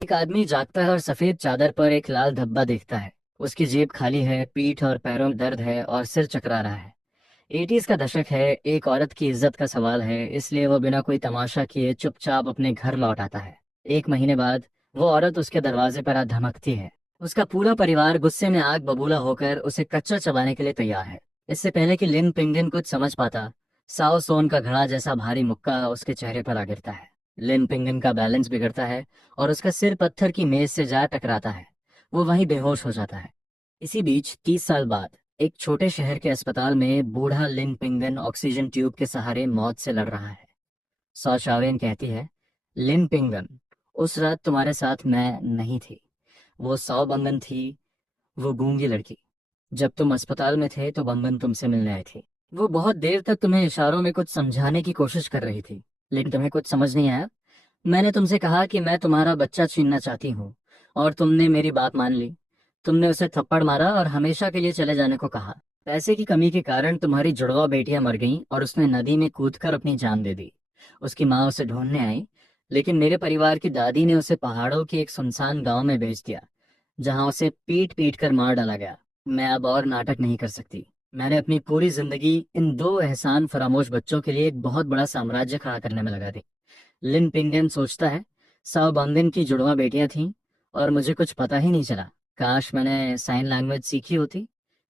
एक आदमी जागता है और सफेद चादर पर एक लाल धब्बा देखता है। उसकी जेब खाली है, पीठ और पैरों में दर्द है और सिर चकरा रहा है। 80s का दशक है, एक औरत की इज्जत का सवाल है, इसलिए वो बिना कोई तमाशा किए चुपचाप अपने घर लौट आता है। एक महीने बाद वो औरत उसके दरवाजे पर आ धमकती है। उसका पूरा परिवार गुस्से में आग बबूला होकर उसे कच्चा चबाने के लिए तैयार है। इससे पहले कि लिन पिंगलिन कुछ समझ पाता, साओ सोन का घड़ा जैसा भारी मुक्का उसके चेहरे पर आ गिरता है। लिन पिंगलिन का बैलेंस बिगड़ता है और उसका सिर पत्थर की मेज से जा टकराता है। वो वहीं बेहोश हो जाता है। इसी बीच 30 साल बाद एक छोटे शहर के अस्पताल में बूढ़ा लिन पिंगन ऑक्सीजन ट्यूब के सहारे मौत से लड़ रहा है। सौ शावेन कहती है, लिन पिंगन, उस रात तुम्हारे साथ मैं नहीं थी। वो सौ बंगन थी, वो गूंगी लड़की। जब तुम अस्पताल में थे तो बंगन तुमसे मिलने आई थी। वो बहुत देर तक तुम्हें इशारों में कुछ समझाने की कोशिश कर रही थी, लेकिन तुम्हें कुछ समझ नहीं आया। मैंने तुमसे कहा कि मैं तुम्हारा बच्चा छीनना चाहती हूँ, और तुमने मेरी बात मान ली। तुमने उसे थप्पड़ मारा और हमेशा के लिए चले जाने को कहा। पैसे की कमी के कारण तुम्हारी जुड़वा बेटियां मर गईं और उसने नदी में कूदकर अपनी जान दे दी। उसकी माँ उसे ढूंढने आई, लेकिन मेरे परिवार की दादी ने उसे पहाड़ों के एक सुनसान गांव में भेज दिया, जहां उसे पीट पीट कर मार डाला गया। मैं अब और नाटक नहीं कर सकती। मैंने अपनी पूरी जिंदगी इन दो एहसान फरामोश बच्चों के लिए एक बहुत बड़ा साम्राज्य खड़ा करने में लगा दी। लिन पिंगन सोचता है, साओ बांगन की जुड़वा बेटियां थीं और मुझे कुछ पता ही नहीं चला। काश मैंने साइन लैंग्वेज सीखी होती।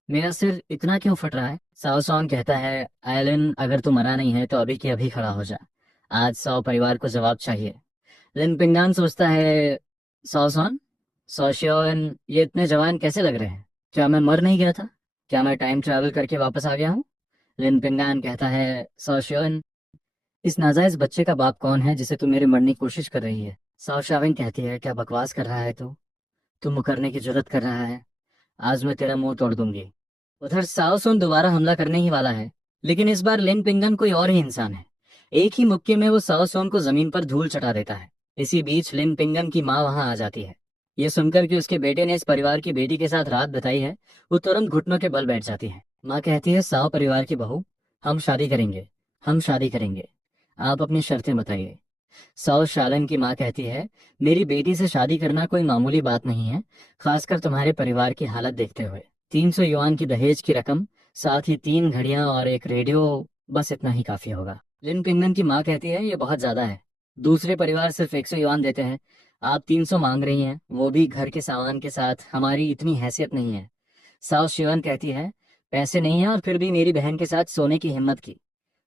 मेरा सिर इतना क्यों फट रहा है? साओ सॉन कहता है, आयलिन, अगर तू मरा नहीं है तो अभी के अभी खड़ा हो जा। आज साओ परिवार को जवाब चाहिए। लिन पिंगान सोचता है, साओ सॉन, सोशियोन, ये इतने जवान कैसे लग रहे हैं? क्या मैं मर नहीं गया था? क्या मैं टाइम ट्रैवल करके वापस आ गया हूँ? लिन पिंगान कहता है, सोशियोन, इस नाजायज बच्चे का बाप कौन है जिसे तू मेरे मरने की कोशिश कर रही है? साओ शाविन कहती है, क्या बकवास कर रहा है तू मुकरने की जरूरत कर रहा है। आज मैं तेरा मुंह तोड़ दूंगी। उधर साओ सुन दोबारा हमला करने ही वाला है, लेकिन इस बार लिन पिंगन कोई और ही इंसान है। एक ही मुक्के में वो साओ सोन को जमीन पर धूल चटा देता है। इसी बीच लिन पिंगन की माँ वहां आ जाती है। ये सुनकर कि उसके बेटे ने इस परिवार की बेटी के साथ रात बिताई है, वो तुरंत घुटनों के बल बैठ जाती है। माँ कहती है, साओ परिवार की बहू, हम शादी करेंगे, हम शादी करेंगे। आप अपनी शर्तें बताइए। साओ शालन की माँ कहती है, मेरी बेटी से शादी करना कोई मामूली बात नहीं है, खासकर तुम्हारे परिवार की हालत देखते हुए। 300 युआन की दहेज की रकम, साथ ही 3 घड़ियां और एक रेडियो, बस इतना ही काफी होगा। लिन पिंगन की माँ कहती है, ये बहुत ज्यादा है। दूसरे परिवार सिर्फ 100 युआन देते हैं, आप 300 मांग रही हैं, वो भी घर के सामान के साथ। हमारी इतनी हैसियत नहीं है। साओ शिवन कहती है, पैसे नहीं है और फिर भी मेरी बहन के साथ सोने की हिम्मत की।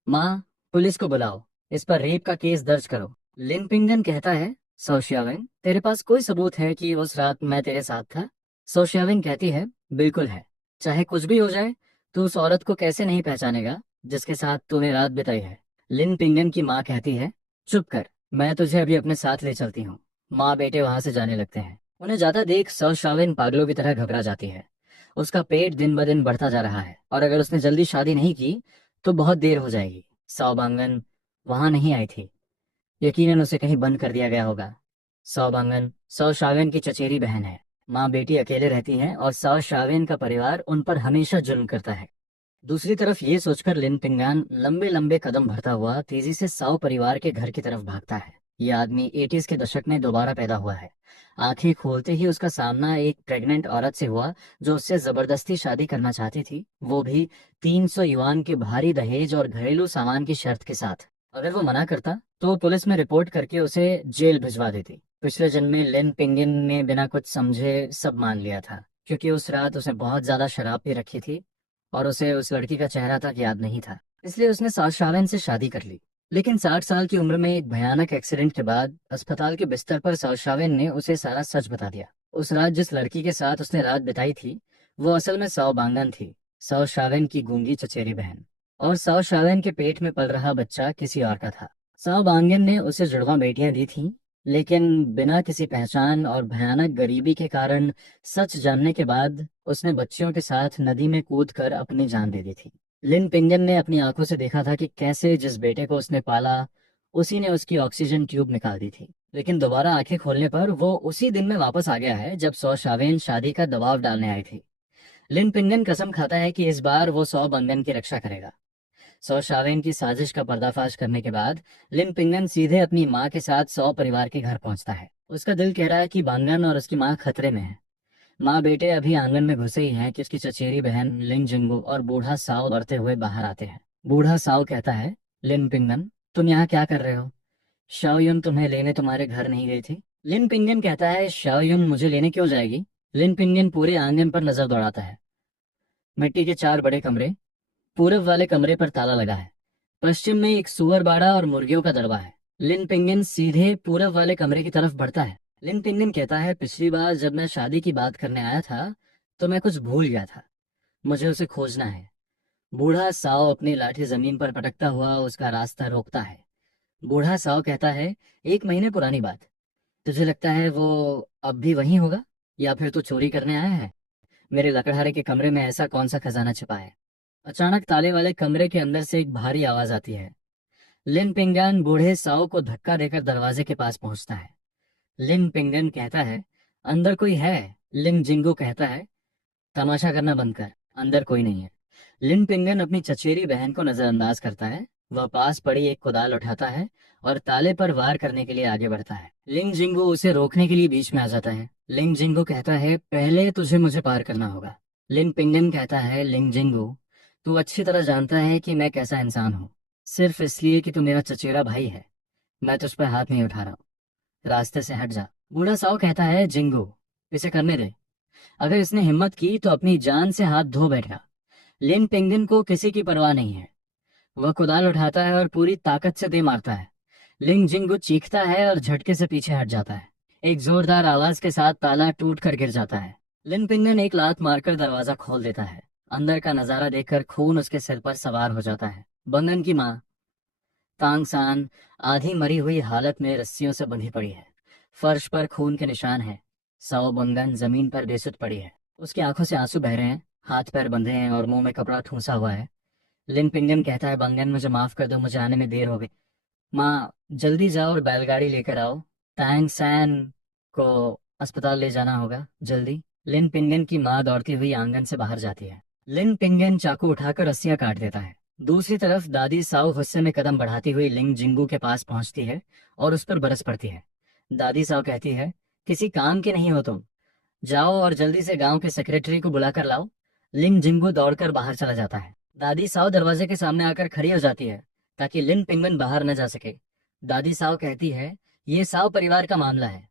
माँ, पुलिस को बुलाओ, इस पर रेप का केस दर्ज करो। लिन पिंगन कहता है, सोशियाविन, तेरे पास कोई सबूत है कि उस रात मैं तेरे साथ था? सोशियाविन कहती है, बिल्कुल है। चाहे कुछ भी हो जाए, तू उस औरत को कैसे नहीं पहचानेगा जिसके साथ तूने रात बिताई है? लिन पिंगन की माँ कहती है, चुप कर, मैं तुझे अभी अपने साथ ले चलती हूँ। माँ बेटे वहां से जाने लगते हैं। उन्हें ज्यादा देख सोशियाविन पागलों की तरह घबरा जाती है। उसका पेट दिन ब दिन बढ़ता जा रहा है, और अगर उसने जल्दी शादी नहीं की तो बहुत देर हो जाएगी। सौबांगन वहां नहीं आई थी, यकीनन उसे कहीं बंद कर दिया गया होगा। सौबांगन सौ शावेन की चचेरी बहन है। माँ बेटी अकेले रहती हैं और सौ शावेन का परिवार उन पर हमेशा जुल्म करता है। दूसरी तरफ ये सोचकर लिन पिंगान लंबे लंबे कदम भरता हुआ तेजी से साओ परिवार के घर की तरफ भागता है। ये आदमी 80s के दशक में दोबारा पैदा हुआ है। आंखें खोलते ही उसका सामना एक प्रेग्नेंट औरत से हुआ जो उससे जबरदस्ती शादी करना चाहती थी, वो भी 300 युआन के भारी दहेज और घरेलू सामान की शर्त के साथ। अगर वो मना करता तो वो पुलिस में रिपोर्ट करके उसे जेल भिजवा देती। पिछले जन्म में लिन पिंगिन ने बिना कुछ समझे सब मान लिया था, क्योंकि उस रात उसने बहुत ज्यादा शराब पी रखी थी और उसे उस लड़की का चेहरा तक याद नहीं था। इसलिए उसने साशावेन से शादी कर ली। लेकिन 60 साल की उम्र में एक भयानक एक्सीडेंट के बाद अस्पताल के बिस्तर पर साशावेन ने उसे सारा सच बता दिया। उस रात जिस लड़की के साथ उसने रात बिताई थी, वो असल में साओ बांगन थी, साओ शावेन की गूंगी चचेरी बहन। और साओ शावेन के पेट में पल रहा बच्चा किसी और का था। साओ बांगन ने उसे जुड़वा बेटियां दी थीं, लेकिन बिना किसी पहचान और भयानक गरीबी के कारण सच जानने के बाद उसने बच्चियों के साथ नदी में कूदकर अपनी जान दे दी थी। लिन पिंगन ने अपनी आंखों से देखा था कि कैसे जिस बेटे को उसने पाला, उसी ने उसकी ऑक्सीजन ट्यूब निकाल दी थी। लेकिन दोबारा आंखें खोलने पर वो उसी दिन में वापस आ गया है जब सौ शावेन शादी का दबाव डालने आई थी। लिन पिंगन कसम खाता है कि इस बार वो सौ बंधन की रक्षा करेगा। सौ शावेन की साजिश का पर्दाफाश करने के बाद लिन पिंगन सीधे अपनी माँ के साथ सौ परिवार के घर पहुंचता है। उसका दिल कह रहा है कि बांगन और उसकी माँ खतरे में है। माँ बेटे अभी आंगन में घुसे ही हैं कि उसकी चचेरी बहन लिन जिंगू और बूढ़ा साओ बढ़ते हुए बाहर आते हैं। बूढ़ा साओ कहता है, लिन पिंगन, तुम यहाँ क्या कर रहे हो? शाओयुन तुम्हें लेने तुम्हारे घर नहीं गई थी? लिन पिंगन कहता है, शाओयुन मुझे लेने क्यों जाएगी? लिन पिंगन पूरे आंगन पर नजर दौड़ाता है। मिट्टी के 4 बड़े कमरे। पूरब वाले कमरे पर ताला लगा है। पश्चिम में एक सुअर बाड़ा और मुर्गियों का दड़बा है। लिन पिंगन सीधे पूरब वाले कमरे की तरफ बढ़ता है। लिन पिंगन कहता है, पिछली बार जब मैं शादी की बात करने आया था तो मैं कुछ भूल गया था। मुझे उसे खोजना है। बूढ़ा साओ अपनी लाठी जमीन पर पटकता हुआ उसका रास्ता रोकता है। बूढ़ा साओ कहता है, 1 महीने पुरानी बात। तुझे लगता है वो अब भी वहीं होगा, या फिर तू चोरी करने आया है? मेरे लकड़हारे के कमरे में ऐसा कौन सा खजाना छिपा है? अचानक ताले वाले कमरे के अंदर से एक भारी आवाज आती है। लिन पिंगन बूढ़े साओ को धक्का देकर दरवाजे के पास पहुंचता है। लिन पिंगन कहता है, अंदर कोई है? लिन जिंगो कहता है, तमाशा करना बंद कर, अंदर कोई नहीं है। लिन पिंगन अपनी चचेरी बहन को नजरअंदाज करता है। वह पास पड़ी एक कुदाल उठाता है और ताले पर वार करने के लिए आगे बढ़ता है। लिंग जिंगो उसे रोकने के लिए बीच में आ जाता है। लिंग जिंगो कहता है, पहले तुझे मुझे पार करना होगा। लिन पिंगन कहता है, लिंग जिंगो, तू अच्छी तरह जानता है कि मैं कैसा इंसान हूँ। सिर्फ इसलिए कि तू मेरा चचेरा भाई है, मैं तुझ पर हाथ नहीं उठा रहा हूँ। रास्ते से हट जा। बूढ़ा साओ कहता है, जिंगो, इसे करने दे। अगर इसने हिम्मत की तो अपनी जान से हाथ धो बैठा। लिन पिंगन को किसी की परवाह नहीं है। वह कुदाल उठाता है और पूरी ताकत से दे मारता है। लिंग जिंगू चीखता है और झटके से पीछे हट जाता है। एक जोरदार आवाज के साथ ताला टूट कर गिर जाता है। लिन पिंगन एक लात मारकर दरवाजा खोल देता है। अंदर का नजारा देखकर खून उसके सिर पर सवार हो जाता है। बंगन की माँ तांग सान आधी मरी हुई हालत में रस्सियों से बंधी पड़ी है। फर्श पर खून के निशान हैं। साओ बंगन जमीन पर बेसुध पड़ी है। उसकी आंखों से आंसू बह रहे हैं, हाथ पैर बंधे हैं और मुंह में कपड़ा ठूंसा हुआ है। लिन पिंगन कहता है, बंगन मुझे माफ कर दो, मुझे आने में देर हो गई। माँ, जल्दी जाओ और बैलगाड़ी लेकर आओ। टैंग सैन को अस्पताल ले जाना होगा, जल्दी। लिन पिंगन की माँ दौड़ती हुई आंगन से बाहर जाती है। लिन पिंगन चाकू उठाकर रस्सियां काट देता है। दूसरी तरफ दादी साउ गुस्से में कदम बढ़ाती हुई लिंग जिंगू के पास पहुंचती है और उस पर बरस पड़ती है। दादी साउ कहती है, किसी काम के नहीं हो तुम, जाओ और जल्दी से गांव के सेक्रेटरी को बुलाकर लाओ। लिंग जिंगू दौड़कर बाहर चला जाता है। दादी साव दरवाजे के सामने आकर खड़ी हो जाती है ताकि लिन पिंगन बाहर न जा सके। दादी साव कहती है, ये साव परिवार का मामला है,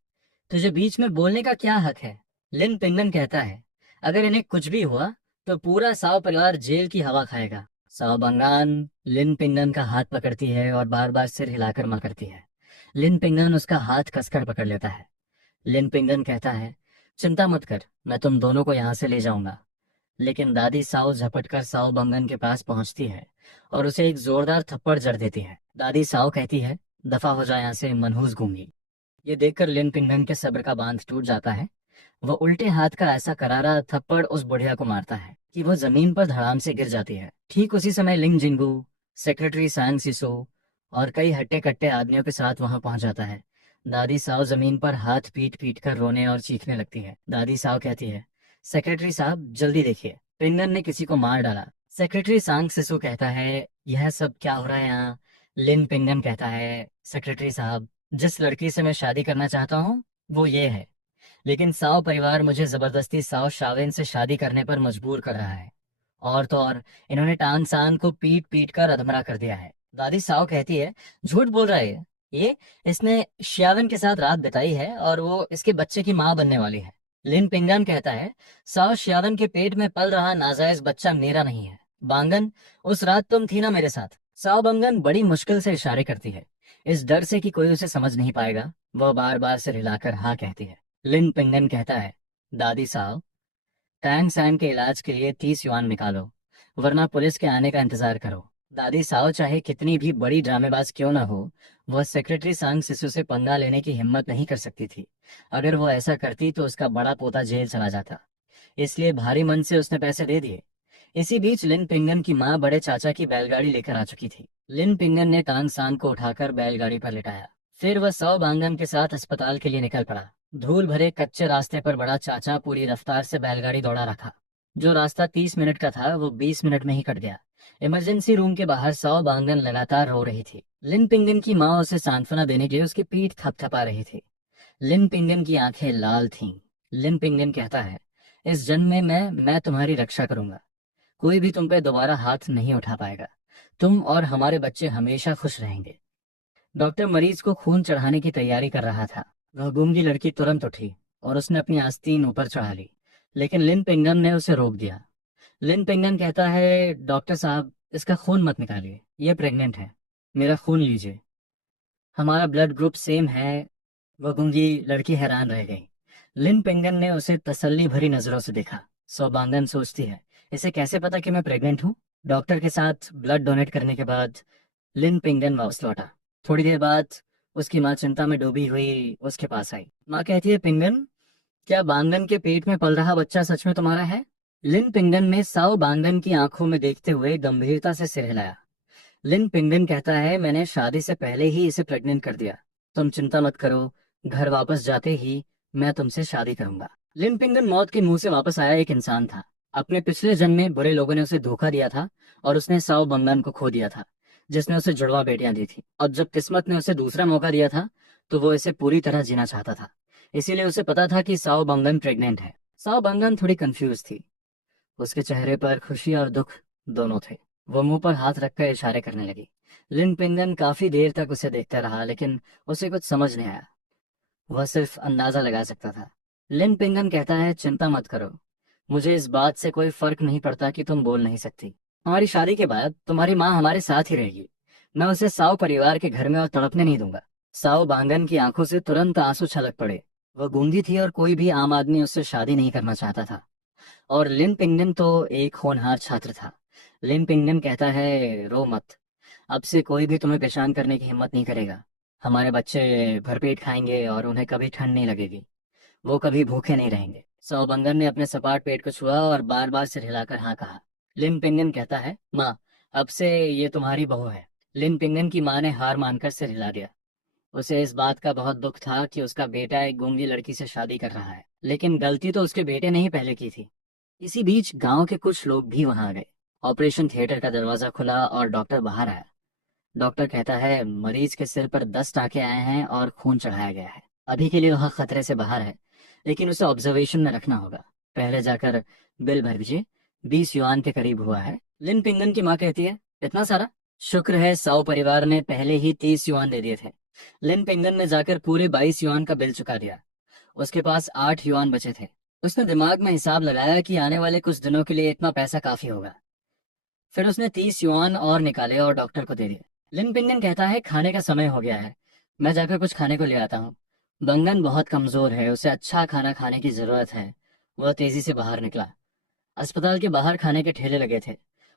तुझे बीच में बोलने का क्या हक है? लिन पिंगन कहता है, अगर इन्हें कुछ भी हुआ तो पूरा साव परिवार जेल की हवा खाएगा। साव बंगान लिन पिंगन का हाथ पकड़ती है और बार बार सिर हिलाकर मना करती है। लिन पिंगन उसका हाथ कसकर पकड़ लेता है। लिन पिंगन कहता है, चिंता मत कर, मैं तुम दोनों को यहाँ से ले जाऊंगा। लेकिन दादी साओ झपटकर साओ बंगन के पास पहुंचती है और उसे एक जोरदार थप्पड़ जड़ देती है। दादी साओ कहती है, दफा हो जाए यहाँ से, मनहूस गूंगी। ये देखकर लिन पिंगन के सब्र का बांध टूट जाता है। वह उल्टे हाथ का ऐसा करारा थप्पड़ उस बुढ़िया को मारता है कि वो जमीन पर धड़ाम से गिर जाती है। ठीक उसी समय लिंग जिंगू, सेक्रेटरी सांग सिसो और कई हट्टे कट्टे आदमियों के साथ वहां पहुंच जाता है। दादी साव जमीन पर हाथ पीट पीट कर रोने और चीखने लगती है। दादी साव कहती है, सेक्रेटरी साहब जल्दी देखिए, पिंगन ने किसी को मार डाला। सेक्रेटरी सांग सिसो कहता है, यह सब क्या हो रहा है यहाँ? लिन पिंगन कहता है, सेक्रेटरी साहब, जिस लड़की से मैं शादी करना चाहता हूँ वो ये है, लेकिन साव परिवार मुझे जबरदस्ती साव शावेन से शादी करने पर मजबूर कर रहा है। और तो और, इन्होंने टांग सान को पीट पीट कर अधमरा कर दिया है। दादी साव कहती है, झूठ बोल रहा है ये, इसने श्यावन के साथ रात बिताई है और वो इसके बच्चे की माँ बनने वाली है। लिन पिंगन कहता है, साव श्यावन के पेट में पल रहा नाजायज बच्चा मेरा नहीं है। बांगन, उस रात तुम थी ना मेरे साथ? साव बंगन बड़ी मुश्किल से इशारे करती है, इस डर से कि कोई उसे समझ नहीं पाएगा। वह बार बार सिर हिलाकर हाँ कहती है। लिन पिंगन कहता है, दादी साहब, टैंग सैम के इलाज के लिए 30 युआन निकालो, वरना पुलिस के आने का इंतजार करो। दादी साहब चाहे कितनी भी बड़ी ड्रामेबाज क्यों ना हो, वह सेक्रेटरी सांग सिसु से पंगा लेने की हिम्मत नहीं कर सकती थी। अगर वो ऐसा करती तो उसका बड़ा पोता जेल चला जाता, इसलिए भारी मन से उसने पैसे दे दिए। इसी बीच लिन पिंगन की माँ बड़े चाचा की बैलगाड़ी लेकर आ चुकी थी। लिन पिंगन ने टांग सांग को उठाकर बैलगाड़ी पर लिटाया। फिर वह सौ बांगन के साथ अस्पताल के लिए निकल पड़ा। धूल भरे कच्चे रास्ते पर बड़ा चाचा पूरी रफ्तार से बैलगाड़ी दौड़ा रखा। जो रास्ता 30 मिनट का था वो 20 मिनट में ही कट गया। इमरजेंसी रूम के बाहर सौ बांगन लगातार रो रही थी। लिन पिंगन की माँ उसे सांत्वना देने के लिए उसकी पीठ थपथपा रही थी। लिन पिंगन की आंखें लाल थीं। लिन पिंगन कहता है, इस जन्म में मैं तुम्हारी रक्षा करूंगा। कोई भी तुम पे दोबारा हाथ नहीं उठा पाएगा। तुम और हमारे बच्चे हमेशा खुश रहेंगे। डॉक्टर मरीज को खून चढ़ाने की तैयारी कर रहा था। वह गूंगी लड़की तुरंत उठी और उसने अपनी आस्तीन ऊपर चढ़ा ली, लेकिन लिन पिंगन ने उसे रोक दिया। लिन पिंगन कहता है, डॉक्टर साहब, इसका खून मत निकालिए, ये प्रेग्नेंट है। मेरा खून लीजिए, हमारा ब्लड ग्रुप सेम है। वह गूंगी लड़की हैरान रह गई। लिन पिंगन ने उसे तसल्ली भरी नजरों से देखा। सौबांगन सोचती है, इसे कैसे पता कि मैं प्रेग्नेंट हूँ। डॉक्टर के साथ ब्लड डोनेट करने के बाद लिन पिंगन वापस लौटा। थोड़ी देर बाद उसकी माँ चिंता में डूबी हुई उसके पास आई। माँ कहती है, पिंगन, क्या बांगन के पेट में पल रहा बच्चा सच में तुम्हारा है? लिन पिंगन ने साओ बांगन की आंखों में देखते हुए गंभीरता से सिर हिलाया। लिन पिंगन कहता है, मैंने शादी से पहले ही इसे प्रेग्नेंट कर दिया। तुम चिंता मत करो, घर वापस जाते ही मैं तुमसे शादी करूंगा। लिन पिंगन मौत के मुंह से वापस आया एक इंसान था। अपने पिछले जन्म में बुरे लोगों ने उसे धोखा दिया था और उसने साओ बंगन को खो दिया था, जिसने उसे जुड़वा बेटियां दी थी। और जब किस्मत ने उसे दूसरा मौका दिया था तो वो इसे पूरी तरह जीना चाहता था। इसीलिए उसे पता था कि साओ बंगन प्रेग्नेंट है। साओ बंगन थोड़ी कंफ्यूज थी। उसके चेहरे पर खुशी और दुख दोनों थे। वो मुंह पर हाथ रखकर इशारे करने लगी। लिन पिंगन काफी देर तक उसे देखता रहा, लेकिन उसे कुछ समझ नहीं आया। वह सिर्फ अंदाजा लगा सकता था। लिन पिंगन कहता है, चिंता मत करो, मुझे इस बात से कोई फर्क नहीं पड़ता कि तुम बोल नहीं सकती। हमारी शादी के बाद तुम्हारी माँ हमारे साथ ही रहेगी। मैं उसे साओ परिवार के घर में और तड़पने नहीं दूंगा। साओ बांगन की आंखों से तुरंत आंसू छलक पड़े। वह गूंगी थी और कोई भी आम आदमी उससे शादी नहीं करना चाहता था। और लिन पिंगन तो एक होनहार छात्र था। लिन पिंगन कहता है, रो मत, अब से कोई भी तुम्हें परेशान करने की हिम्मत नहीं करेगा। हमारे बच्चे भरपेट खाएंगे और उन्हें कभी ठंड नहीं लगेगी। वो कभी भूखे नहीं रहेंगे। सौबंगन ने अपने सपाट पेट को छुआ और बार बार सिर हिलाकर हाँ कहा। लिन पिंगन कहता है, माँ, अब से ये तुम्हारी बहू है। लिन पिंगन की माँ ने हार मानकर सिर हिला दिया। उसे इस बात का बहुत दुख था कि उसका बेटा एक गूंगी लड़की से शादी कर रहा है, लेकिन गलती तो उसके बेटे ने ही पहले की थी। इसी बीच गांव के कुछ लोग भी वहां आ गए। ऑपरेशन थिएटर का दरवाजा खुला और डॉक्टर बाहर आया। डॉक्टर कहता है, मरीज के सिर पर 10 टांके आए हैं और खून चढ़ाया गया है। अभी के लिए वह खतरे से बाहर है, लेकिन उसे ऑब्जर्वेशन में रखना होगा। पहले जाकर बिल भर दीजिए, 20 युआन के करीब हुआ है। लिन पिंगन की माँ कहती है, इतना सारा? शुक्र है साओ परिवार ने पहले ही 30 युआन दे दिए थे। लिन पिंगन ने जाकर पूरे 22 युआन का बिल चुका दिया। उसके पास 8 युआन बचे थे। उसने दिमाग में हिसाब लगाया कि आने वाले कुछ दिनों के लिए इतना पैसा काफी होगा। फिर उसने 30 युआन और निकाले और डॉक्टर को दे दिए। लिन पिंगन कहता है, खाने का समय हो गया है, मैं जाकर कुछ खाने को ले आता हूँ। बंगन बहुत कमजोर है, उसे अच्छा खाना खाने की जरूरत है। वह तेजी से बाहर निकला। अस्पताल के बाहर खाने के ठेले लगे थे।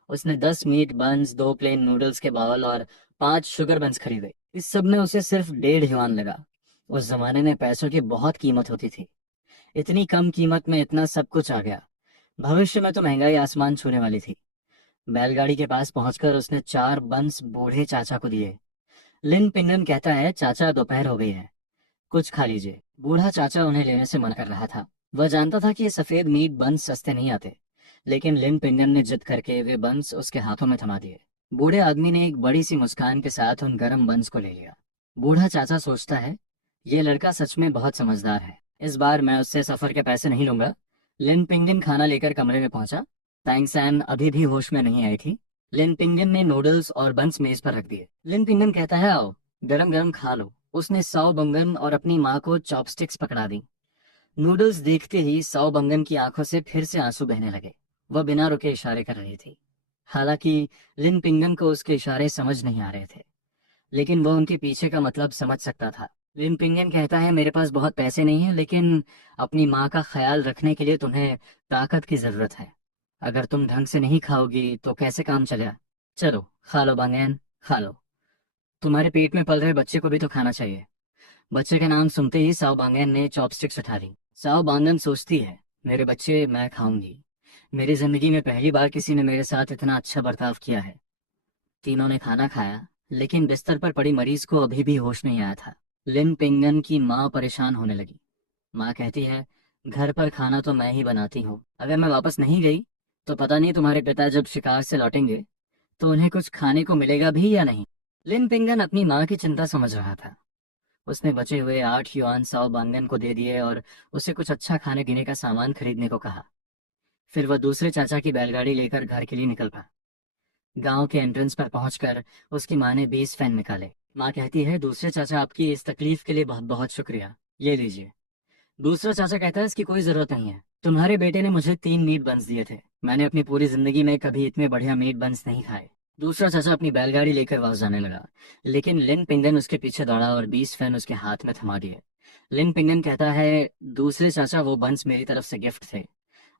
उसने 10 मीट बंस, 2 प्लेन नूडल्स के बाउल और 5 शुगर बंस खरीदे। इस सब में उसे सिर्फ 1.5 युआन लगा। उस जमाने में पैसों की बहुत कीमत होती थी। इतनी कम कीमत में इतना सब कुछ आ गया। भविष्य में तो महंगाई आसमान छूने वाली थी। बैलगाड़ी के पास पहुंचकर उसने 4 बंस बूढ़े चाचा को दिए। लिन पिंगन कहता है, चाचा, दोपहर हो गई है, कुछ खा लीजिए। बूढ़ा चाचा उन्हें लेने से मना कर रहा था। वह जानता था कि ये सफेद मीट बंस सस्ते नहीं आते, लेकिन लिन पिंगन ने जिद करके वे बंस उसके हाथों में थमा दिए। बूढ़े आदमी ने एक बड़ी सी मुस्कान के साथ उन गरम बंस को ले लिया। बूढ़ा चाचा सोचता है, ये लड़का सच में बहुत समझदार है, इस बार मैं उससे सफर के पैसे नहीं लूंगा। लिन पिंगन खाना लेकर कमरे में पहुंचा। टैंग सैन अभी भी होश में नहीं आई थी। लिन पिंगन ने नूडल्स और बंस मेज पर रख दिए। लिन पिंगन कहता है, आओ, गरम गरम खा लो। उसने साओ बंगन और अपनी माँ को चॉपस्टिक्स पकड़ा दी। नूडल्स देखते ही साओ बंगन की आंखों से फिर से आंसू बहने लगे। वह बिना रुके इशारे कर रही थी। हालांकि लिन पिंगन को उसके इशारे समझ नहीं आ रहे थे, लेकिन वह उनके पीछे का मतलब समझ सकता था। लिन पिंगन कहता है, मेरे पास बहुत पैसे नहीं है, लेकिन अपनी माँ का ख्याल रखने के लिए तुम्हें ताकत की जरूरत है। अगर तुम ढंग से नहीं खाओगी तो कैसे काम चलेगा? चलो खा लो बांगैन, खा लो। तुम्हारे पेट में पल रहे बच्चे को भी तो खाना चाहिए। बच्चे के नाम सुनते ही साओ बांगैन ने चॉपस्टिक्स उठा ली। साओ बांगन सोचती है, मेरे बच्चे मैं खाऊंगी। मेरी जिंदगी में पहली बार किसी ने मेरे साथ इतना अच्छा बर्ताव किया है। तीनों ने खाना खाया, लेकिन बिस्तर पर पड़ी मरीज को अभी भी होश नहीं आया था। लिन पिंगन की माँ परेशान होने लगी। माँ कहती है, घर पर खाना तो मैं ही बनाती हूँ, अगर मैं वापस नहीं गई तो पता नहीं तुम्हारे पिता जब शिकार से लौटेंगे तो उन्हें कुछ खाने को मिलेगा भी या नहीं। लिन पिंगन अपनी माँ की चिंता समझ रहा था। उसने बचे हुए 8 युआन साओ बांगन को दे दिए और उसे कुछ अच्छा खाने पीने का सामान खरीदने को कहा। फिर वह दूसरे चाचा की बैलगाड़ी लेकर घर के लिए निकल पड़ा। गांव के एंट्रेंस पर पहुंचकर उसकी माँ ने 20 फैन निकाले। माँ कहती है, दूसरे चाचा, आपकी इस तकलीफ के लिए बहुत बहुत शुक्रिया, ये लीजिए। दूसरा चाचा कहता है, इसकी कोई जरूरत नहीं है, तुम्हारे बेटे ने मुझे 3 मीट बंस दिए थे, मैंने अपनी पूरी जिंदगी में कभी इतने बढ़िया मीट बंस नहीं खाए। दूसरा चाचा अपनी बैलगाड़ी लेकर वापस जाने लगा, लेकिन लिन पिंगन उसके पीछे दौड़ा और 20 फैन उसके हाथ में थमा दिए। लिन पिंगन कहता है, दूसरे चाचा, वो बंस मेरी तरफ से गिफ्ट थे,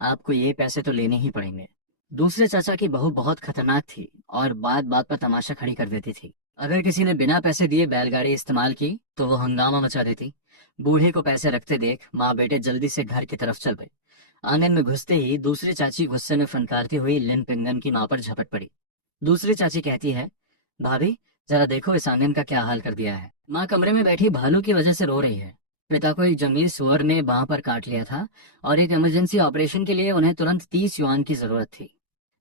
आपको ये पैसे तो लेने ही पड़ेंगे। दूसरे चाचा की बहू बहुत खतरनाक थी और बात बात पर तमाशा खड़ी कर देती थी। अगर किसी ने बिना पैसे दिए बैलगाड़ी इस्तेमाल की तो वो हंगामा मचा देती। बूढ़े को पैसे रखते देख माँ बेटे जल्दी से घर की तरफ चल पड़े। आंगन में घुसते ही दूसरी चाची गुस्से में फनकारती हुई लिन पिंगन की माँ पर झपट पड़ी। दूसरी चाची कहती है, भाभी, जरा देखो इस आंगन का क्या हाल कर दिया है। माँ कमरे में बैठी भालू की वजह से रो रही है। पिता को एक जंगली सुअर ने बांह पर काट लिया था और एक इमरजेंसी ऑपरेशन के लिए उन्हें तुरंत 30 युआन की जरूरत थी।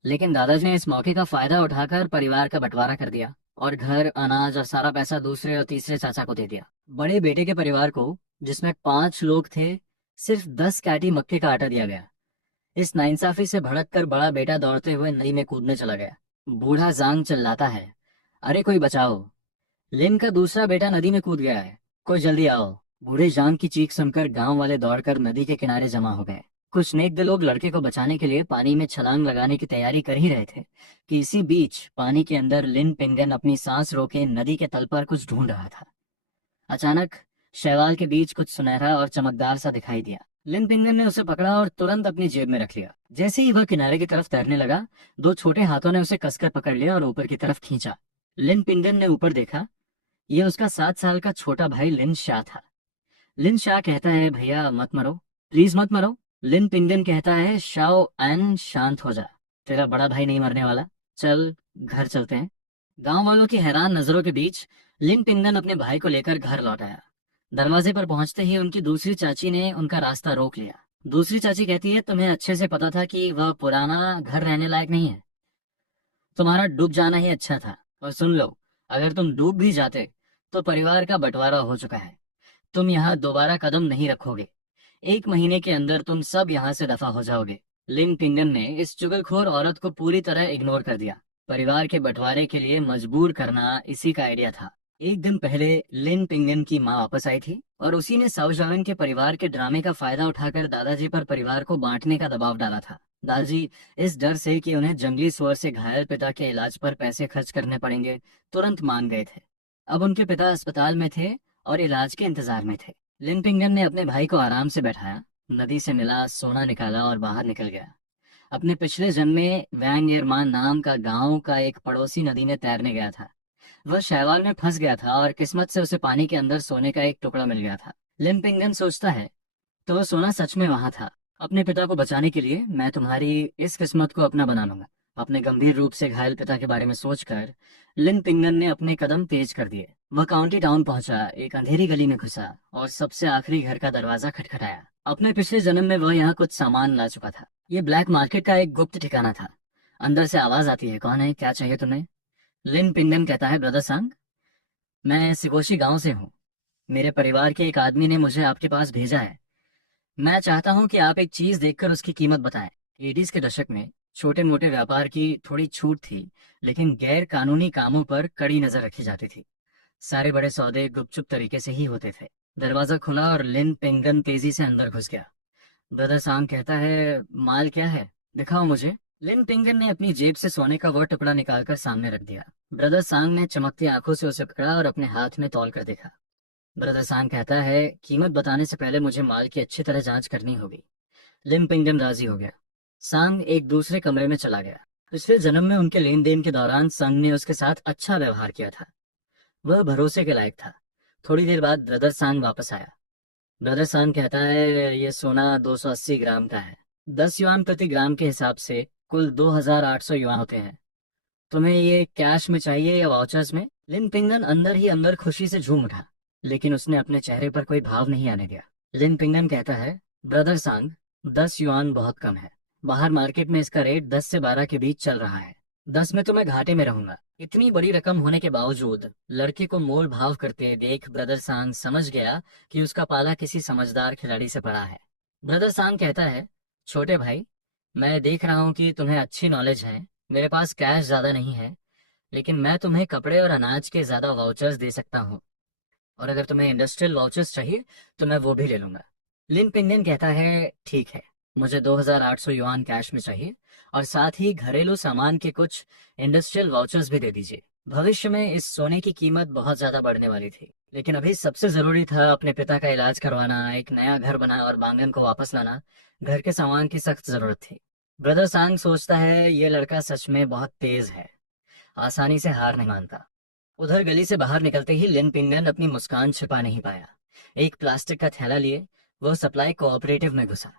लेकिन दादाजी ने इस मौके का फायदा उठाकर परिवार का बंटवारा कर दिया और घर, अनाज और सारा पैसा दूसरे और तीसरे चाचा को दे दिया। बड़े बेटे के परिवार को, जिसमें 5 लोग थे, सिर्फ 10 कैटी मक्के का आटा दिया गया। इस नाइंसाफी से भड़क कर बड़ा बेटा दौड़ते हुए नदी में कूदने चला गया। बूढ़ा जांग चिल्लाता है, अरे कोई बचाओ, लिन का दूसरा बेटा नदी में कूद गया है, कोई जल्दी आओ। बूढ़े जांग की चीख सुनकर गांव वाले दौड़कर नदी के किनारे जमा हो गए। कुछ नेक दिल लोग लड़के को बचाने के लिए पानी में छलांग लगाने की तैयारी कर ही रहे थे कि इसी बीच पानी के अंदर लिन पिंगन अपनी सांस रोके नदी के तल पर कुछ ढूंढ रहा था। अचानक शैवाल के बीच कुछ सुनहरा और चमकदार सा दिखाई दिया। लिन पिंगन ने उसे पकड़ा और तुरंत अपनी जेब में रख लिया। जैसे ही वह किनारे की तरफ तैरने लगा, दो छोटे हाथों ने उसे कसकर पकड़ लिया और ऊपर की तरफ खींचा। लिन पिंगन ने ऊपर देखा। ये उसका 7 साल का छोटा भाई लिन शाह था। लिन शाह कहता है, भैया मत मरो, प्लीज मत मरो। लिन पिंगन कहता है, शाओ एन, शांत हो जा, तेरा बड़ा भाई नहीं मरने वाला, चल घर चलते हैं। गांव वालों की हैरान नजरों के बीच लिन पिंगन अपने भाई को लेकर घर लौट आया। दरवाजे पर पहुंचते ही उनकी दूसरी चाची ने उनका रास्ता रोक लिया। दूसरी चाची कहती है, तुम्हें अच्छे से पता था कि वह पुराना घर रहने लायक नहीं है, तुम्हारा डूब जाना ही अच्छा था। और सुन लो, अगर तुम डूब भी जाते तो परिवार का बंटवारा हो चुका है, तुम यहाँ दोबारा कदम नहीं रखोगे, 1 महीने के अंदर तुम सब यहाँ से दफा हो जाओगे। लिन पिंगन ने इस चुगलखोर औरत को पूरी तरह इग्नोर कर दिया। परिवार के बंटवारे के लिए मजबूर करना इसी का आइडिया था। एक दिन पहले लिन पिंगन की माँ वापस आई थी और उसी ने साउजावन के परिवार के ड्रामे का फायदा उठाकर दादाजी पर परिवार को बांटने का दबाव डाला था। दादाजी इस डर से कि उन्हें जंगली सुअर से घायल पिता के इलाज पर पैसे खर्च करने पड़ेंगे, तुरंत मान गए थे। अब उनके पिता अस्पताल में थे और इलाज के इंतजार में थे। लिन पिंगन ने अपने भाई को आराम से बैठाया, नदी से मिला, सोना निकाला और बाहर निकल गया। अपने पिछले जन्म में वैंग एरमान नाम का गांव का एक पड़ोसी नदी में तैरने गया था। वह शैवाल में फंस गया था और किस्मत से उसे पानी के अंदर सोने का एक टुकड़ा मिल गया था। लिन पिंगन सोचता है, तो वो सोना सच में वहां था। अपने पिता को बचाने के लिए मैं तुम्हारी इस किस्मत को अपना बना लूंगा। अपने गंभीर रूप से घायल पिता के बारे में सोचकर लिन पिंगन ने अपने कदम तेज कर दिए। वह काउंटी टाउन पहुंचा, एक अंधेरी गली में घुसा और सबसे आखिरी घर का दरवाजा खटखटाया। अपने पिछले जन्म में वह यहाँ कुछ सामान ला चुका था। ये ब्लैक मार्केट का एक गुप्त ठिकाना था। अंदर से आवाज आती है, कौन है, क्या चाहिए तुम्हें? लिन पिंगन कहता है, ब्रदर सांग, मैं सिकोशी गांव से हूँ, मेरे परिवार के एक आदमी ने मुझे आपके पास भेजा है। मैं चाहता हूं कि आप एक चीज देखकर उसकी कीमत बताएं। 80s के दशक में छोटे मोटे व्यापार की थोड़ी छूट थी, लेकिन गैर कानूनी कामों पर कड़ी नजर रखी जाती थी। सारे बड़े सौदे गुपचुप तरीके से ही होते थे। दरवाजा खुला और लिन पिंगन तेजी से अंदर घुस गया। ब्रदर सांग कहता है, माल क्या है, दिखाओ मुझे। लिन पिंगन ने अपनी जेब से सोने का वह टुकड़ा निकालकर सामने रख दिया। ब्रदर सांग ने चमकती आंखों से उसे पकड़ा और अपने हाथ में तौल कर देखा। ब्रदर सांग कहता है, कीमत बताने से पहले मुझे माल की अच्छी तरह जांच करनी होगी। लिम पिंगन राजी हो गया। सांग एक दूसरे कमरे में चला गया। पिछले जन्म में उनके लेन देन के दौरान संग ने उसके साथ अच्छा व्यवहार किया था। वह भरोसे के लायक था। थोड़ी देर बाद ब्रदर सांग वापस आया। ब्रदर सांग कहता है, ये सोना 280 ग्राम का है। 10 युआन प्रति ग्राम के हिसाब से कुल 2800 युआन होते हैं। तुम्हें ये कैश में चाहिए या वाउचर्स में? लिन पिंगन अंदर ही अंदर खुशी से झूम उठा, लेकिन उसने अपने चेहरे पर कोई भाव नहीं आने दिया। लिन पिंगन कहता है, ब्रदर सांग, 10 युआन बहुत कम है। बाहर मार्केट में इसका रेट 10 से 12 के बीच चल रहा है। 10 में तो मैं घाटे में रहूंगा। इतनी बड़ी रकम होने के बावजूद लड़के को मोल भाव करते देख ब्रदर सांग समझ गया कि उसका पाला किसी समझदार खिलाड़ी से पड़ा है। ब्रदर सांग कहता है, छोटे भाई, मैं देख रहा हूँ कि तुम्हें अच्छी नॉलेज है। मेरे पास कैश ज्यादा नहीं है, लेकिन मैं तुम्हें कपड़े और अनाज के ज्यादा वाउचर्स दे सकता हूँ। और अगर तुम्हें इंडस्ट्रियल वाउचर्स चाहिए तो मैं वो भी ले लूंगा। लिन पिंगन कहता है, ठीक है, मुझे 2800 युआन कैश में चाहिए, और साथ ही घरेलू सामान के कुछ इंडस्ट्रियल वाउचर्स भी दे दीजिए। भविष्य में इस सोने की कीमत बहुत ज्यादा बढ़ने वाली थी, लेकिन अभी सबसे जरूरी था अपने पिता का इलाज करवाना, एक नया घर बनाना और बांगन को वापस लाना। घर के सामान की सख्त जरूरत थी। ब्रदर सांग सोचता है, ये लड़का सच में बहुत तेज है, आसानी से हार नहीं मानता। उधर गली से बाहर निकलते ही लिन पिंगन अपनी मुस्कान छिपा नहीं पाया। एक प्लास्टिक का थैला लिए वो सप्लाई कोऑपरेटिव में घुसा।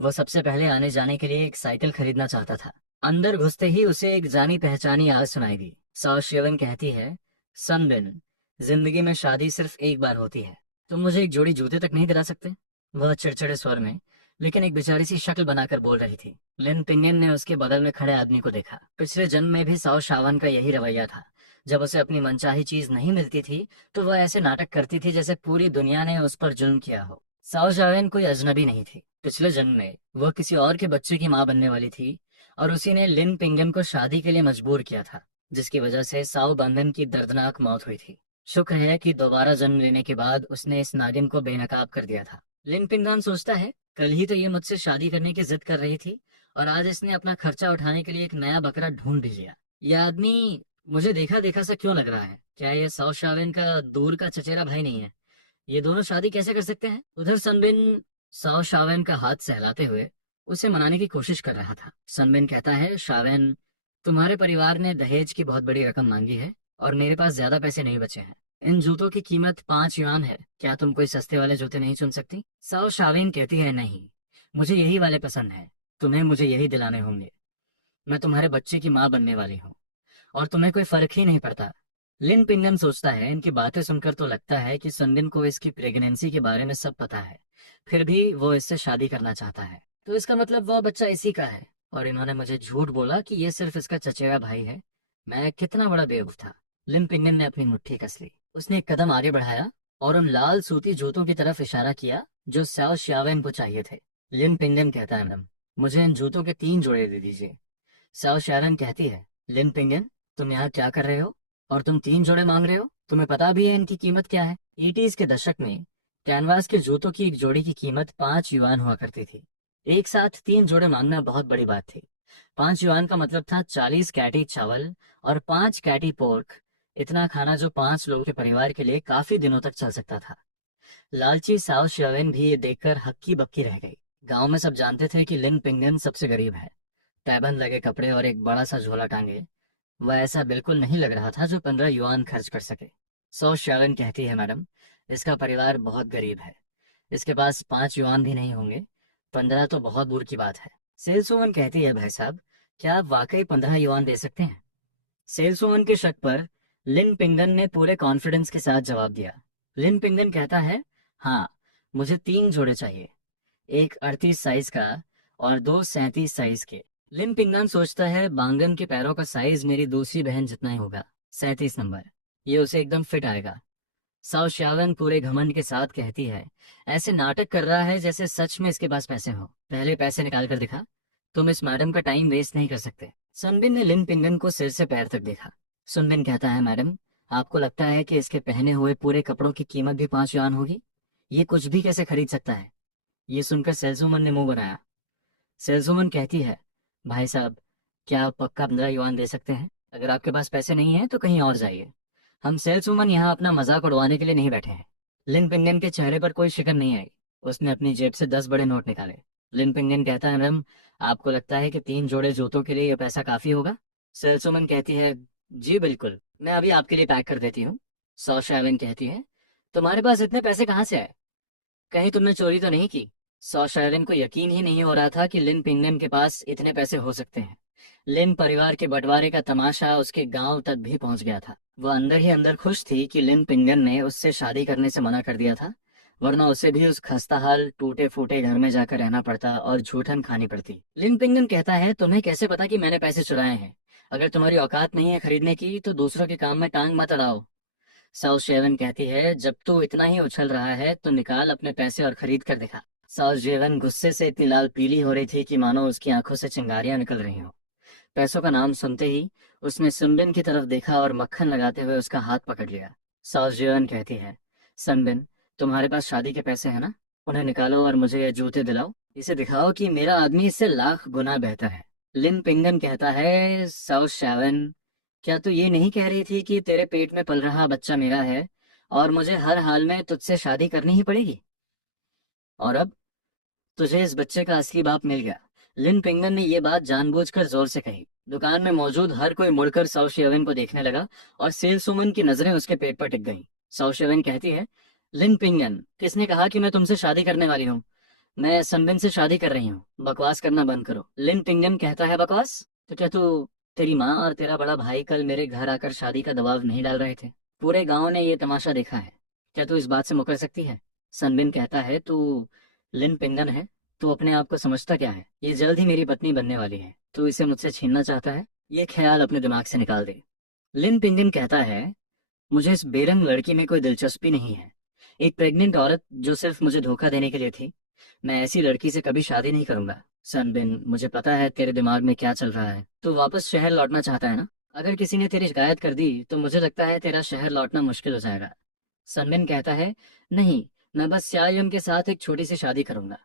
वो सबसे पहले आने जाने के लिए एक साइकिल खरीदना चाहता था। अंदर घुसते ही उसे एक जानी पहचानी आवाज सुनाई दी। साओ शिवन कहती है, सनबिन, जिंदगी में शादी सिर्फ एक बार होती है, तुम मुझे एक जोड़ी जूते तक नहीं दिला सकते? वह चिड़चिड़े स्वर में, लेकिन एक बेचारी सी शक्ल बनाकर बोल रही थी। लिन पिंगन ने उसके बगल में खड़े आदमी को देखा। पिछले जन्म में भी साओ शावन का यही रवैया था। जब उसे अपनी मनचाही चीज नहीं मिलती थी तो वह ऐसे नाटक करती थी जैसे पूरी दुनिया ने उस पर जुल्म किया हो। साओ शावेन कोई अजनबी नहीं थी। पिछले जन्म में वह किसी और के बच्चे की माँ बनने वाली थी, और उसी ने लिन पिंगन को शादी के लिए मजबूर किया था, जिसकी वजह से साओ बंधन की दर्दनाक मौत हुई थी। शुक्र है कि दोबारा जन्म लेने के बाद उसने इस नागिन को बेनकाब कर दिया था। लिन पिंगन सोचता है, कल ही तो ये मुझसे शादी करने की जिद कर रही थी, और आज इसने अपना खर्चा उठाने के लिए एक नया बकरा ढूंढ भी लिया। यह आदमी मुझे देखा देखा सा क्यों लग रहा है? क्या ये साउथ शावेन का दूर का चचेरा भाई नहीं है? ये दोनों शादी कैसे कर सकते हैं? उधर सनबिन साओ शावेन का हाथ सहलाते हुए उसे मनाने की कोशिश कर रहा था। सनबिन कहता है, शावेन, तुम्हारे परिवार ने दहेज की बहुत बड़ी रकम मांगी है, और मेरे पास ज्यादा पैसे नहीं बचे हैं। इन जूतों की कीमत 5 युआन है, क्या तुम कोई सस्ते वाले जूते नहीं चुन सकती? साओ शावेन कहती है, नहीं, मुझे यही वाले पसंद है। तुम्हें मुझे यही दिलाने होंगे। मैं तुम्हारे बच्चे की माँ बनने वाली हूँ, और तुम्हें कोई फर्क ही नहीं पड़ता। लिन पिंगन सोचता है, इनकी बातें सुनकर तो लगता है कि सनबिन को इसकी प्रेगनेंसी के बारे में सब पता है, फिर भी वो इससे शादी करना चाहता है। तो इसका मतलब वो बच्चा इसी का है, और इन्होंने मुझे झूठ बोला कि ये सिर्फ इसका चचेरा भाई है। मैं कितना बड़ा बेवकूफ था। लिन पिंगन ने अपनी मुट्ठी कस ली। उसने एक कदम आगे बढ़ाया और उन लाल सूती जूतों की तरफ इशारा किया जो स्याओ शियावेन को चाहिए थे। लिन पिंगन कहता है, मैडम, मुझे इन जूतों के 3 जोड़े दे दीजिए। साओ शारन कहती है, लिन पिंगन, तुम यहाँ क्या कर रहे हो? और तुम 3 जोड़े मांग रहे हो? तुम्हें पता भी है इनकी कीमत क्या है? 80s के दशक में कैनवास के जूतों की एक जोड़ी की कीमत 5 युआन हुआ करती थी। एक साथ 3 जोड़े मांगना बहुत बड़ी बात थी। 5 युआन का मतलब था 40 कैटी चावल और 5 कैटी पोर्क। इतना खाना जो 5 लोगों के परिवार के लिए काफी दिनों तक चल सकता था। लालची साओ शियावेन भी ये देखकर हक्की बक्की रह गई। गांव में सब जानते थे कि लिन पिंगन सबसे गरीब है। पैबंद लगे कपड़े और एक बड़ा सा झोला टांगे, वह ऐसा बिल्कुल नहीं लग रहा था जो 15 युआन खर्च कर सके। सो शालन कहती है, मैडम, इसका परिवार बहुत गरीब है, इसके पास 5 युआन भी नहीं होंगे। 15 तो बहुत दूर की बात है। सेल्सवुमन कहती है, भाई साहब, क्या आप वाकई 15 युआन दे सकते हैं? सेल्सवुमन के शक पर लिन पिंगन ने पूरे कॉन्फिडेंस के साथ जवाब दिया। लिन पिंगन कहता है, हाँ, मुझे 3 जोड़े चाहिए, एक 38 साइज का और दो 37 साइज के। लिन पिंगन सोचता है, बांगन के पैरों का साइज मेरी दूसरी बहन जितना ही होगा, 37 नंबर। ये उसे एकदम फिट आएगा। साओ श्यावन पूरे घमंड के साथ कहती है, ऐसे नाटक कर रहा है जैसे सच में इसके पास पैसे हो। पहले पैसे निकाल कर दिखा, तुम इस मैडम का टाइम वेस्ट नहीं कर सकते। सुनबिन ने लिन पिंगन को सिर से पैर तक देखा। सुनबिन कहता है, मैडम, आपको लगता है कि इसके पहने हुए पूरे कपड़ों की कीमत भी 5 युआन होगी? ये कुछ भी कैसे खरीद सकता है? ये सुनकर सेल्सवुमन ने मुंह बनाया। सेल्सवुमन कहती है, भाई साहब, क्या आप पक्का 15 युआन दे सकते हैं? अगर आपके पास पैसे नहीं हैं तो कहीं और जाइए। हम सेल्सवुमन यहाँ अपना मजाक उड़वाने के लिए नहीं बैठे हैं। लिन पिंगन के चेहरे पर कोई शिकन नहीं आई। उसने अपनी जेब से 10 बड़े नोट निकाले। लिन पिंगन कहता है, मैडम, आपको लगता है कि 3 जोड़े जूतों के लिए यह पैसा काफी होगा? सेल्सवुमन कहती है, जी बिल्कुल, मैं अभी आपके लिए पैक कर देती हूँ। सौ शाइलिन कहती है, तुम्हारे पास इतने पैसे कहाँ से आए? कहीं तुमने चोरी तो नहीं की? सौ शायरिन को यकीन ही नहीं हो रहा था कि लिन पिंगन के पास इतने पैसे हो सकते हैं। लिन परिवार के बंटवारे का तमाशा उसके गांव तक भी पहुंच गया था। वह अंदर ही अंदर खुश थी कि लिन पिंगन ने उससे शादी करने से मना कर दिया था, वरना उसे भी उस खस्ताहाल टूटे फूटे घर में जाकर रहना पड़ता और झूठन खानी पड़ती। लिन पिंगन कहता है, तुम्हें कैसे पता कि मैंने पैसे चुराए हैं? अगर तुम्हारी औकात नहीं है खरीदने की तो दूसरों के काम में टांग मत अड़ाओ। साउथ शेवन कहती है, जब तू इतना ही उछल रहा है तो निकाल अपने पैसे और खरीद कर दिखा। साउथ शेवन गुस्से से इतनी लाल पीली हो रही थी कि मानो उसकी आंखों से चिंगारियां निकल रही हों। पैसों का नाम सुनते ही उसने सनबिन की तरफ देखा और मक्खन लगाते हुए उसका हाथ पकड़ लिया। साउथ जेवन कहती है, सनबिन, तुम्हारे पास शादी के पैसे हैं ना? उन्हें निकालो और मुझे ये जूते दिलाओ। इसे दिखाओ कि मेरा आदमी इससे लाख गुना बेहतर है। लिन पिंगन कहता है, साउथ शेवन, क्या तू ये नहीं कह रही थी कि तेरे पेट में पल रहा बच्चा मेरा है और मुझे हर हाल में तुझसे शादी करनी ही पड़ेगी? और अब तुझे इस बच्चे का असली बाप मिल गया। लिन पिंगन ने यह बात जानबूझकर जोर से कही। दुकान में मौजूद हर कोई मुड़कर साउशेवन को देखने लगा और सेल्सवुमन की नजरें उसके पेट पर टिक गईं। साउशेवन कहती है, लिन पिंगन, किसने कहा कि मैं तुमसे शादी करने वाली हूँ? मैं सनबिन से शादी कर रही हूँ। बकवास करना बंद करो। लिन पिंगन कहता है, बकवास? तो क्या तू, तेरी माँ और तेरा बड़ा भाई कल मेरे घर आकर शादी का दबाव नहीं डाल रहे थे? पूरे गांव ने ये तमाशा देखा है। क्या तू इस बात से मुकर सकती है? सनबिन कहता है, तू लिन पिंगन है? तू अपने आप को समझता क्या है? ये जल्द ही मेरी पत्नी बनने वाली है। तू इसे मुझसे छीनना चाहता है? ये ख्याल अपने दिमाग से निकाल दे। लिन पिंगन कहता है, मुझे इस बेरंग लड़की में कोई दिलचस्पी नहीं है। एक प्रेग्नेंट औरत जो सिर्फ मुझे धोखा देने के लिए थी। मैं ऐसी लड़की से कभी शादी नहीं करूंगा। सनबिन, मुझे पता है तेरे दिमाग में क्या चल रहा है। तू वापस शहर लौटना चाहता है ना? अगर किसी ने तेरी शिकायत कर दी तो मुझे लगता है तेरा शहर लौटना मुश्किल हो जाएगा। सनबिन कहता है, नहीं, मैं बस स्यायम के साथ एक छोटी सी शादी करूंगा।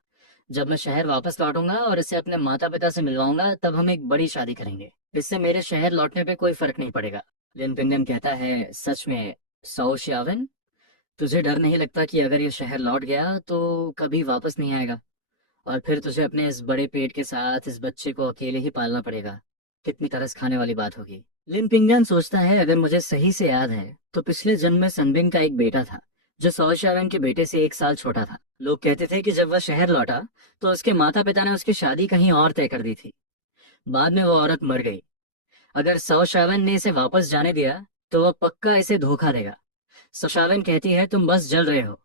जब मैं शहर वापस लौटूंगा और इसे अपने माता पिता से मिलवाऊंगा तब हम एक बड़ी शादी करेंगे। इससे मेरे शहर लौटने पे कोई फर्क नहीं पड़ेगा। लिन पिंगन कहता है, सच में? सौ श्यावन, तुझे डर नहीं लगता कि अगर ये शहर लौट गया तो कभी वापस नहीं आएगा और फिर तुझे अपने इस बड़े पेट के साथ इस बच्चे को अकेले ही पालना पड़ेगा? कितनी तरस खाने वाली बात होगी। लिन पिंगन सोचता है, अगर मुझे सही से याद है तो पिछले जन्म में सनबिन का एक बेटा था जो सौ शावन के बेटे से 1 साल छोटा था। लोग कहते थे कि जब वह शहर लौटा तो उसके माता पिता ने उसकी शादी कहीं और तय कर दी थी। बाद में वो औरत मर गई। अगर सौ शावन ने इसे वापस जाने दिया तो वह पक्का इसे धोखा देगा। सौ शावन कहती है, तुम बस जल रहे हो।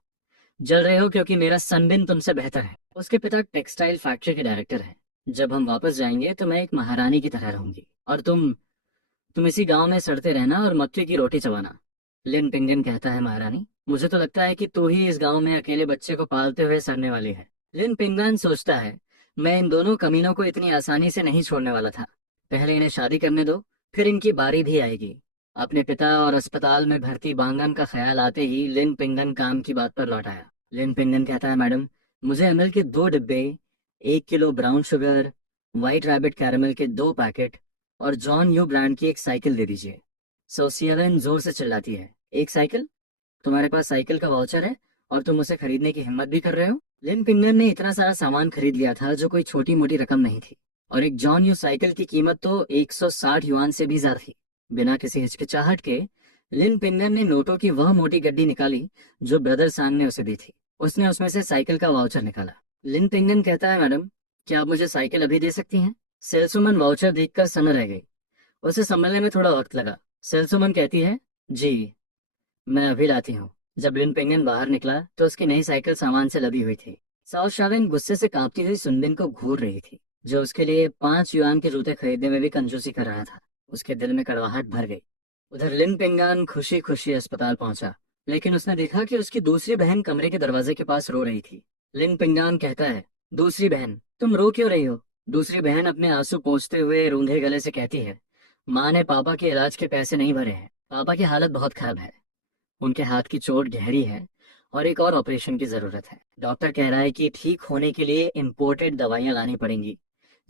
जल रहे हो क्योंकि मेरा सनबिन तुमसे बेहतर है। उसके पिता टेक्सटाइल फैक्ट्री के डायरेक्टर हैं। जब हम वापस जाएंगे तो मैं एक महारानी की तरह रहूंगी और तुम इसी गांव में सड़ते रहना और मक्के की रोटी चबाना। लिन पिंगन कहता है, महारानी, मुझे तो लगता है कि तू ही इस गांव में अकेले बच्चे को पालते हुए सड़ने वाली है। लिन पिंगन सोचता है, मैं इन दोनों कमीनों को इतनी आसानी से नहीं छोड़ने वाला था। पहले इन्हें शादी करने दो, फिर इनकी बारी भी आएगी। अपने पिता और अस्पताल में भर्ती बांगन का ख्याल आते ही लिन पिंगन काम की बात पर लौट आया। लिन पिंगन कहता है, मैडम, मुझे एमएल के 2 डिब्बे, 1 kilo brown sugar, white rabbit caramel के 2 पैकेट और जॉन यू ब्रांड की एक साइकिल दे दीजिए। सोसियावन जोर से चिल्लाती है, एक साइकिल? तुम्हारे पास साइकिल का वाउचर है और तुम उसे खरीदने की हिम्मत भी कर रहे हो? लिन पिंगन ने इतना सारा सामान खरीद लिया था जो कोई छोटी मोटी रकम नहीं थी और एक जॉन यू साइकिल की कीमत तो 160 युआन से भी ज्यादा थी। बिना किसी हिचकिचाहट के लिन पिंगन ने नोटों की वह मोटी गड्डी निकाली जो ब्रदर सांग ने उसे दी थी। उसने उसमें से साइकिल का वाउचर निकाला। लिन पिंगन कहता है, मैडम, क्या आप मुझे साइकिल अभी दे सकती हैं? सेल्सवुमन वाउचर देखकर सन्न रह गई। उसे संभलने में थोड़ा वक्त लगा। सेल्सवुमन कहती है, जी, मैं अभी लाती हूँ। जब लिन पिंगन बाहर निकला तो उसकी नई साइकिल सामान से लदी हुई थी। साउथ शाविन गुस्से से कांपती हुई सुनबिन को घूर रही थी, जो उसके लिए 5 युआन के जूते खरीदने में भी कंजूसी कर रहा था। उसके दिल में कड़वाहट भर गई। उधर लिन पिंगान खुशी खुशी अस्पताल पहुंचा, लेकिन उसने देखा कि उसकी दूसरी बहन कमरे के दरवाजे के पास रो रही थी। लिन पिंगान कहता है, दूसरी बहन, तुम रो क्यों रही हो? दूसरी बहन अपने आंसू पोंछते हुए रूंधे गले से कहती है, माँ ने पापा के इलाज के पैसे नहीं भरे हैं। पापा की हालत बहुत खराब है। उनके हाथ की चोट गहरी है और एक और ऑपरेशन की जरूरत है। डॉक्टर कह रहा है कि ठीक होने के लिए इम्पोर्टेड दवाइयां लानी पड़ेंगी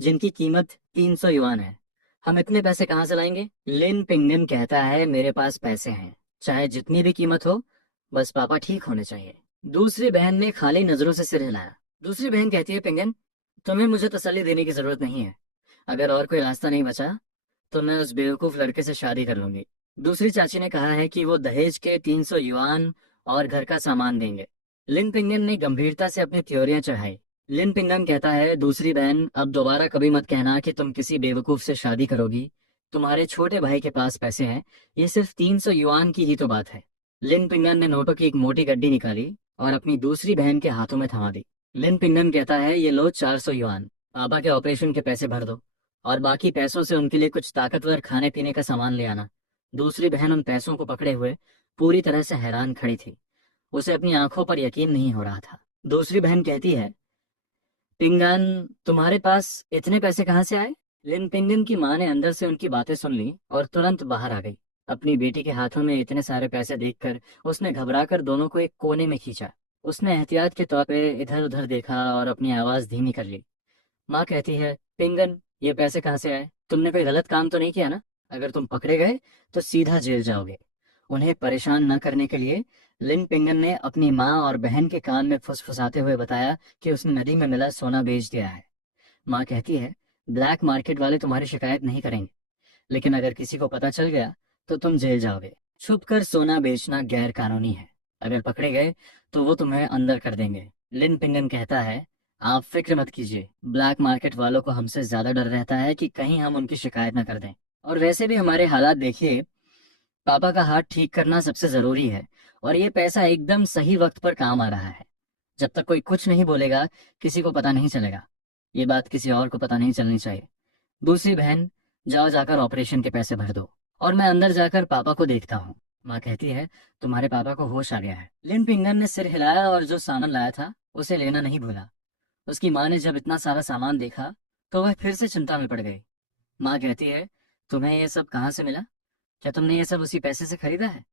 जिनकी कीमत 300 युआन है। हम इतने पैसे कहाँ से लाएंगे? लिन पिंगन कहता है, मेरे पास पैसे हैं, चाहे जितनी भी कीमत हो, बस पापा ठीक होने चाहिए। दूसरी बहन ने खाली नजरों से सिर हिलाया। दूसरी बहन कहती है, पिंगन, तुम्हें मुझे तसल्ली देने की जरूरत नहीं है। अगर और कोई रास्ता नहीं बचा तो मैं उस बेवकूफ लड़के से शादी कर लूंगी। दूसरी चाची ने कहा है कि वो दहेज के 300 युआन और घर का सामान देंगे। लिन पिंगन ने गंभीरता से अपनी थ्योरियां चढ़ाई। लिन पिंगन कहता है, दूसरी बहन, अब दोबारा कभी मत कहना कि तुम किसी बेवकूफ से शादी करोगी। तुम्हारे छोटे भाई के पास पैसे हैं, ये सिर्फ 300 युआन की ही तो बात है। लिन पिंगन ने नोटों की एक मोटी गड्डी निकाली और अपनी दूसरी बहन के हाथों में थमा दी। लिन पिंगन कहता है, ये लो 400 युआन, पापा के ऑपरेशन के पैसे भर दो और बाकी पैसों से उनके लिए कुछ ताकतवर खाने पीने का सामान ले आना। दूसरी बहन उन पैसों को पकड़े हुए पूरी तरह से हैरान खड़ी थी। उसे अपनी आंखों पर यकीन नहीं हो रहा था। दूसरी बहन कहती है, पिंगन, तुम्हारे पास इतने पैसे कहाँ से आए? लिन पिंगन की माँ ने अंदर से उनकी बातें सुन ली और तुरंत बाहर आ गई। अपनी बेटी के हाथों में इतने सारे पैसे देखकर उसने घबराकर दोनों को एक कोने में खींचा। उसने एहतियात के तौर पे इधर उधर देखा और अपनी आवाज धीमी कर ली। माँ कहती है, पिंगन, ये पैसे कहाँ से आए? तुमने कोई गलत काम तो नहीं किया ना? अगर तुम पकड़े गए तो सीधा जेल जाओगे। उन्हें परेशान न करने के लिए लिन पिंगन ने अपनी माँ और बहन के कान में फुसफुसाते हुए बताया कि उसने नदी में मिला सोना बेच दिया है। माँ कहती है, ब्लैक मार्केट वाले तुम्हारी शिकायत नहीं करेंगे, लेकिन अगर किसी को पता चल गया तो तुम जेल जाओगे। छुपकर सोना बेचना गैर कानूनी है। अगर पकड़े गए तो वो तुम्हें अंदर कर देंगे। लिन पिंगन कहता है, आप फिक्र मत कीजिए, ब्लैक मार्केट वालों को हमसे ज्यादा डर रहता है कि कहीं हम उनकी शिकायत न कर दें। और वैसे भी हमारे हालात देखिए, पापा का हाथ ठीक करना सबसे जरूरी है, और ये पैसा एकदम सही वक्त पर काम आ रहा है। जब तक कोई कुछ नहीं बोलेगा, किसी को पता नहीं चलेगा। ये बात किसी और को पता नहीं चलनी चाहिए। दूसरी बहन, जाओ जाकर ऑपरेशन के पैसे भर दो, और मैं अंदर जाकर पापा को देखता हूँ। माँ कहती है, तुम्हारे पापा को होश आ गया है। लिन पिंगन ने सिर हिलाया और जो सामान लाया था उसे लेना नहीं भूला। उसकी माँ ने जब इतना सारा सामान देखा तो वह फिर से चिंता में पड़ गई। माँ कहती है, तुम्हें ये सब कहाँ से मिला? क्या तुमने ये सब उसी पैसे से खरीदा है?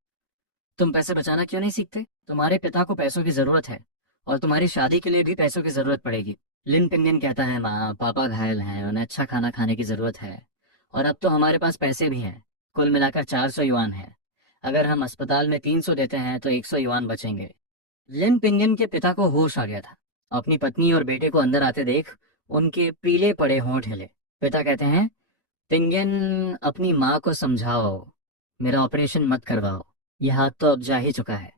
तुम पैसे बचाना क्यों नहीं सीखते? तुम्हारे पिता को पैसों की जरूरत है, और तुम्हारी शादी के लिए भी पैसों की जरूरत पड़ेगी। लिन पिंगन कहता है, माँ, पापा घायल हैं, उन्हें अच्छा खाना खाने की जरूरत है, और अब तो हमारे पास पैसे भी हैं। कुल मिलाकर 400 युआन है। अगर हम अस्पताल में 300 देते हैं तो 100 युआन बचेंगे। लिन पिंगन के पिता को होश आ गया था। अपनी पत्नी और बेटे को अंदर आते देख उनके पीले पड़े होंठ हिले। पिता कहते हैं, पिंगन, अपनी माँ को समझाओ, मेरा ऑपरेशन मत करवाओ। यह हाथ तो अब जा ही चुका है।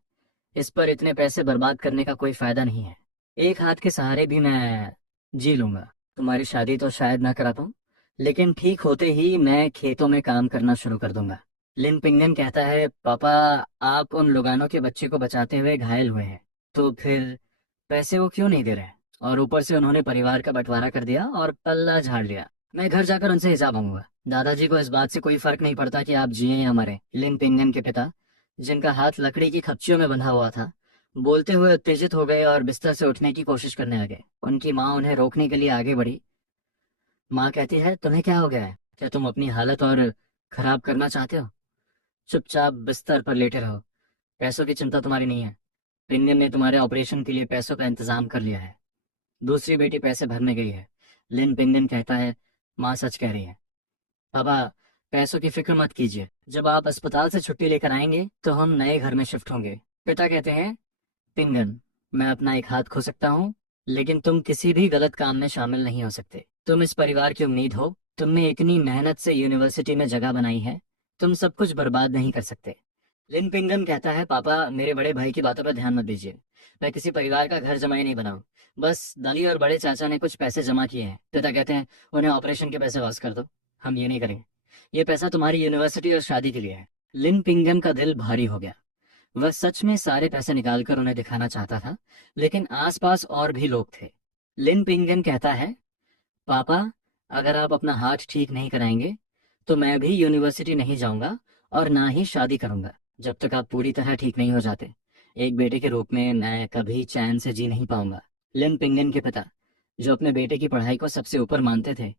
इस पर इतने पैसे बर्बाद करने का कोई फायदा नहीं है। एक हाथ के सहारे भी मैं जी लूंगा। तुम्हारी शादी तो शायद ना करा पाऊं, लेकिन ठीक होते ही मैं खेतों में काम करना शुरू कर दूंगा। लिन पिंगन कहता है, पापा, आप उन लोगानों के बच्चे को बचाते हुए घायल हुए हैं, तो फिर पैसे वो क्यों नहीं दे रहे? और ऊपर से उन्होंने परिवार का बंटवारा कर दिया और पल्ला झाड़ लिया। मैं घर जाकर उनसे हिसाब मांगूंगा। दादाजी को इस बात से कोई फर्क नहीं पड़ता कि आप जिए या मरे। लिन पिंगन के पिता, जिनका हाथ लकड़ी की खपचियों में बंधा हुआ था, बोलते हुए उत्तेजित हो गए और बिस्तर से उठने की कोशिश करने लगे। उनकी माँ उन्हें रोकने के लिए आगे बढ़ी। माँ कहती है, तुम्हें क्या हो गया है? क्या तुम अपनी हालत और खराब करना चाहते हो? चुपचाप बिस्तर पर लेटे रहो। पैसों की चिंता तुम्हारी नहीं है। पिंगन ने तुम्हारे ऑपरेशन के लिए पैसों का इंतजाम कर लिया है। दूसरी बेटी पैसे भरने गई है। लिन पिंगन कहता है, माँ सच कह रही है। पापा, पैसों की फिक्र मत कीजिए। जब आप अस्पताल से छुट्टी लेकर आएंगे तो हम नए घर में शिफ्ट होंगे। पिता कहते हैं, पिंगन, मैं अपना एक हाथ खो सकता हूँ, लेकिन तुम किसी भी गलत काम में शामिल नहीं हो सकते। तुम इस परिवार की उम्मीद हो। तुमने इतनी मेहनत से यूनिवर्सिटी में जगह बनाई है। तुम सब कुछ बर्बाद नहीं कर सकते। लिन पिंगन कहता है, पापा, मेरे बड़े भाई की बातों पर ध्यान मत दीजिए। मैं किसी परिवार का घर जमाई नहीं बनाऊं। बस दादी और बड़े चाचा ने कुछ पैसे जमा किए हैं। पिता कहते हैं, उन्हें ऑपरेशन के पैसे वापस कर दो। हम ये नहीं करेंगे। ये पैसा तुम्हारी यूनिवर्सिटी और शादी के लिए है। लिन पिंगम का दिल भारी हो गया। वह सच में सारे पैसे निकालकर उन्हें दिखाना चाहता था, लेकिन आसपास और भी लोग थे। लिन पिंगम कहता है, पापा, अगर आप अपना हाथ ठीक नहीं कराएंगे तो मैं भी यूनिवर्सिटी नहीं जाऊंगा और ना ही शादी करूंगा, जब तक आप पूरी तरह ठीक नहीं हो जाते। एक बेटे के रूप में मैं कभी चैन से जी नहीं पाऊंगा। लिन पिंगन के पिता, जो अपने बेटे की पढ़ाई को सबसे ऊपर मानते थे,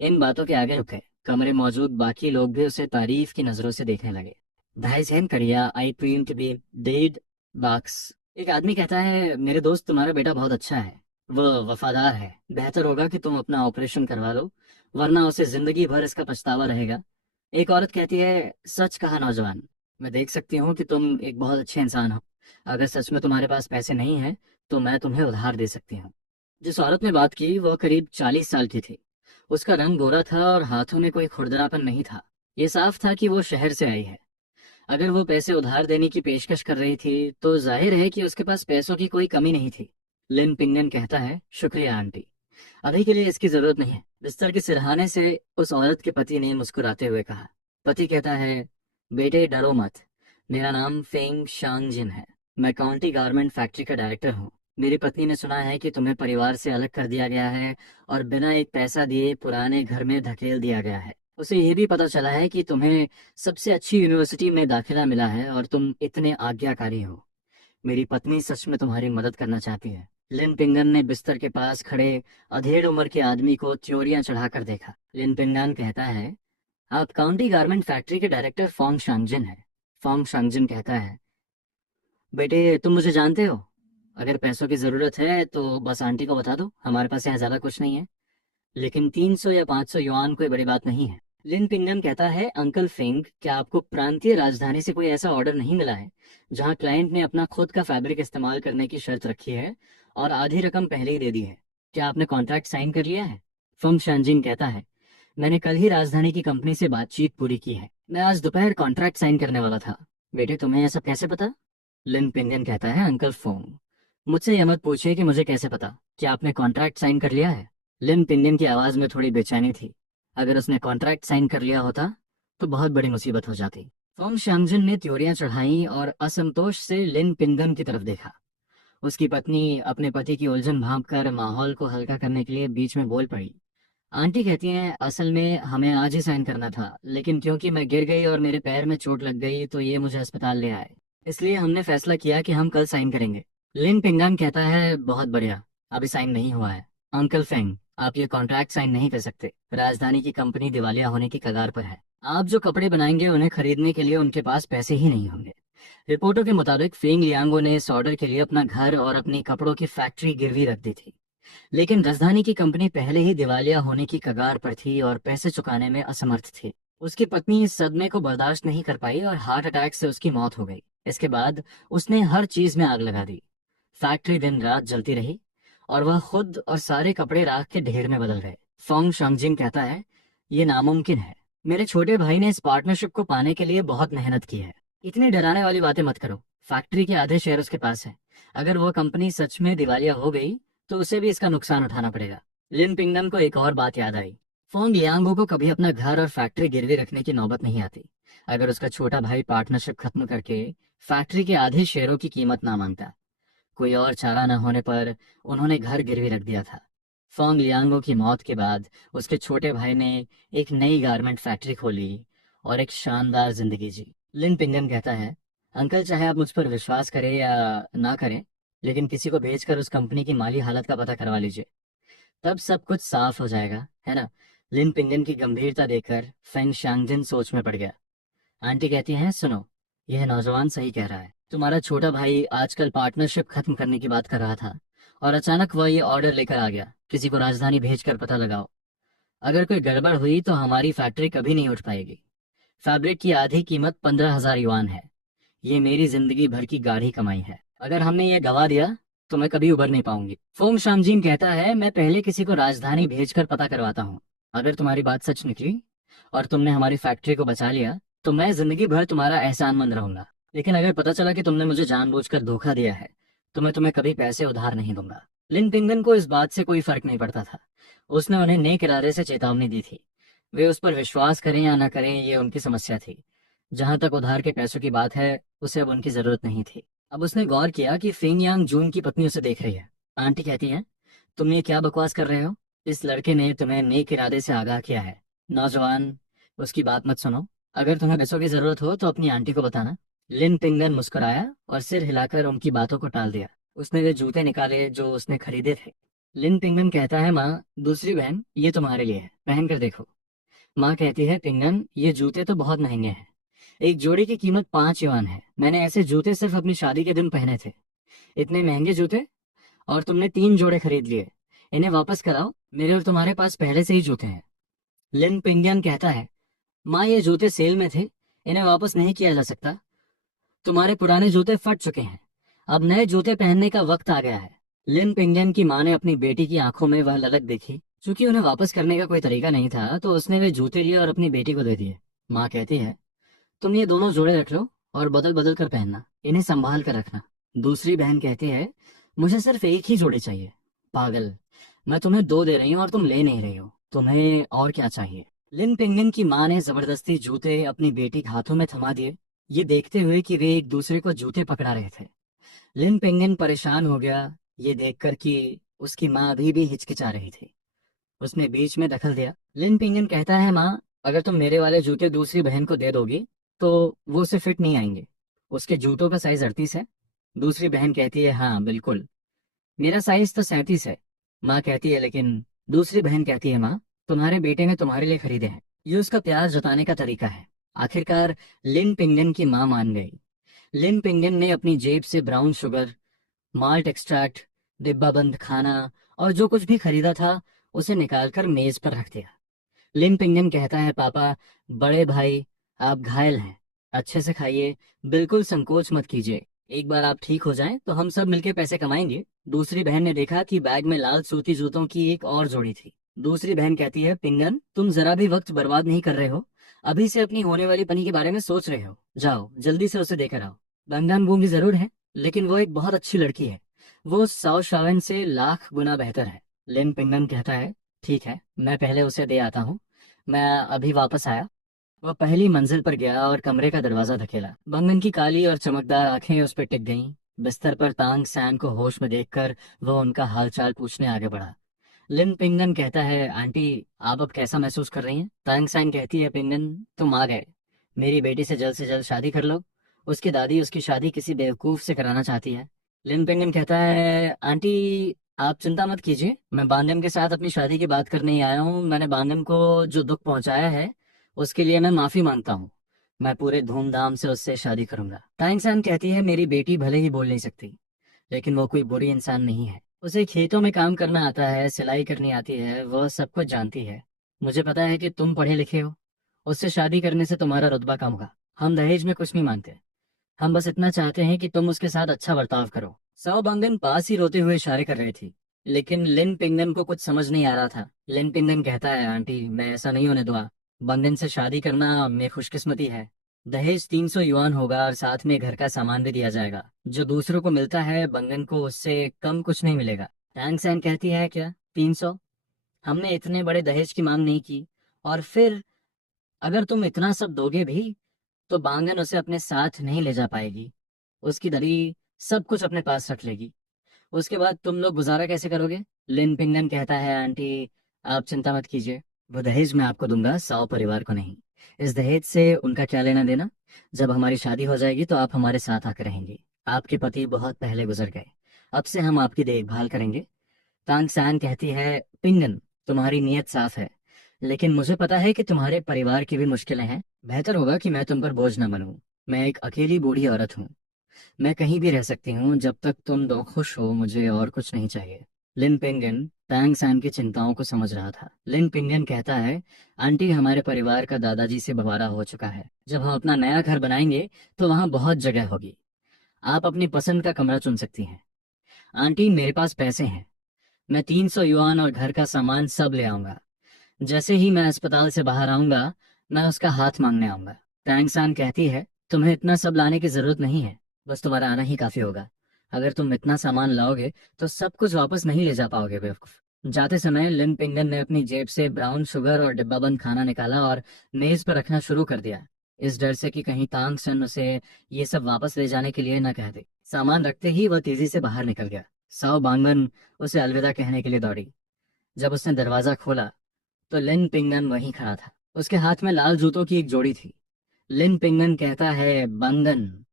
इन बातों के आगे रुके। कमरे मौजूद बाकी लोग भी उसे तारीफ की नजरों से देखने लगे। भाईजान करिया, आई प्रीम टू बी डेड बाक्स। एक आदमी कहता है, मेरे दोस्त, तुम्हारा बेटा बहुत अच्छा है, वो वफादार है। बेहतर होगा कि तुम अपना ऑपरेशन करवा लो, वरना उसे जिंदगी भर इसका पछतावा रहेगा। एक औरत कहती है, सच कहा नौजवान, मैं देख सकती हूँ कि तुम एक बहुत अच्छे इंसान हो। अगर सच में तुम्हारे पास पैसे नहीं हैं तो मैं तुम्हें उधार दे सकती हूँ। जिस औरत ने बात की वह करीब 40 साल की थी। उसका रंग गोरा था और हाथों में कोई खुरदरापन नहीं था। ये साफ था कि वो शहर से आई है। अगर वो पैसे उधार देने की पेशकश कर रही थी तो जाहिर है कि उसके पास पैसों की कोई कमी नहीं थी। लिन पिंगन कहता है, शुक्रिया आंटी, अभी के लिए इसकी जरूरत नहीं है। बिस्तर के सिरहाने से उस औरत के पति ने मुस्कुराते हुए कहा। पति कहता है, बेटे डरो मत, मेरा नाम फेंग शांगजिन है। मैं काउंटी गारमेंट फैक्ट्री का डायरेक्टर हूँ। मेरी पत्नी ने सुना है कि तुम्हें परिवार से अलग कर दिया गया है और बिना एक पैसा दिए पुराने घर में धकेल दिया गया है। उसे ये भी पता चला है कि तुम्हें सबसे अच्छी यूनिवर्सिटी में दाखिला मिला है और तुम इतने आज्ञाकारी हो। मेरी पत्नी सच में तुम्हारी मदद करना चाहती है। लिन पिंगन ने बिस्तर के पास खड़े अधेड़ उम्र के आदमी को त्योरियां चढ़ाकर देखा। लिन पिंगन कहता है, आप काउंटी गारमेंट फैक्ट्री के डायरेक्टर फोंग शांगजिन हैं। फोंग शांगजिन कहता है, बेटे तुम मुझे जानते हो। अगर पैसों की जरूरत है तो बस आंटी को बता दो, हमारे पास यहाँ ज्यादा कुछ नहीं है। लेकिन 300 या 500 युआन कोई बड़ी बात नहीं है। लिन पिंगन कहता है, अंकल फिंग, क्या आपको प्रांतीय राजधानी से कोई ऐसा ऑर्डर नहीं मिला है जहां क्लाइंट ने अपना खुद का फैब्रिक इस्तेमाल करने की शर्त रखी है और आधी रकम पहले ही दे दी है? क्या आपने कॉन्ट्रैक्ट साइन कर लिया है? फंग शानजिन कहता है, मैंने कल ही राजधानी की कंपनी से बातचीत पूरी की है। मैं आज दोपहर कॉन्ट्रैक्ट साइन करने वाला था। बेटे तुम्हें यह सब कैसे पता? लिन पिंगन कहता है, अंकल फोंग, मुझसे यह मत पूछिए कि मुझे कैसे पता। क्या आपने कॉन्ट्रैक्ट साइन कर लिया है? लिन पिंगन की आवाज में थोड़ी बेचैनी थी। अगर उसने कॉन्ट्रैक्ट साइन कर लिया होता तो बहुत बड़ी मुसीबत हो जाती। फोंग शांगजिन ने त्योरियां चढ़ाई और असंतोष से लिन पिंगन की तरफ देखा। उसकी पत्नी अपने पति की उलझन भांपकर माहौल को हल्का करने के लिए बीच में बोल पड़ी। आंटी कहती हैं, असल में हमें आज ही साइन करना था, लेकिन क्योंकि मैं गिर गई और मेरे पैर में चोट लग गई तो ये मुझे अस्पताल ले आए। इसलिए हमने फैसला किया कि हम कल साइन करेंगे। लिन पिंगान कहता है, बहुत बढ़िया, अभी साइन नहीं हुआ है। अंकल फेंग, आप ये कॉन्ट्रैक्ट साइन नहीं कर सकते। राजधानी की कंपनी दिवालिया होने की कगार पर है। आप जो कपड़े बनाएंगे उन्हें खरीदने के लिए उनके पास पैसे ही नहीं होंगे। रिपोर्टों के मुताबिक फेंग लियांगो ने इस ऑर्डर के लिए अपना घर और अपनी कपड़ों की फैक्ट्री गिरवी रख दी थी। लेकिन राजधानी की कंपनी पहले ही दिवालिया होने की कगार पर थी और पैसे चुकाने में असमर्थ थी। उसकी पत्नी इस सदमे को बर्दाश्त नहीं कर पाई और हार्ट अटैक से उसकी मौत हो गई। इसके बाद उसने हर चीज में आग लगा दी। फैक्ट्री दिन रात जलती रही और वह खुद और सारे कपड़े राख के ढेर में बदल गए। फोंग शांगजिन कहता है, ये नामुमकिन है। मेरे छोटे भाई ने इस पार्टनरशिप को पाने के लिए बहुत मेहनत की है। इतनी डराने वाली बातें मत करो। फैक्ट्री के आधे शेयर उसके पास है। अगर वो कंपनी सच में दिवालिया हो गई तो उसे भी इसका नुकसान उठाना पड़ेगा। लिन पिंगडम को एक और बात याद आई। फोंग लियांगो को कभी अपना घर और फैक्ट्री गिरवी रखने की नौबत नहीं आती। अगर उसका छोटा भाई पार्टनरशिप खत्म करके फैक्ट्री के आधे शेयरों की कीमत ना मांगता। कोई और चारा न होने पर उन्होंने घर गिरवी रख दिया था। फोंग लियांगो की मौत के बाद उसके छोटे भाई ने एक नई गारमेंट फैक्ट्री खोली और एक शानदार जिंदगी जी। लिन पिंगम कहता है, अंकल चाहे आप मुझ पर विश्वास करें या ना करें, लेकिन किसी को भेजकर उस कंपनी की माली हालत का पता करवा लीजिए, तब सब कुछ साफ हो जाएगा, है ना? लिन पिंगन की गंभीरता देखकर फेंग शांगजिन सोच में पड़ गया। आंटी कहती हैं, सुनो, यह नौजवान सही कह रहा है। तुम्हारा छोटा भाई आजकल पार्टनरशिप खत्म करने की बात कर रहा था और अचानक वह ये ऑर्डर लेकर आ गया। किसी को राजधानी भेजकर पता लगाओ। अगर कोई गड़बड़ हुई तो हमारी फैक्ट्री कभी नहीं उठ पाएगी। फैब्रिक की आधी कीमत 15,000 युआन है। ये मेरी जिंदगी भर की गाढ़ी कमाई है। अगर हमने ये गवा दिया तो मैं कभी उबर नहीं पाऊंगी। फोंग शामजीन कहता है, मैं पहले किसी को राजधानी भेजकर पता करवाता हूँ। अगर तुम्हारी बात सच निकली और तुमने हमारी फैक्ट्री को बचा लिया तो मैं जिंदगी भर तुम्हारा एहसानमंद रहूंगा। लेकिन अगर पता चला कि तुमने मुझे जानबूझकर धोखा दिया है तो मैं तुम्हें कभी पैसे उधार नहीं दूंगा। लिन पिंगन को इस बात से कोई फर्क नहीं पड़ता था। उसने उन्हें नेक इरादे से चेतावनी दी थी। वे उस पर विश्वास करें या ना करें, ये उनकी समस्या थी। जहां तक उधार के पैसों की बात है, उसे अब उनकी जरूरत नहीं थी। अब उसने गौर किया कि फेंग यांग जून की पत्नी उसे देख रही है। आंटी कहती है, तुम ये क्या बकवास कर रहे हो? इस लड़के ने तुम्हें नेक इरादे से आगाह किया है। नौजवान, उसकी बात मत सुनो। अगर तुम्हें पैसों की जरूरत हो तो अपनी आंटी को बताना। लिन पिंगन मुस्कुराया और सिर हिलाकर उनकी बातों को टाल दिया। उसने वे जूते निकाले जो उसने खरीदे थे। लिन पिंगन कहता है, माँ, दूसरी बहन, ये तुम्हारे लिए है, पहन कर देखो। माँ कहती है, पिंगन, ये जूते तो बहुत महंगे हैं। एक जोड़ी की कीमत 5 युआन है। मैंने ऐसे जूते सिर्फ अपनी शादी के दिन पहने थे। इतने महंगे जूते? और तुमने 3 जोड़े खरीद लिए। इन्हें वापस कराओ, मेरे और तुम्हारे पास पहले से ही जूते हैं। लिन पिंगन कहता है, माँ, ये जूते सेल में थे, इन्हें वापस नहीं किया जा सकता। तुम्हारे पुराने जूते फट चुके हैं। अब नए जूते पहनने का वक्त आ गया है। लिन पिंगन की माँ ने अपनी बेटी की आंखों में वह ललक देखी। चूंकि उन्हें वापस करने का कोई तरीका नहीं था तो उसने वे जूते लिए और अपनी बेटी को दे दिए। माँ कहती है, तुम ये दोनों जोड़े रख लो और बदल बदल कर पहनना, इन्हें संभाल कर रखना। दूसरी बहन कहती है, मुझे सिर्फ एक ही जोड़ी चाहिए। पागल, मैं तुम्हें 2 दे रही हूँ और तुम ले नहीं रही हो। तुम्हें और क्या चाहिए? लिन पिंगन की माँ ने जबरदस्ती जूते अपनी बेटी के हाथों में थमा दिए, ये देखते हुए कि वे एक दूसरे को जूते पकड़ा रहे थे। लिन पिंगन परेशान हो गया। ये देखकर कि उसकी माँ अभी भी हिचकिचा रही थी, उसने बीच में दखल दिया। लिन पिंगन कहता है, माँ, अगर तुम मेरे वाले जूते दूसरी बहन को दे दोगी तो वो उसे फिट नहीं आएंगे। उसके जूतों का साइज 38 है। दूसरी बहन कहती है, हाँ बिल्कुल, मेरा साइज तो 37 है। माँ कहती है, लेकिन दूसरी बहन कहती है, माँ, तुम्हारे बेटे ने तुम्हारे लिए खरीदे हैं। ये उसका प्यार जताने का तरीका है। आखिरकार लिन पिंगन की माँ मान गई। लिन पिंगन ने अपनी जेब से ब्राउन शुगर, माल्ट एक्सट्रैक्ट, डिब्बा बंद खाना और जो कुछ भी खरीदा था उसे निकालकर मेज पर रख दिया। लिन पिंगन कहता है, पापा, बड़े भाई, आप घायल हैं, अच्छे से खाइए, बिल्कुल संकोच मत कीजिए। एक बार आप ठीक हो जाएं तो हम सब मिलके पैसे कमाएंगे। दूसरी बहन ने देखा कि बैग में लाल सूती जूतों की एक और जोड़ी थी। दूसरी बहन कहती है, पिंगन, तुम जरा भी वक्त बर्बाद नहीं कर रहे हो, अभी से अपनी होने वाली पत्नी के बारे में सोच रहे हो। जाओ जल्दी से उसे देकर आओ। बंगन बूंगी जरूर है, लेकिन वो एक बहुत अच्छी लड़की है। वो 100 शावन से लाख गुना बेहतर है। लिन पिंगन कहता है, ठीक है, मैं पहले उसे दे आता हूँ। मैं अभी वापस आया। वह पहली मंजिल पर गया और कमरे का दरवाजा धकेला। बंगन की काली और चमकदार आंखें उस पर टिक गईं। बिस्तर पर तांग सैन को होश में देखकर वह उनका हालचाल पूछने आगे बढ़ा। लिन पिंगन कहता है, आंटी, आप अब कैसा महसूस कर रही हैं? तांग सैन कहती है, पिंगन, तुम आ गए। मेरी बेटी से जल्द शादी कर लो। उसकी दादी उसकी शादी किसी बेवकूफ से कराना चाहती है। लिन पिंगन कहता है, आंटी, आप चिंता मत कीजिए, मैं बांगन के साथ अपनी शादी की बात करने ही आया हूँ। मैंने बांगन को जो दुख पहुंचाया है उसके लिए मैं माफी मांगता हूँ। मैं पूरे धूमधाम से उससे शादी करूंगा। ताइंग सैन कहती है, मेरी बेटी भले ही बोल नहीं सकती, लेकिन वो कोई बुरी इंसान नहीं है। उसे खेतों में काम करना आता है, सिलाई करनी आती है, वह सब कुछ जानती है। मुझे पता है कि तुम पढ़े लिखे हो। उससे शादी करने से तुम्हारा रुतबा कम होगा। हम दहेज में कुछ नहीं मांगते, हम बस इतना चाहते हैं कि तुम उसके साथ अच्छा बर्ताव करो। साओ बांगन पास ही रोते हुए इशारे कर रही थी, लेकिन लिन पिंगन को कुछ समझ नहीं आ रहा था। लिन पिंगन कहता है, आंटी, मैं ऐसा नहीं होने दूंगा। बंगन से शादी करना मेरी खुशकिस्मती है। दहेज 300 युआन होगा और साथ में घर का सामान भी दिया जाएगा। जो दूसरों को मिलता है, बंगन को उससे कम कुछ नहीं मिलेगा। टैंग सैन कहती है, क्या 300? हमने इतने बड़े दहेज की मांग नहीं की। और फिर अगर तुम इतना सब दोगे भी तो बांगन उसे अपने साथ नहीं ले जा पाएगी। उसकी दरी सब कुछ अपने पास रख लेगी। उसके बाद तुम लोग गुजारा कैसे करोगे? लिन पिंगन कहता है, आंटी, आप चिंता मत कीजिए, वो दहेज मैं आपको दूंगा, साओ परिवार को नहीं। इस दहेज से उनका क्या लेना देना? जब हमारी शादी हो जाएगी तो आप हमारे साथ आकर रहेंगी। आपके पति बहुत पहले गुजर गए, अब से हम आपकी देखभाल करेंगे। तांग सैन कहती है, पिंगन, तुम्हारी नीयत साफ है, लेकिन मुझे पता है कि तुम्हारे परिवार की भी मुश्किलें हैं। बेहतर होगा कि मैं तुम पर बोझ न बनूं। मैं एक अकेली बूढ़ी औरत हूँ, मैं कहीं भी रह सकती हूँ, जब तक तुम दो खुश हो मुझे और कुछ नहीं चाहिए। लिन पिंगन टैंग सैन की चिंताओं को समझ रहा था। लिन पिंगन कहता है, आंटी, हमारे परिवार का दादाजी से बंटवारा हो चुका है। जब हम अपना नया घर बनाएंगे तो वहाँ बहुत जगह होगी। आप अपनी पसंद का कमरा चुन सकती हैं। आंटी, मेरे पास पैसे हैं, मैं 300 युआन और घर का सामान सब ले आऊंगा। जैसे ही मैं अस्पताल से बाहर आऊंगा मैं उसका हाथ मांगने आऊंगा। टैंग सान कहती है, तुम्हें इतना सब लाने की जरूरत नहीं है, बस तुम्हारा आना ही काफी होगा। अगर तुम इतना सामान लाओगे तो सब कुछ वापस नहीं ले जा पाओगे, बेवकूफ। जाते समय लिन पिंगन ने अपनी जेब से ब्राउन शुगर और डिब्बाबंद खाना निकाला और मेज पर रखना शुरू कर दिया, इस डर से कि कहीं तांग सन उसे ये सब वापस ले जाने के लिए न कह दे। सामान रखते ही वह तेजी से बाहर निकल गया। साओ बांगमन उसे अलविदा कहने के लिए दौड़ी। जब उसने दरवाजा खोला तो लिन पिंगन वहीं खड़ा था। उसके हाथ में लाल जूतों की एक जोड़ी थी। लिन पिंगन कहता है, बंगन,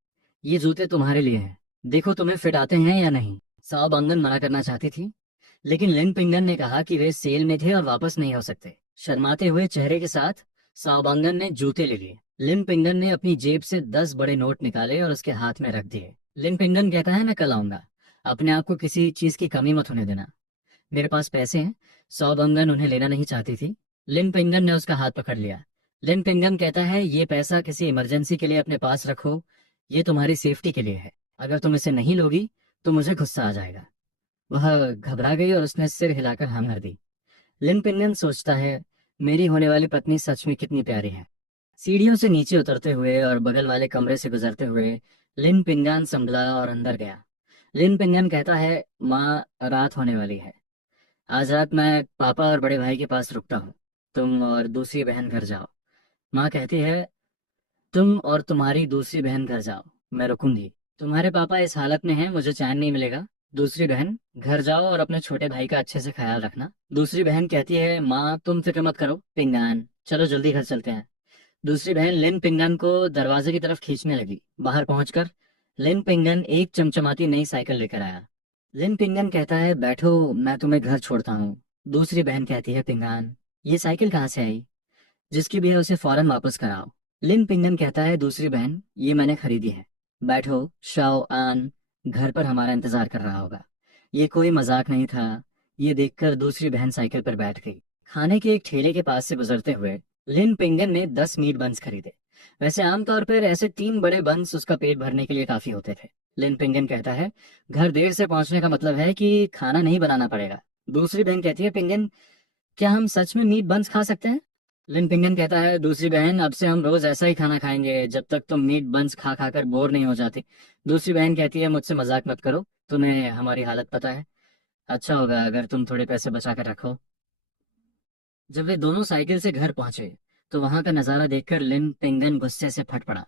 ये जूते तुम्हारे लिए हैं, देखो तुम्हें फिट आते हैं या नहीं। साओ बंगन मना करना चाहती थी, लेकिन लिन पिंगन ने कहा कि वे सेल में थे और वापस नहीं हो सकते। शर्माते हुए चेहरे के साथ साओ बंगन ने जूते ले लिए। लिन पिंगन ने अपनी जेब से 10 बड़े नोट निकाले और उसके हाथ में रख दिए। लिन पिंगन कहता है, मैं कल आऊंगा, अपने आप को किसी चीज की कमी मत होने देना। मेरे पास पैसे हैं। सौ बंगन उन्हें लेना नहीं चाहती थी। लिन पिंगन ने उसका हाथ पकड़ लिया। लिन पिंगन कहता है, ये पैसा किसी इमरजेंसी के लिए अपने पास रखो, ये तुम्हारी सेफ्टी के लिए है। अगर तुम इसे नहीं लोगी तो मुझे गुस्सा आ जाएगा। वह घबरा गई और उसने सिर हिलाकर हाँ भर दी। लिन पिंगन सोचता है, मेरी होने वाली पत्नी सच में कितनी प्यारी है। सीढ़ियों से नीचे उतरते हुए और बगल वाले कमरे से गुजरते हुए लिन पिंगन संभला और अंदर गया। लिन पिंगन कहता है, माँ, रात होने वाली है, आज रात मैं पापा और बड़े भाई के पास रुकता हूँ, तुम और दूसरी बहन घर जाओ। माँ कहती है, तुम और तुम्हारी दूसरी बहन घर जाओ, मैं रुकूंगी। तुम्हारे पापा इस हालत में हैं, मुझे चैन नहीं मिलेगा। दूसरी बहन, घर जाओ और अपने छोटे भाई का अच्छे से ख्याल रखना। दूसरी बहन कहती है, माँ तुम फिक्र मत करो पिंगान, चलो जल्दी घर चलते हैं। दूसरी बहन लिन पिंगन को दरवाजे की तरफ खींचने लगी। बाहर पहुंचकर लिन पिंगन एक चमचमाती नई साइकिल लेकर आया। लिन पिंगन कहता है, बैठो, मैं तुम्हें घर छोड़ता हूँ। दूसरी बहन कहती है, पिंगान ये साइकिल कहाँ से आई? जिसकी भी है उसे फौरन वापस कराओ। लिन पिंगन कहता है, दूसरी बहन ये मैंने खरीदी है। बैठो, शाओ आन घर पर हमारा इंतजार कर रहा होगा। ये कोई मजाक नहीं था। ये देखकर दूसरी बहन साइकिल पर बैठ गई। खाने के एक ठेले के पास से गुजरते हुए लिन पिंगन ने 10 मीट बंस खरीदे। वैसे आमतौर पर ऐसे 3 बड़े बंस उसका पेट भरने के लिए काफी होते थे। लिन पिंगन कहता है, घर देर से पहुंचने का मतलब है कि खाना नहीं बनाना पड़ेगा। दूसरी बहन कहती है, पिंगन क्या हम सच में मीट बंस खा सकते हैं? लिन पिंगन कहता है, दूसरी बहन अब से हम रोज ऐसा ही खाना खाएंगे जब तक तुम मीट बंस खा खा कर बोर नहीं हो जाती। दूसरी बहन कहती है, मुझसे मजाक मत करो, तुम्हें हमारी हालत पता है। अच्छा होगा अगर तुम थोड़े पैसे बचा कर रखो। जब वे दोनों साइकिल से घर पहुंचे तो वहां का नजारा देखकर लिन पिंगन गुस्से से फट पड़ा।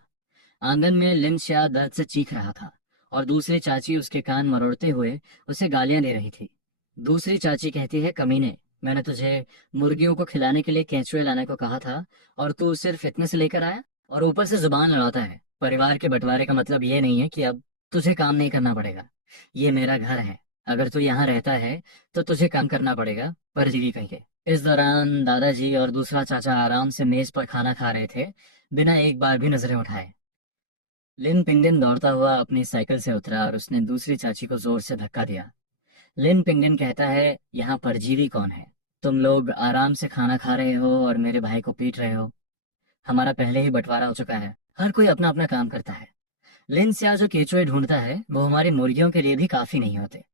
आंगन में लिन श्या दर्द से चीख रहा था और दूसरी चाची उसके कान मरोड़ते हुए उसे गालियां दे रही थी। दूसरी चाची कहती है, कमीने, मैंने तुझे मुर्गियों को खिलाने के लिए केंचुए लाने को कहा था और तू सिर्फ फिटनेस लेकर आया और ऊपर से जुबान लड़ाता है। परिवार के बंटवारे का मतलब ये नहीं है कि अब तुझे काम नहीं करना पड़ेगा। ये मेरा घर है, अगर तू यहाँ रहता है तो तुझे काम करना पड़ेगा, परजीवी कहिए। इस दौरान दादाजी और दूसरा चाचा आराम से मेज पर खाना खा रहे थे, बिना एक बार भी नजरें उठाए। लिन पिंगन दौड़ता हुआ अपनी साइकिल से उतरा और उसने दूसरी चाची को जोर से धक्का दिया। लिन पिंगन कहता है, यहाँ परजीवी कौन है? तुम लोग आराम से खाना खा रहे हो और मेरे भाई को पीट रहे हो। हमारा पहले ही बंटवारा हो चुका है, हर कोई अपना अपना काम करता है। लिन स्या जो केचुए ढूंढता है वो हमारी मुर्गियों के लिए भी काफी नहीं होते।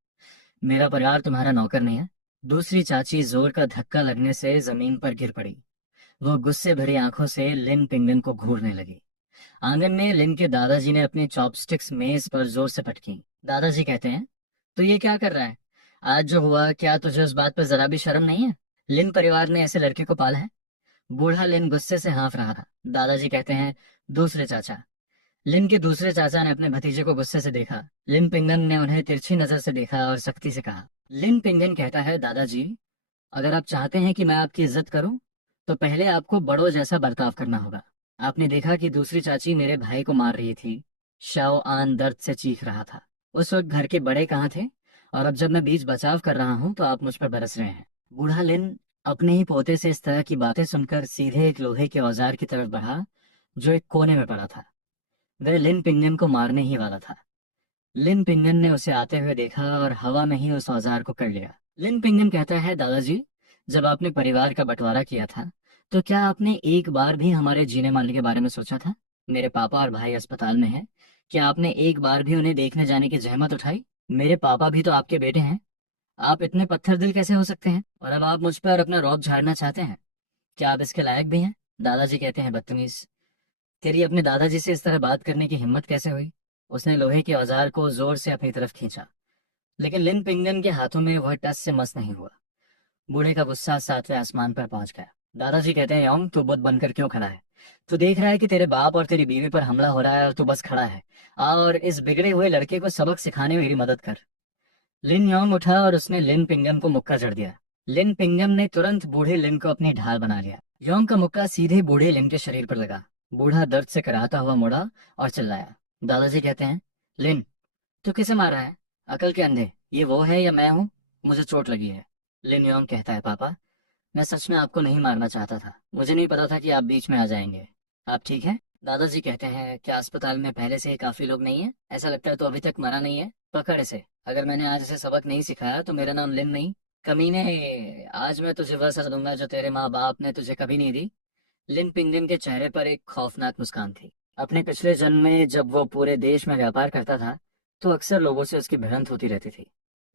मेरा परिवार तुम्हारा नौकर नहीं है। दूसरी चाची जोर का धक्का लगने से जमीन पर गिर पड़ी। वो गुस्से भरी आंखों से लिन पिंगन को घूरने लगी। आंगन में लिन के दादाजी ने अपनी चॉपस्टिक्स मेज पर जोर से पटकी। दादाजी कहते हैं, तो ये क्या कर रहा है? आज जो हुआ, क्या तुझे उस बात पर जरा भी शर्म नहीं है? लिन परिवार ने ऐसे लड़के को पाला है? बूढ़ा लिन गुस्से से हाँफ रहा था। दादाजी कहते हैं, दूसरे चाचा। लिन के दूसरे चाचा ने अपने भतीजे को गुस्से से देखा। लिन पिंगन ने उन्हें तिरछी नजर से देखा और सख्ती से कहा। लिन पिंगन कहता है, दादाजी, अगर आप चाहते हैं कि मैं आपकी इज्जत करूं तो पहले आपको बड़ों जैसा बर्ताव करना होगा। आपने देखा कि दूसरी चाची मेरे भाई को मार रही थी। शाओ आन दर्द से चीख रहा था। उस वक्त घर के बड़े कहाँ थे? और अब जब मैं बीच बचाव कर रहा हूं तो आप मुझ पर बरस रहे हैं। बूढ़ा लिन अपने ही पोते से इस तरह की बातें सुनकर सीधे एक लोहे के औजार की तरफ बढ़ा जो एक कोने में पड़ा था। वह लिन पिंगन को मारने ही वाला था। लिन पिंगन ने उसे आते हुए देखा और हवा में ही उस औजार को कर लिया। लिन पिंगन कहता है, दादाजी, जब आपने परिवार का बंटवारा किया था तो क्या आपने एक बार भी हमारे जीने मारने के बारे में सोचा था? मेरे पापा और भाई अस्पताल में हैं। क्या आपने एक बार भी उन्हें देखने जाने की जहमत उठाई? मेरे पापा भी तो आपके बेटे हैं। आप इतने पत्थर दिल कैसे हो सकते हैं और अब आप मुझ पर अपना रौब झाड़ना चाहते हैं? क्या आप इसके लायक भी हैं? दादाजी कहते हैं, बदतमीज, तेरी अपने दादाजी से इस तरह बात करने की हिम्मत कैसे हुई? उसने लोहे के औजार को जोर से अपनी तरफ खींचा, लेकिन लिन पिंगन के हाथों में वह टस से मस नहीं हुआ। बूढ़े का गुस्सा 7वें आसमान पर पहुंच गया। दादाजी कहते हैं, योंग, तू बुत बनकर क्यों खड़ा है? तू देख रहा है कि तेरे बाप और तेरी बीवी पर हमला हो रहा है और तू बस खड़ा है। आ और इस बिगड़े हुए लड़के को सबक सिखाने में मेरी मदद कर। लिन योंग उठा और उसने लिन पिंगम को मुक्का जड़ दिया। लिन पिंगम ने तुरंत बूढ़े लिन को अपनी ढाल बना लिया। योंग का मुक्का सीधे बूढ़े लिन के शरीर पर लगा। बूढ़ा दर्द से कराहता हुआ मुड़ा और चिल्लाया। दादाजी कहते हैं, लिन, तू किसे मारा है? अकल के अंधे, ये वो है या मैं हूँ? मुझे चोट लगी है। लिन योंग कहता है, पापा, मैं सच में आपको नहीं मारना चाहता था। मुझे नहीं पता था कि आप बीच में आ जाएंगे। आप ठीक है? दादाजी कहते हैं, क्या अस्पताल में पहले से ही काफी लोग नहीं है? ऐसा लगता है तो अभी तक मरा नहीं है। पकड़ इसे। अगर मैंने आज इसे सबक नहीं सिखाया तो मेरा नाम लिन नहीं। कमीने, आज मैं तुझे वह सजा दूंगा जो तेरे माँ बाप ने तुझे कभी नहीं दी। लिन पिंगन के चेहरे पर एक खौफनाक मुस्कान थी। अपने पिछले जन्म में जब वो पूरे देश में व्यापार करता था तो अक्सर लोगों से उसकी भिड़ंत होती रहती थी,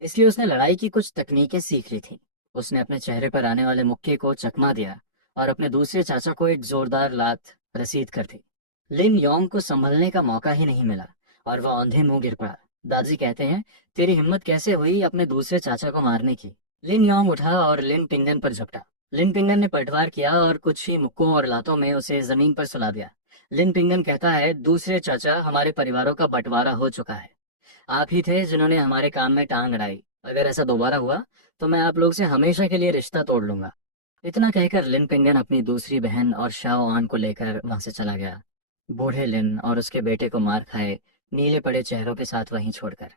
इसलिए उसने लड़ाई की कुछ तकनीकें सीख ली थी। उसने अपने चेहरे पर आने वाले मुक्के को चकमा दिया और अपने दूसरे चाचा को एक जोरदार लात रसीद कर दी। लिन योंग को संभलने का मौका ही नहीं मिला और वह औंधे मुंह गिर पड़ा। दादी कहते हैं, तेरी हिम्मत कैसे हुई अपने दूसरे चाचा को मारने की? लिन योंग उठा और लिन पिंगन पर झपटा। लिन पिंगन ने पलटवार किया और कुछ ही मुक्कों और लातों में उसे जमीन पर सुला दिया। लिन पिंगन कहता है, दूसरे चाचा, हमारे परिवारों का बंटवारा हो चुका है। आप ही थे जिन्होंने हमारे काम में टांग अड़ाई। अगर ऐसा दोबारा हुआ तो मैं आप लोग से हमेशा के लिए रिश्ता तोड़ लूंगा। इतना कहकर लिन पिंगन अपनी दूसरी बहन और शाओ आन को लेकर वहां से चला गया। बूढ़े लिन और उसके बेटे को मार खाए नीले पड़े चेहरों के साथ वहीं छोड़कर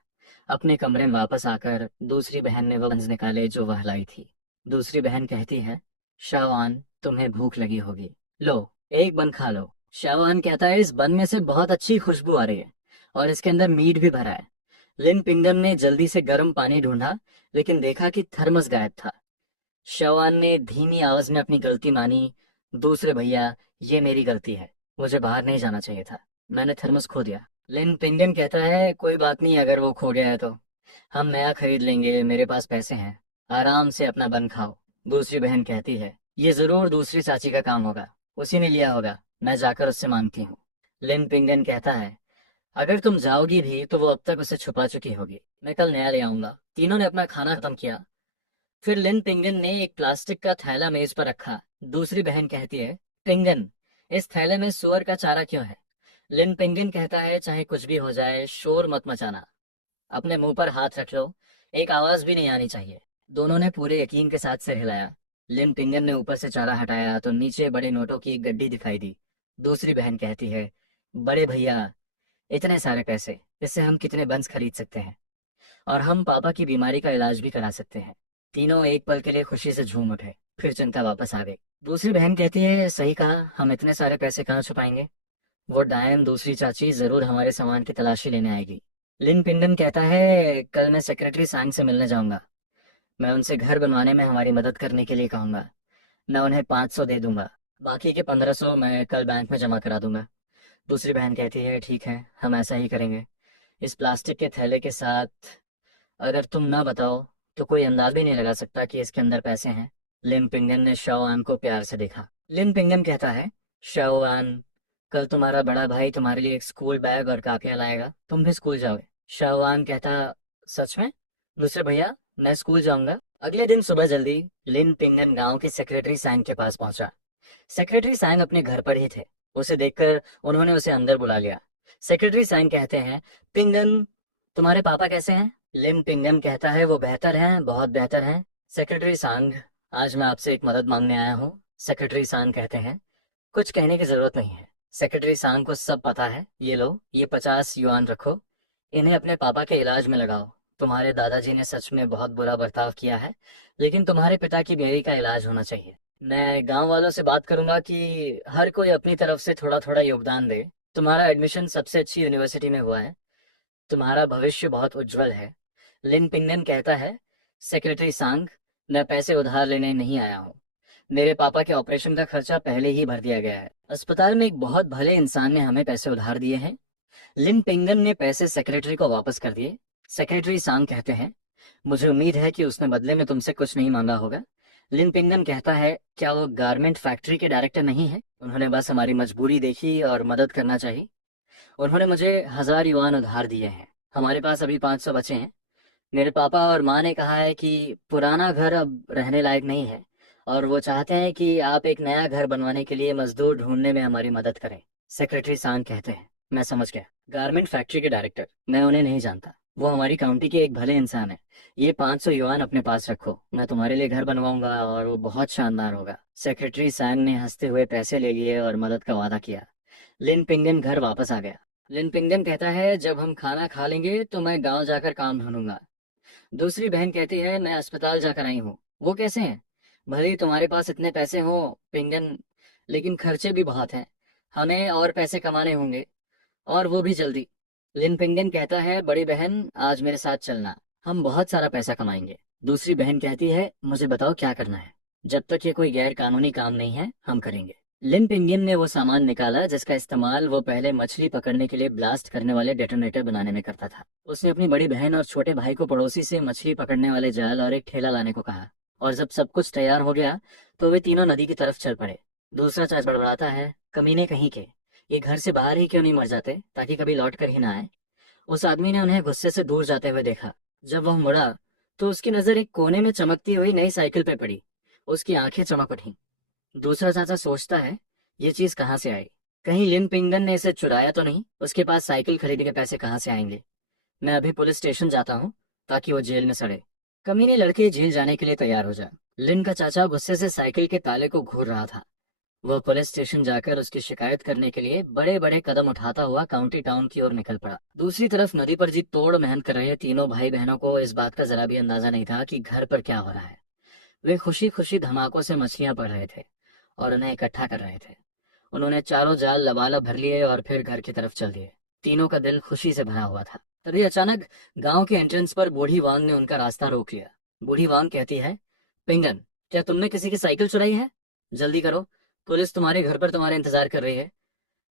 अपने कमरे में वापस आकर दूसरी बहन ने वो बंस निकाले जो वह लाई थी। दूसरी बहन कहती है, शाओ आन, तुम्हें भूख लगी होगी, लो एक बन खा लो। शाओ आन कहता है, इस बन में से बहुत अच्छी खुशबू आ रही है और इसके अंदर मीट भी भरा है। लिन पिंगन ने जल्दी से गर्म पानी ढूंढा, लेकिन देखा कि थर्मस गायब था। शवान ने धीमी आवाज में अपनी गलती मानी। दूसरे भैया, ये मेरी गलती है, मुझे बाहर नहीं जाना चाहिए था, मैंने थर्मस खो दिया। लिन पिंगन कहता है, कोई बात नहीं, अगर वो खो गया है तो हम नया खरीद लेंगे, मेरे पास पैसे हैं, आराम से अपना बन खाओ। दूसरी बहन कहती है, ये जरूर दूसरी चाची का काम होगा, उसी ने लिया होगा, मैं जाकर उससे मांगती हूँ। लिन पिंगन कहता है, अगर तुम जाओगी भी तो वो अब तक उसे छुपा चुकी होगी, मैं कल नया ले आऊंगा। तीनों ने अपना खाना खत्म किया। फिर लिन पिंगन ने एक प्लास्टिक का थैला मेज पर रखा। दूसरी बहन कहती है, पिंगन, इस थैले में सुअर का चारा क्यों है? लिन पिंगन कहता है, चाहे कुछ भी हो जाए शोर मत मचाना, अपने मुंह पर हाथ रख लो, एक आवाज भी नहीं आनी चाहिए। दोनों ने पूरे यकीन के साथ सिर हिलाया। लिन पिंगन ने ऊपर से चारा हटाया तो नीचे बड़े नोटों की एक गड्डी दिखाई दी। दूसरी बहन कहती है, बड़े भैया, इतने सारे पैसे, इससे हम कितने बंस खरीद सकते हैं और हम पापा की बीमारी का इलाज भी करा सकते हैं। तीनों एक पल के लिए खुशी से झूम उठे, फिर चिंता वापस आ गई। दूसरी बहन कहती है, सही कहा, हम इतने सारे पैसे कहाँ छुपाएंगे? वो डायन दूसरी चाची जरूर हमारे सामान की तलाशी लेने आएगी। लिन पिंडन कहता है, कल मैं सेक्रेटरी सांग से मिलने जाऊंगा, मैं उनसे घर बनवाने में हमारी मदद करने के लिए कहूंगा। मैं उन्हें 500 दे दूंगा, बाकी के 1500 मैं कल बैंक में जमा करा दूंगा। दूसरी बहन कहती है, ठीक है, हम ऐसा ही करेंगे। इस प्लास्टिक के थैले के साथ अगर तुम ना बताओ तो कोई अंदाज भी नहीं लगा सकता कि इसके अंदर पैसे हैं। लिन पिंगन ने शाओआन को प्यार से देखा। लिन पिंगन कहता है, शाओआन, कल तुम्हारा बड़ा भाई तुम्हारे लिए एक स्कूल बैग और कापियां लाएगा, तुम भी स्कूल जाओगे। शाओआन कहता, सच में? दूसरे भैया, मैं स्कूल जाऊंगा। अगले दिन सुबह जल्दी लिन पिंगन गांव के सेक्रेटरी सैंग के पास पहुंचा। सेक्रेटरी सैंग अपने घर पर ही थे। उसे देखकर उन्होंने उसे अंदर बुला लिया। सेक्रेटरी सैंग कहते हैं, पिंगन, तुम्हारे पापा कैसे हैं? लिन पिंगन कहता है, वो बेहतर हैं, बहुत बेहतर हैं। सेक्रेटरी सांग, आज मैं आपसे एक मदद मांगने आया हूँ। सेक्रेटरी सांग कहते हैं, कुछ कहने की जरूरत नहीं है। सेक्रेटरी सांग को सब पता है। ये लो, ये 50 युआन रखो, इन्हें अपने पापा के इलाज में लगाओ। तुम्हारे दादाजी ने सच में बहुत बुरा बर्ताव किया है, लेकिन तुम्हारे पिता की बीमारी का इलाज होना चाहिए। मैं गांव वालों से बात करूंगा कि हर कोई अपनी तरफ से थोड़ा थोड़ा योगदान दे। तुम्हारा एडमिशन सबसे अच्छी यूनिवर्सिटी में हुआ है, तुम्हारा भविष्य बहुत उज्जवल है। लिन पिंगन कहता है, सेक्रेटरी सांग, मैं पैसे उधार लेने नहीं आया हूँ, मेरे पापा के ऑपरेशन का खर्चा पहले ही भर दिया गया है। अस्पताल में एक बहुत भले इंसान ने हमें पैसे उधार दिए हैं। लिन पिंगन ने पैसे सेक्रेटरी को वापस कर दिए। सेक्रेटरी सांग कहते हैं, मुझे उम्मीद है कि उसने बदले में तुमसे कुछ नहीं मांगा होगा। लिन पिंगन कहता है, क्या वो गारमेंट फैक्ट्री के डायरेक्टर नहीं है? उन्होंने बस हमारी मजबूरी देखी और मदद करना चाहिए। उन्होंने मुझे 1000 युआन उधार दिए हैं, हमारे पास अभी 500 बचे हैं। मेरे पापा और माँ ने कहा है कि पुराना घर अब रहने लायक नहीं है और वो चाहते हैं कि आप एक नया घर बनवाने के लिए मजदूर ढूंढने में हमारी मदद करें। सेक्रेटरी सांग कहते हैं, मैं समझ गया, गारमेंट फैक्ट्री के डायरेक्टर, मैं उन्हें नहीं जानता, वो हमारी काउंटी के एक भले इंसान है। ये 500 युआन अपने पास रखो, मैं तुम्हारे लिए घर बनवाऊंगा और वो बहुत शानदार होगा। सेक्रेटरी सांग ने हंसते हुए पैसे ले लिए और मदद का वादा किया। लिन पिंगन घर वापस आ गया। लिन पिंगन कहता है, जब हम खाना खा लेंगे तो मैं गांव जाकर काम ढूंढूंगा। दूसरी बहन कहती है, मैं अस्पताल जाकर आई हूँ। वो कैसे हैं? भले ही तुम्हारे पास इतने पैसे हो पिंगन, लेकिन खर्चे भी बहुत हैं, हमें और पैसे कमाने होंगे, और वो भी जल्दी। लिन पिंगन कहता है, बड़ी बहन, आज मेरे साथ चलना, हम बहुत सारा पैसा कमाएंगे। दूसरी बहन कहती है, मुझे बताओ क्या करना है, जब तक ये कोई गैर कानूनी काम नहीं है हम करेंगे। लिन पिंगियन ने वो सामान निकाला जिसका इस्तेमाल वो पहले मछली पकड़ने के लिए ब्लास्ट करने वाले डेटोनेटर बनाने में करता था। उसने अपनी बड़ी बहन और छोटे भाई को पड़ोसी से मछली पकड़ने वाले जाल और एक ठेला लाने को कहा, और जब सब कुछ तैयार हो गया तो वे तीनों नदी की तरफ चल पड़े। दूसरा चाच बड़बड़ाता है, कमीने कहीं के, ये घर से बाहर ही क्यों नहीं मर जाते ताकि कभी लौट कर ही ना आए। उस आदमी ने उन्हें गुस्से से दूर जाते हुए देखा। जब वह मुड़ा तो उसकी नजर एक कोने में चमकती हुई नई साइकिल पे पड़ी। उसकी आंखें चमक उठी। दूसरा चाचा सोचता है, ये चीज कहाँ से आई? कहीं लिन पिंगन ने इसे चुराया तो नहीं? उसके पास साइकिल खरीदने के पैसे कहाँ से आएंगे? मैं अभी पुलिस स्टेशन जाता हूँ ताकि वो जेल में सड़े। कमीने लड़के जेल जाने के लिए तैयार हो जाए। लिन का चाचा गुस्से से साइकिल के ताले को घूर रहा था। वह पुलिस स्टेशन जाकर उसकी शिकायत करने के लिए बड़े बड़े कदम उठाता हुआ काउंटी टाउन की ओर निकल पड़ा। दूसरी तरफ नदी पर जी तोड़ मेहनत कर रहे तीनों भाई बहनों को इस बात का जरा भी अंदाजा नहीं था कि घर पर क्या हो रहा है। वे खुशी खुशी धमाकों से मछलियां पड़ रहे थे और उन्हें इकट्ठा कर रहे थे। उन्होंने चारों जाल लबालब भर लिए और फिर घर की तरफ चल दिए। तीनों का दिल खुशी से भरा हुआ था। तभी अचानक गांव के एंट्रेंस पर बूढ़ी वांग ने उनका रास्ता रोक लिया। बूढ़ी वांग कहती है, पिंगन, क्या तुमने किसी की साइकिल चुराई है? जल्दी करो, पुलिस तुम्हारे घर पर तुम्हारे इंतजार कर रही है।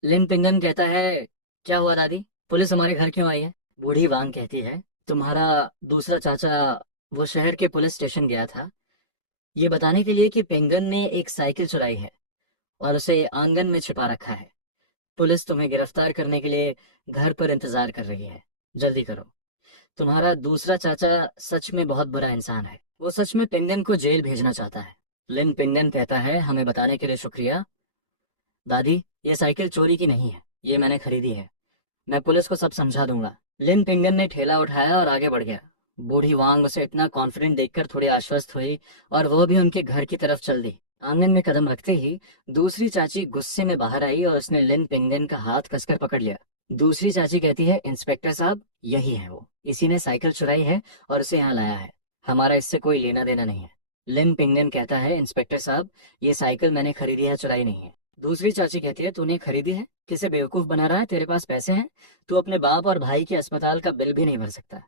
लिन पिंगन कहता है, क्या हुआ दादी, पुलिस हमारे घर क्यों आई है? बूढ़ी वांग कहती है, तुम्हारा दूसरा चाचा वो शहर के पुलिस स्टेशन गया था ये बताने के लिए कि पिंगन ने एक साइकिल चुराई है और उसे आंगन में छिपा रखा है। पुलिस तुम्हें गिरफ्तार करने के लिए घर पर इंतजार कर रही है। जल्दी करो, तुम्हारा दूसरा चाचा सच में बहुत बुरा इंसान है। वो सच में पिंगन को जेल भेजना चाहता है। लिन पिंगन कहता है, हमें बताने के लिए शुक्रिया दादी, ये साइकिल चोरी की नहीं है, ये मैंने खरीदी है। मैं पुलिस को सब समझा दूंगा। लिन पिंगन ने ठेला उठाया और आगे बढ़ गया। बूढ़ी वांग उसे इतना कॉन्फिडेंट देखकर थोड़ी आश्वस्त हुई और वो भी उनके घर की तरफ चल दी। आंगन में कदम रखते ही दूसरी चाची गुस्से में बाहर आई और उसने लिन पिंगन का हाथ कसकर पकड़ लिया। दूसरी चाची कहती है, इंस्पेक्टर साहब, यही है वो, इसी ने साइकिल चुराई है और उसे यहाँ लाया है। हमारा इससे कोई लेना देना नहीं है। लिन पिंगन कहता है, इंस्पेक्टर साहब, ये साइकिल मैंने खरीदी है, चुराई नहीं है। दूसरी चाची कहती है, तूने खरीदी है? किसे बेवकूफ बना रहा है? तेरे पास पैसे हैं, तू अपने बाप और भाई के अस्पताल का बिल भी नहीं भर सकता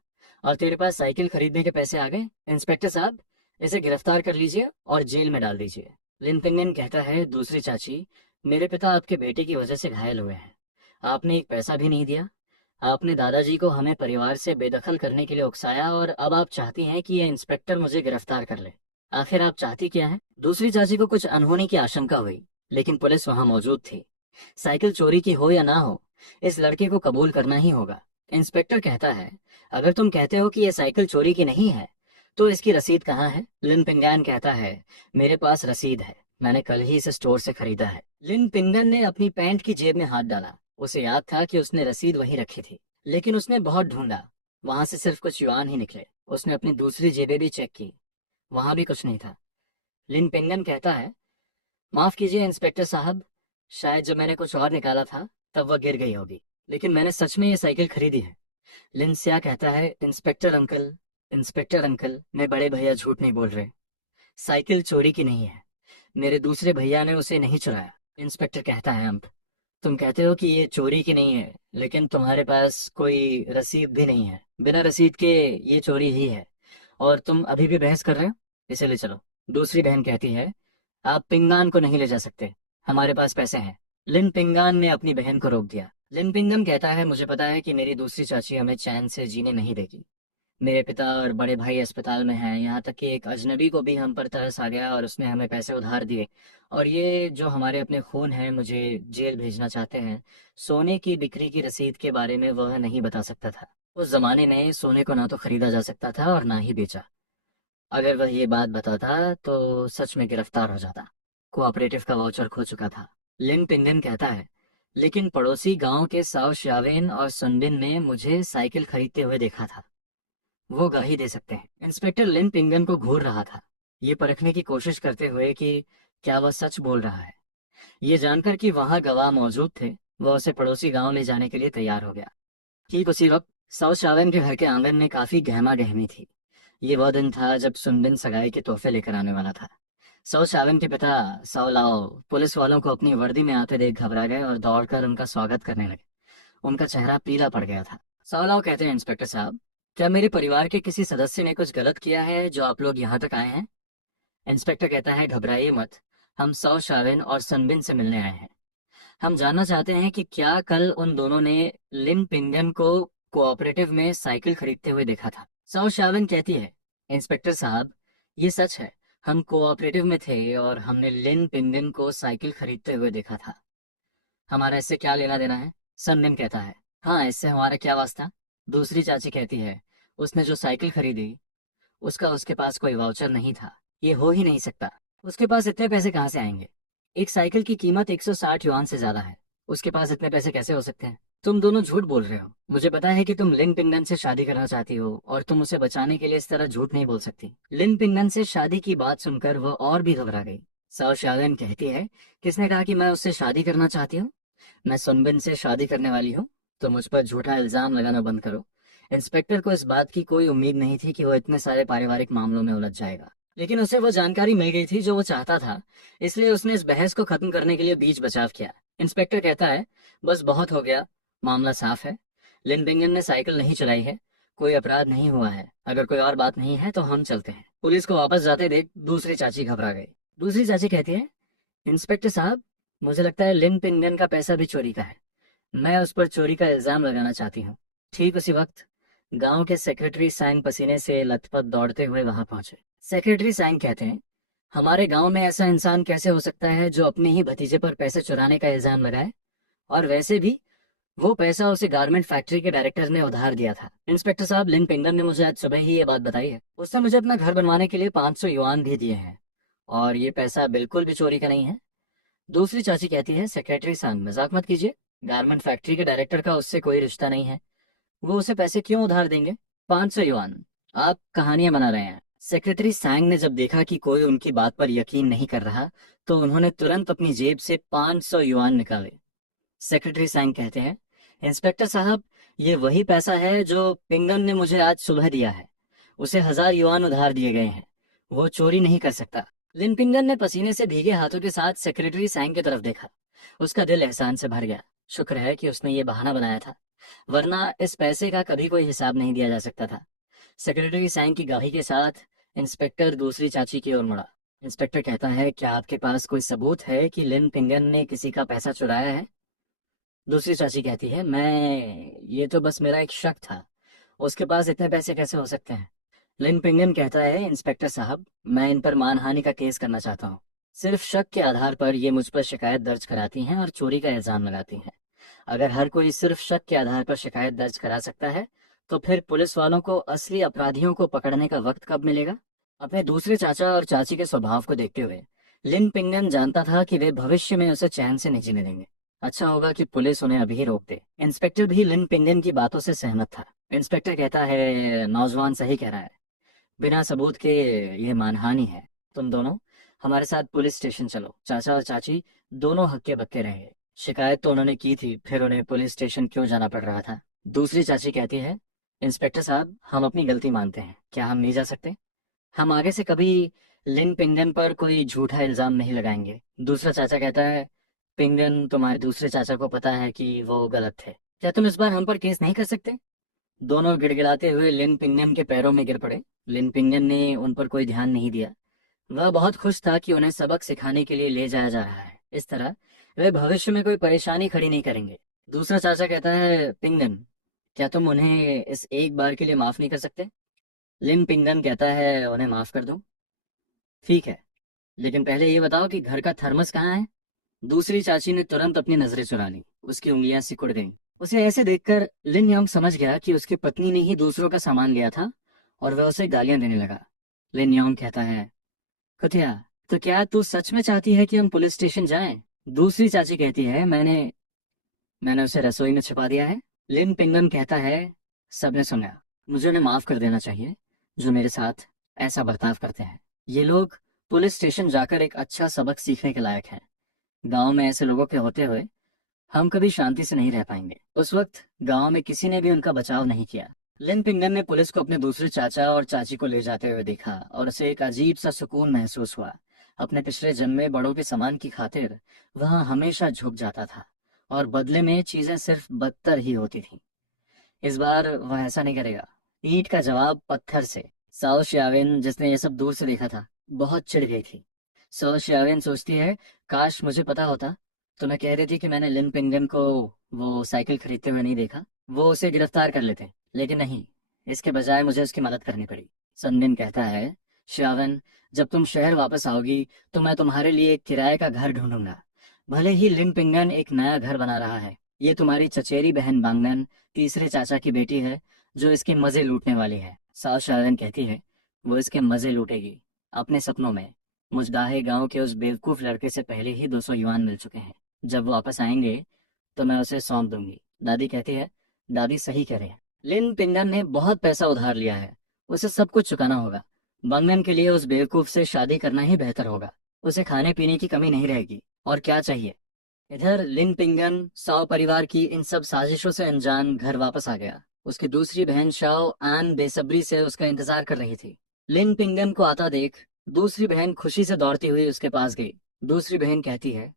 और तेरे पास साइकिल खरीदने के पैसे आ गए? इंस्पेक्टर साहब, इसे गिरफ्तार कर लीजिए और जेल में डाल दीजिए। लिन पिंगन कहता है, दूसरी चाची, मेरे पिता आपके बेटे की वजह से घायल हुए हैं, आपने एक पैसा भी नहीं दिया। आपने दादाजी को हमें परिवार से बेदखल करने के लिए उकसाया और अब आप चाहती हैं कि ये इंस्पेक्टर मुझे गिरफ्तार कर ले। आखिर आप चाहती क्या है? दूसरी चाची को कुछ अनहोनी की आशंका हुई, लेकिन पुलिस वहां मौजूद थी। साइकिल चोरी की हो या ना हो, इस लड़के को कबूल करना ही होगा। इंस्पेक्टर कहता है, अगर तुम कहते हो कि यह साइकिल चोरी की नहीं है तो इसकी रसीद कहाँ है? लिन पिंगन कहता है, मेरे पास रसीद है, मैंने कल ही इसे स्टोर से खरीदा है। लिन पिंगन ने अपनी पैंट की जेब में हाथ डाला। उसे याद था कि उसने रसीद वहीं रखी थी, लेकिन उसने बहुत ढूंढा, वहां से सिर्फ कुछ युआन ही निकले। उसने अपनी दूसरी जेबें भी चेक की, वहां भी कुछ नहीं था। लिन पिंगन कहता है, माफ कीजिए इंस्पेक्टर साहब, शायद जब मैंने कुछ और निकाला था तब वह गिर गई होगी, लेकिन मैंने सच में ये साइकिल खरीदी है। लिंसिया कहता है, इंस्पेक्टर अंकल, इंस्पेक्टर अंकल, मैं बड़े भैया झूठ नहीं बोल रहे, साइकिल चोरी की नहीं है, मेरे दूसरे भैया ने उसे नहीं चुराया। इंस्पेक्टर कहता है, अंप, तुम कहते हो कि ये चोरी की नहीं है, लेकिन तुम्हारे पास कोई रसीद भी नहीं है, बिना रसीद के ये चोरी ही है और तुम अभी भी बहस कर रहे हो, इसे ले चलो। दूसरी बहन कहती है, आप पिंगान को नहीं ले जा सकते, हमारे पास पैसे हैं। लिन पिंगान ने अपनी बहन को रोक दिया। लिन पिंगम कहता है, मुझे पता है कि मेरी दूसरी चाची हमें चैन से जीने नहीं देगी। मेरे पिता और बड़े भाई अस्पताल में हैं, यहाँ तक कि एक अजनबी को भी हम पर तरस आ गया और उसने हमें पैसे उधार दिए। और ये जो हमारे अपने खून हैं मुझे जेल भेजना चाहते हैं। सोने की बिक्री की रसीद के बारे में वह नहीं बता सकता था। उस जमाने में सोने को ना तो खरीदा जा सकता था और ना ही बेचा। अगर वह ये बात बताता तो सच में गिरफ्तार हो जाता। कोऑपरेटिव का वाउचर खो चुका था। लिन पिंगन कहता है, लेकिन पड़ोसी गांव के साव शावेन और सुनबिन ने मुझे साइकिल खरीदते हुए देखा था, वो गवाही दे सकते हैं। इंस्पेक्टर लिन पिंगन को घूर रहा था, ये परखने की कोशिश करते हुए कि क्या वह सच बोल रहा है। ये जानकर कि वहां गवाह मौजूद थे, वह उसे पड़ोसी गांव ले जाने के लिए तैयार हो गया। ठीक उसी वक्त साउथ शावेन के घर के आंगन में काफी गहमा गहमी थी। ये वह दिन था जब सुनबिन सगाई के तोहफे लेकर आने वाला था। साउथ शावेन के पिता साओ लाओ पुलिस वालों को अपनी वर्दी में आते देख घबरा गए और दौड़कर उनका स्वागत करने लगे। उनका चेहरा पीला पड़ गया था। साओ लाओ कहते हैं, इंस्पेक्टर साहब, क्या मेरे परिवार के किसी सदस्य ने कुछ गलत किया है जो आप लोग यहाँ तक आए हैं? इंस्पेक्टर कहता है, घबराइए मत, हम साओ शावेन और सनबिन से मिलने आए हैं। हम जानना चाहते हैं कि क्या कल उन दोनों ने लिन पिंगन को कोऑपरेटिव में साइकिल खरीदते हुए देखा था? साओ शावेन कहती है, इंस्पेक्टर साहब, ये सच है, हम कोऑपरेटिव में थे और हमने लिन पिंगन को साइकिल खरीदते हुए देखा था। हमारा इससे क्या लेना देना है? सनबिन कहता है, हाँ, इससे हमारा क्या वास्ता? दूसरी चाची कहती है, उसने जो साइकिल खरीदी उसका उसके पास कोई वाउचर नहीं था, ये हो ही नहीं सकता, उसके पास इतने पैसे कहाँ से आएंगे? एक साइकिल की कीमत 160 युआन से ज्यादा है, उसके पास इतने पैसे कैसे हो सकते हैं? तुम दोनों झूठ बोल रहे हो। मुझे पता है कि तुम लिन पिंगन से शादी करना चाहती हो और तुम उसे बचाने के लिए इस तरह झूठ नहीं बोल सकती। लिन पिंगन से शादी की बात सुनकर वह और भी घबरा गई। साओ शाओलिन कहती है, किसने कहा कि मैं उससे शादी करना चाहती हूँ? मैं सुनबिन से शादी करने वाली हूँ। तो मुझ पर झूठा इल्जाम लगाना बंद करो। इंस्पेक्टर को इस बात की कोई उम्मीद नहीं थी कि वो इतने सारे पारिवारिक मामलों में उलझ जाएगा, लेकिन उसे वो जानकारी मिल गई थी जो वो चाहता था। इसलिए उसने इस बहस को खत्म करने के लिए बीच बचाव किया। इंस्पेक्टर कहता है, बस बहुत हो गया, मामला साफ है। लिन बिंगन ने साइकिल नहीं चलाई है, कोई अपराध नहीं हुआ है। अगर कोई और बात नहीं है तो हम चलते हैं। पुलिस को वापस जाते देख दूसरी चाची घबरा गई। दूसरी चाची कहती है, इंस्पेक्टर साहब, मुझे लगता है लिन पिंगन का पैसा भी चोरी का है। मैं उस पर चोरी का इल्जाम लगाना चाहती हूँ। ठीक उसी वक्त गांव के सेक्रेटरी सैंग पसीने से लथपथ दौड़ते हुए वहां पहुंचे। सेक्रेटरी सैंग कहते हैं, हमारे गांव में ऐसा इंसान कैसे हो सकता है जो अपने ही भतीजे पर पैसे चुराने का इल्जाम लगाए? और वैसे भी वो पैसा उसे गारमेंट फैक्ट्री के डायरेक्टर ने उधार दिया था। इंस्पेक्टर साहब, लिन पिंगन ने मुझे आज सुबह ही ये बात बताई है। उसने मुझे अपना घर बनवाने के लिए 500 युआन भी दिए हैं, और ये पैसा बिल्कुल भी चोरी का नहीं है। दूसरी चाची कहती है, सेक्रेटरी सांग, मजाक मत कीजिए। गारमेंट फैक्ट्री के डायरेक्टर का उससे कोई रिश्ता नहीं है। वो उसे पैसे क्यों उधार देंगे? 500 युआन? आप कहानियां बना रहे हैं। सेक्रेटरी सैंग ने जब देखा कि कोई उनकी बात पर यकीन नहीं कर रहा, तो उन्होंने तुरंत अपनी जेब से 500 युआन निकाले। सेक्रेटरी सैंग कहते हैं, इंस्पेक्टर साहब, ये वही पैसा है जो पिंगन ने मुझे आज सुबह दिया है। उसे 1000 युआन उधार दिए गए हैं। वो चोरी नहीं कर सकता। लिन पिंगन ने पसीने से भीगे हाथों के साथ सेक्रेटरी सैंग की तरफ देखा। उसका दिल एहसान से भर गया। शुक्र है कि उसने ये बहाना बनाया था, वरना इस पैसे का कभी कोई हिसाब नहीं दिया जा सकता था। सेक्रेटरी सैंग की गाही के साथ इंस्पेक्टर दूसरी चाची की ओर मुड़ा। इंस्पेक्टर कहता है, क्या आपके पास कोई सबूत है कि लिन पिंगन ने किसी का पैसा चुराया है? दूसरी चाची कहती है, ये तो बस मेरा एक शक था। उसके पास इतने पैसे कैसे हो सकते हैं? लिन पिंगन कहता है, इंस्पेक्टर साहब, मैं इन पर मानहानि का केस करना चाहता हूँ। सिर्फ शक के आधार पर ये मुझ पर शिकायत दर्ज कराती हैं और चोरी का इल्जाम लगाती हैं। अगर हर कोई सिर्फ शक के आधार पर शिकायत दर्ज करा सकता है, तो फिर पुलिस वालों को असली अपराधियों को पकड़ने का वक्त कब मिलेगा? अपने दूसरे चाचा और चाची के स्वभाव को देखते हुए लिन पिंगन जानता था कि वे भविष्य में उसे चैन से नहीं जीने देंगे। अच्छा होगा कि पुलिस उन्हें अभी ही रोक दे। इंस्पेक्टर भी लिन पिंगन की बातों से सहमत था। इंस्पेक्टर कहता है, नौजवान सही कह रहा है, बिना सबूत के ये मानहानि है। तुम दोनों हमारे साथ पुलिस स्टेशन चलो। चाचा और चाची दोनों हक्के बक्के रहे। शिकायत तो उन्होंने की थी, फिर उन्हें पुलिस स्टेशन क्यों जाना पड़ रहा था? दूसरी चाची कहती है, इंस्पेक्टर साहब, हम अपनी गलती मानते हैं, क्या हम नहीं जा सकते? हम आगे से कभी लिन पिंगन पर कोई झूठा इल्जाम नहीं लगाएंगे। दूसरा चाचा कहता है, पिंगन, तुम्हारे दूसरे चाचा को पता है कि वो गलत थे, क्या तुम इस बार हम पर केस नहीं कर सकते? दोनों गिड़गिड़ाते हुए लिन पिंगन के पैरों में गिर पड़े। लिन पिंगन ने उन पर कोई ध्यान नहीं दिया। वह बहुत खुश था कि उन्हें सबक सिखाने के लिए ले जाया जा रहा है। इस तरह वे भविष्य में कोई परेशानी खड़ी नहीं करेंगे। दूसरा चाचा कहता है, पिंगन, क्या तुम उन्हें इस एक बार के लिए माफ नहीं कर सकते? लिन पिंगन कहता है, उन्हें माफ कर दूं? ठीक है, लेकिन पहले ये बताओ कि घर का थर्मस कहाँ है? दूसरी चाची ने तुरंत अपनी नजरें चुरा ली। उसकी उंगलियां सिकुड़ गईं। उसे ऐसे देखकर लिन योंग समझ गया कि उसकी पत्नी ने ही दूसरों का सामान लिया था, और वह उसे गालियां देने लगा। लिन योंग कहता है, कुतिया, तो क्या तू सच में चाहती है कि हम पुलिस स्टेशन जाएं? दूसरी चाची कहती है, मैंने मैंने उसे रसोई में छिपा दिया है। लिन पिंगन कहता है, सबने सुना, मुझे उन्हें माफ कर देना चाहिए जो मेरे साथ ऐसा बर्ताव करते हैं। ये लोग पुलिस स्टेशन जाकर एक अच्छा सबक सीखने के लायक हैं। गांव में ऐसे लोगों के होते हुए हम कभी शांति से नहीं रह पाएंगे। उस वक्त गांव में किसी ने भी उनका बचाव नहीं किया। लिन पिंगन ने पुलिस को अपने दूसरे चाचा और चाची को ले जाते हुए देखा, और उसे एक अजीब सा सुकून महसूस हुआ। अपने पिछले जन्मे बड़ों के सम्मान की खातिर वह हमेशा झुक जाता था, और बदले में चीजें सिर्फ बदतर ही होती थीं। इस बार वह ऐसा नहीं करेगा। ईंट का जवाब पत्थर से। साओ शियाविन, जिसने ये सब दूर से देखा था, बहुत चिढ़ गई थी। साओ शियाविन सोचती है, काश मुझे पता होता। तो मैं कह रही थी कि मैंने लिन पिंगन को वो साइकिल खरीदते हुए नहीं देखा, वो उसे गिरफ्तार कर लेते, लेकिन नहीं, इसके बजाय मुझे उसकी मदद करनी पड़ी। सनबिन कहता है, शियाविन, जब तुम शहर वापस आओगी तो मैं तुम्हारे लिए एक किराए का घर ढूंढूंगा। भले ही लिन पिंगन एक नया घर बना रहा है, ये तुम्हारी चचेरी बहन बांगनन, तीसरे चाचा की बेटी है, जो इसके मजे लूटने वाली है। साओ शायरन कहती है, वो इसके मजे लूटेगी अपने सपनों में। मुजदाहे गांव के उस बेवकूफ लड़के से पहले ही 200 युआन मिल चुके हैं। जब वो वापस आएंगे तो मैं उसे सौंप दूंगी। दादी कहती है, दादी सही कह रही है। लिन पिंगन ने बहुत पैसा उधार लिया है, उसे सब कुछ चुकाना होगा। बंगन के लिए उस बेवकूफ से शादी करना ही बेहतर होगा। उसे खाने पीने की कमी नहीं रहेगी, और क्या चाहिए। इधर लिन पिंगन साओ परिवार की इन सब साजिशों से अनजान घर वापस आ गया। उसकी दूसरी बहन शाओ आन बेसब्री से उसका इंतजार कर रही थी। लिन पिंगन को आता देख दूसरी बहन खुशी से दौड़ती हुई उसके पास गई। दूसरी बहन कहती है,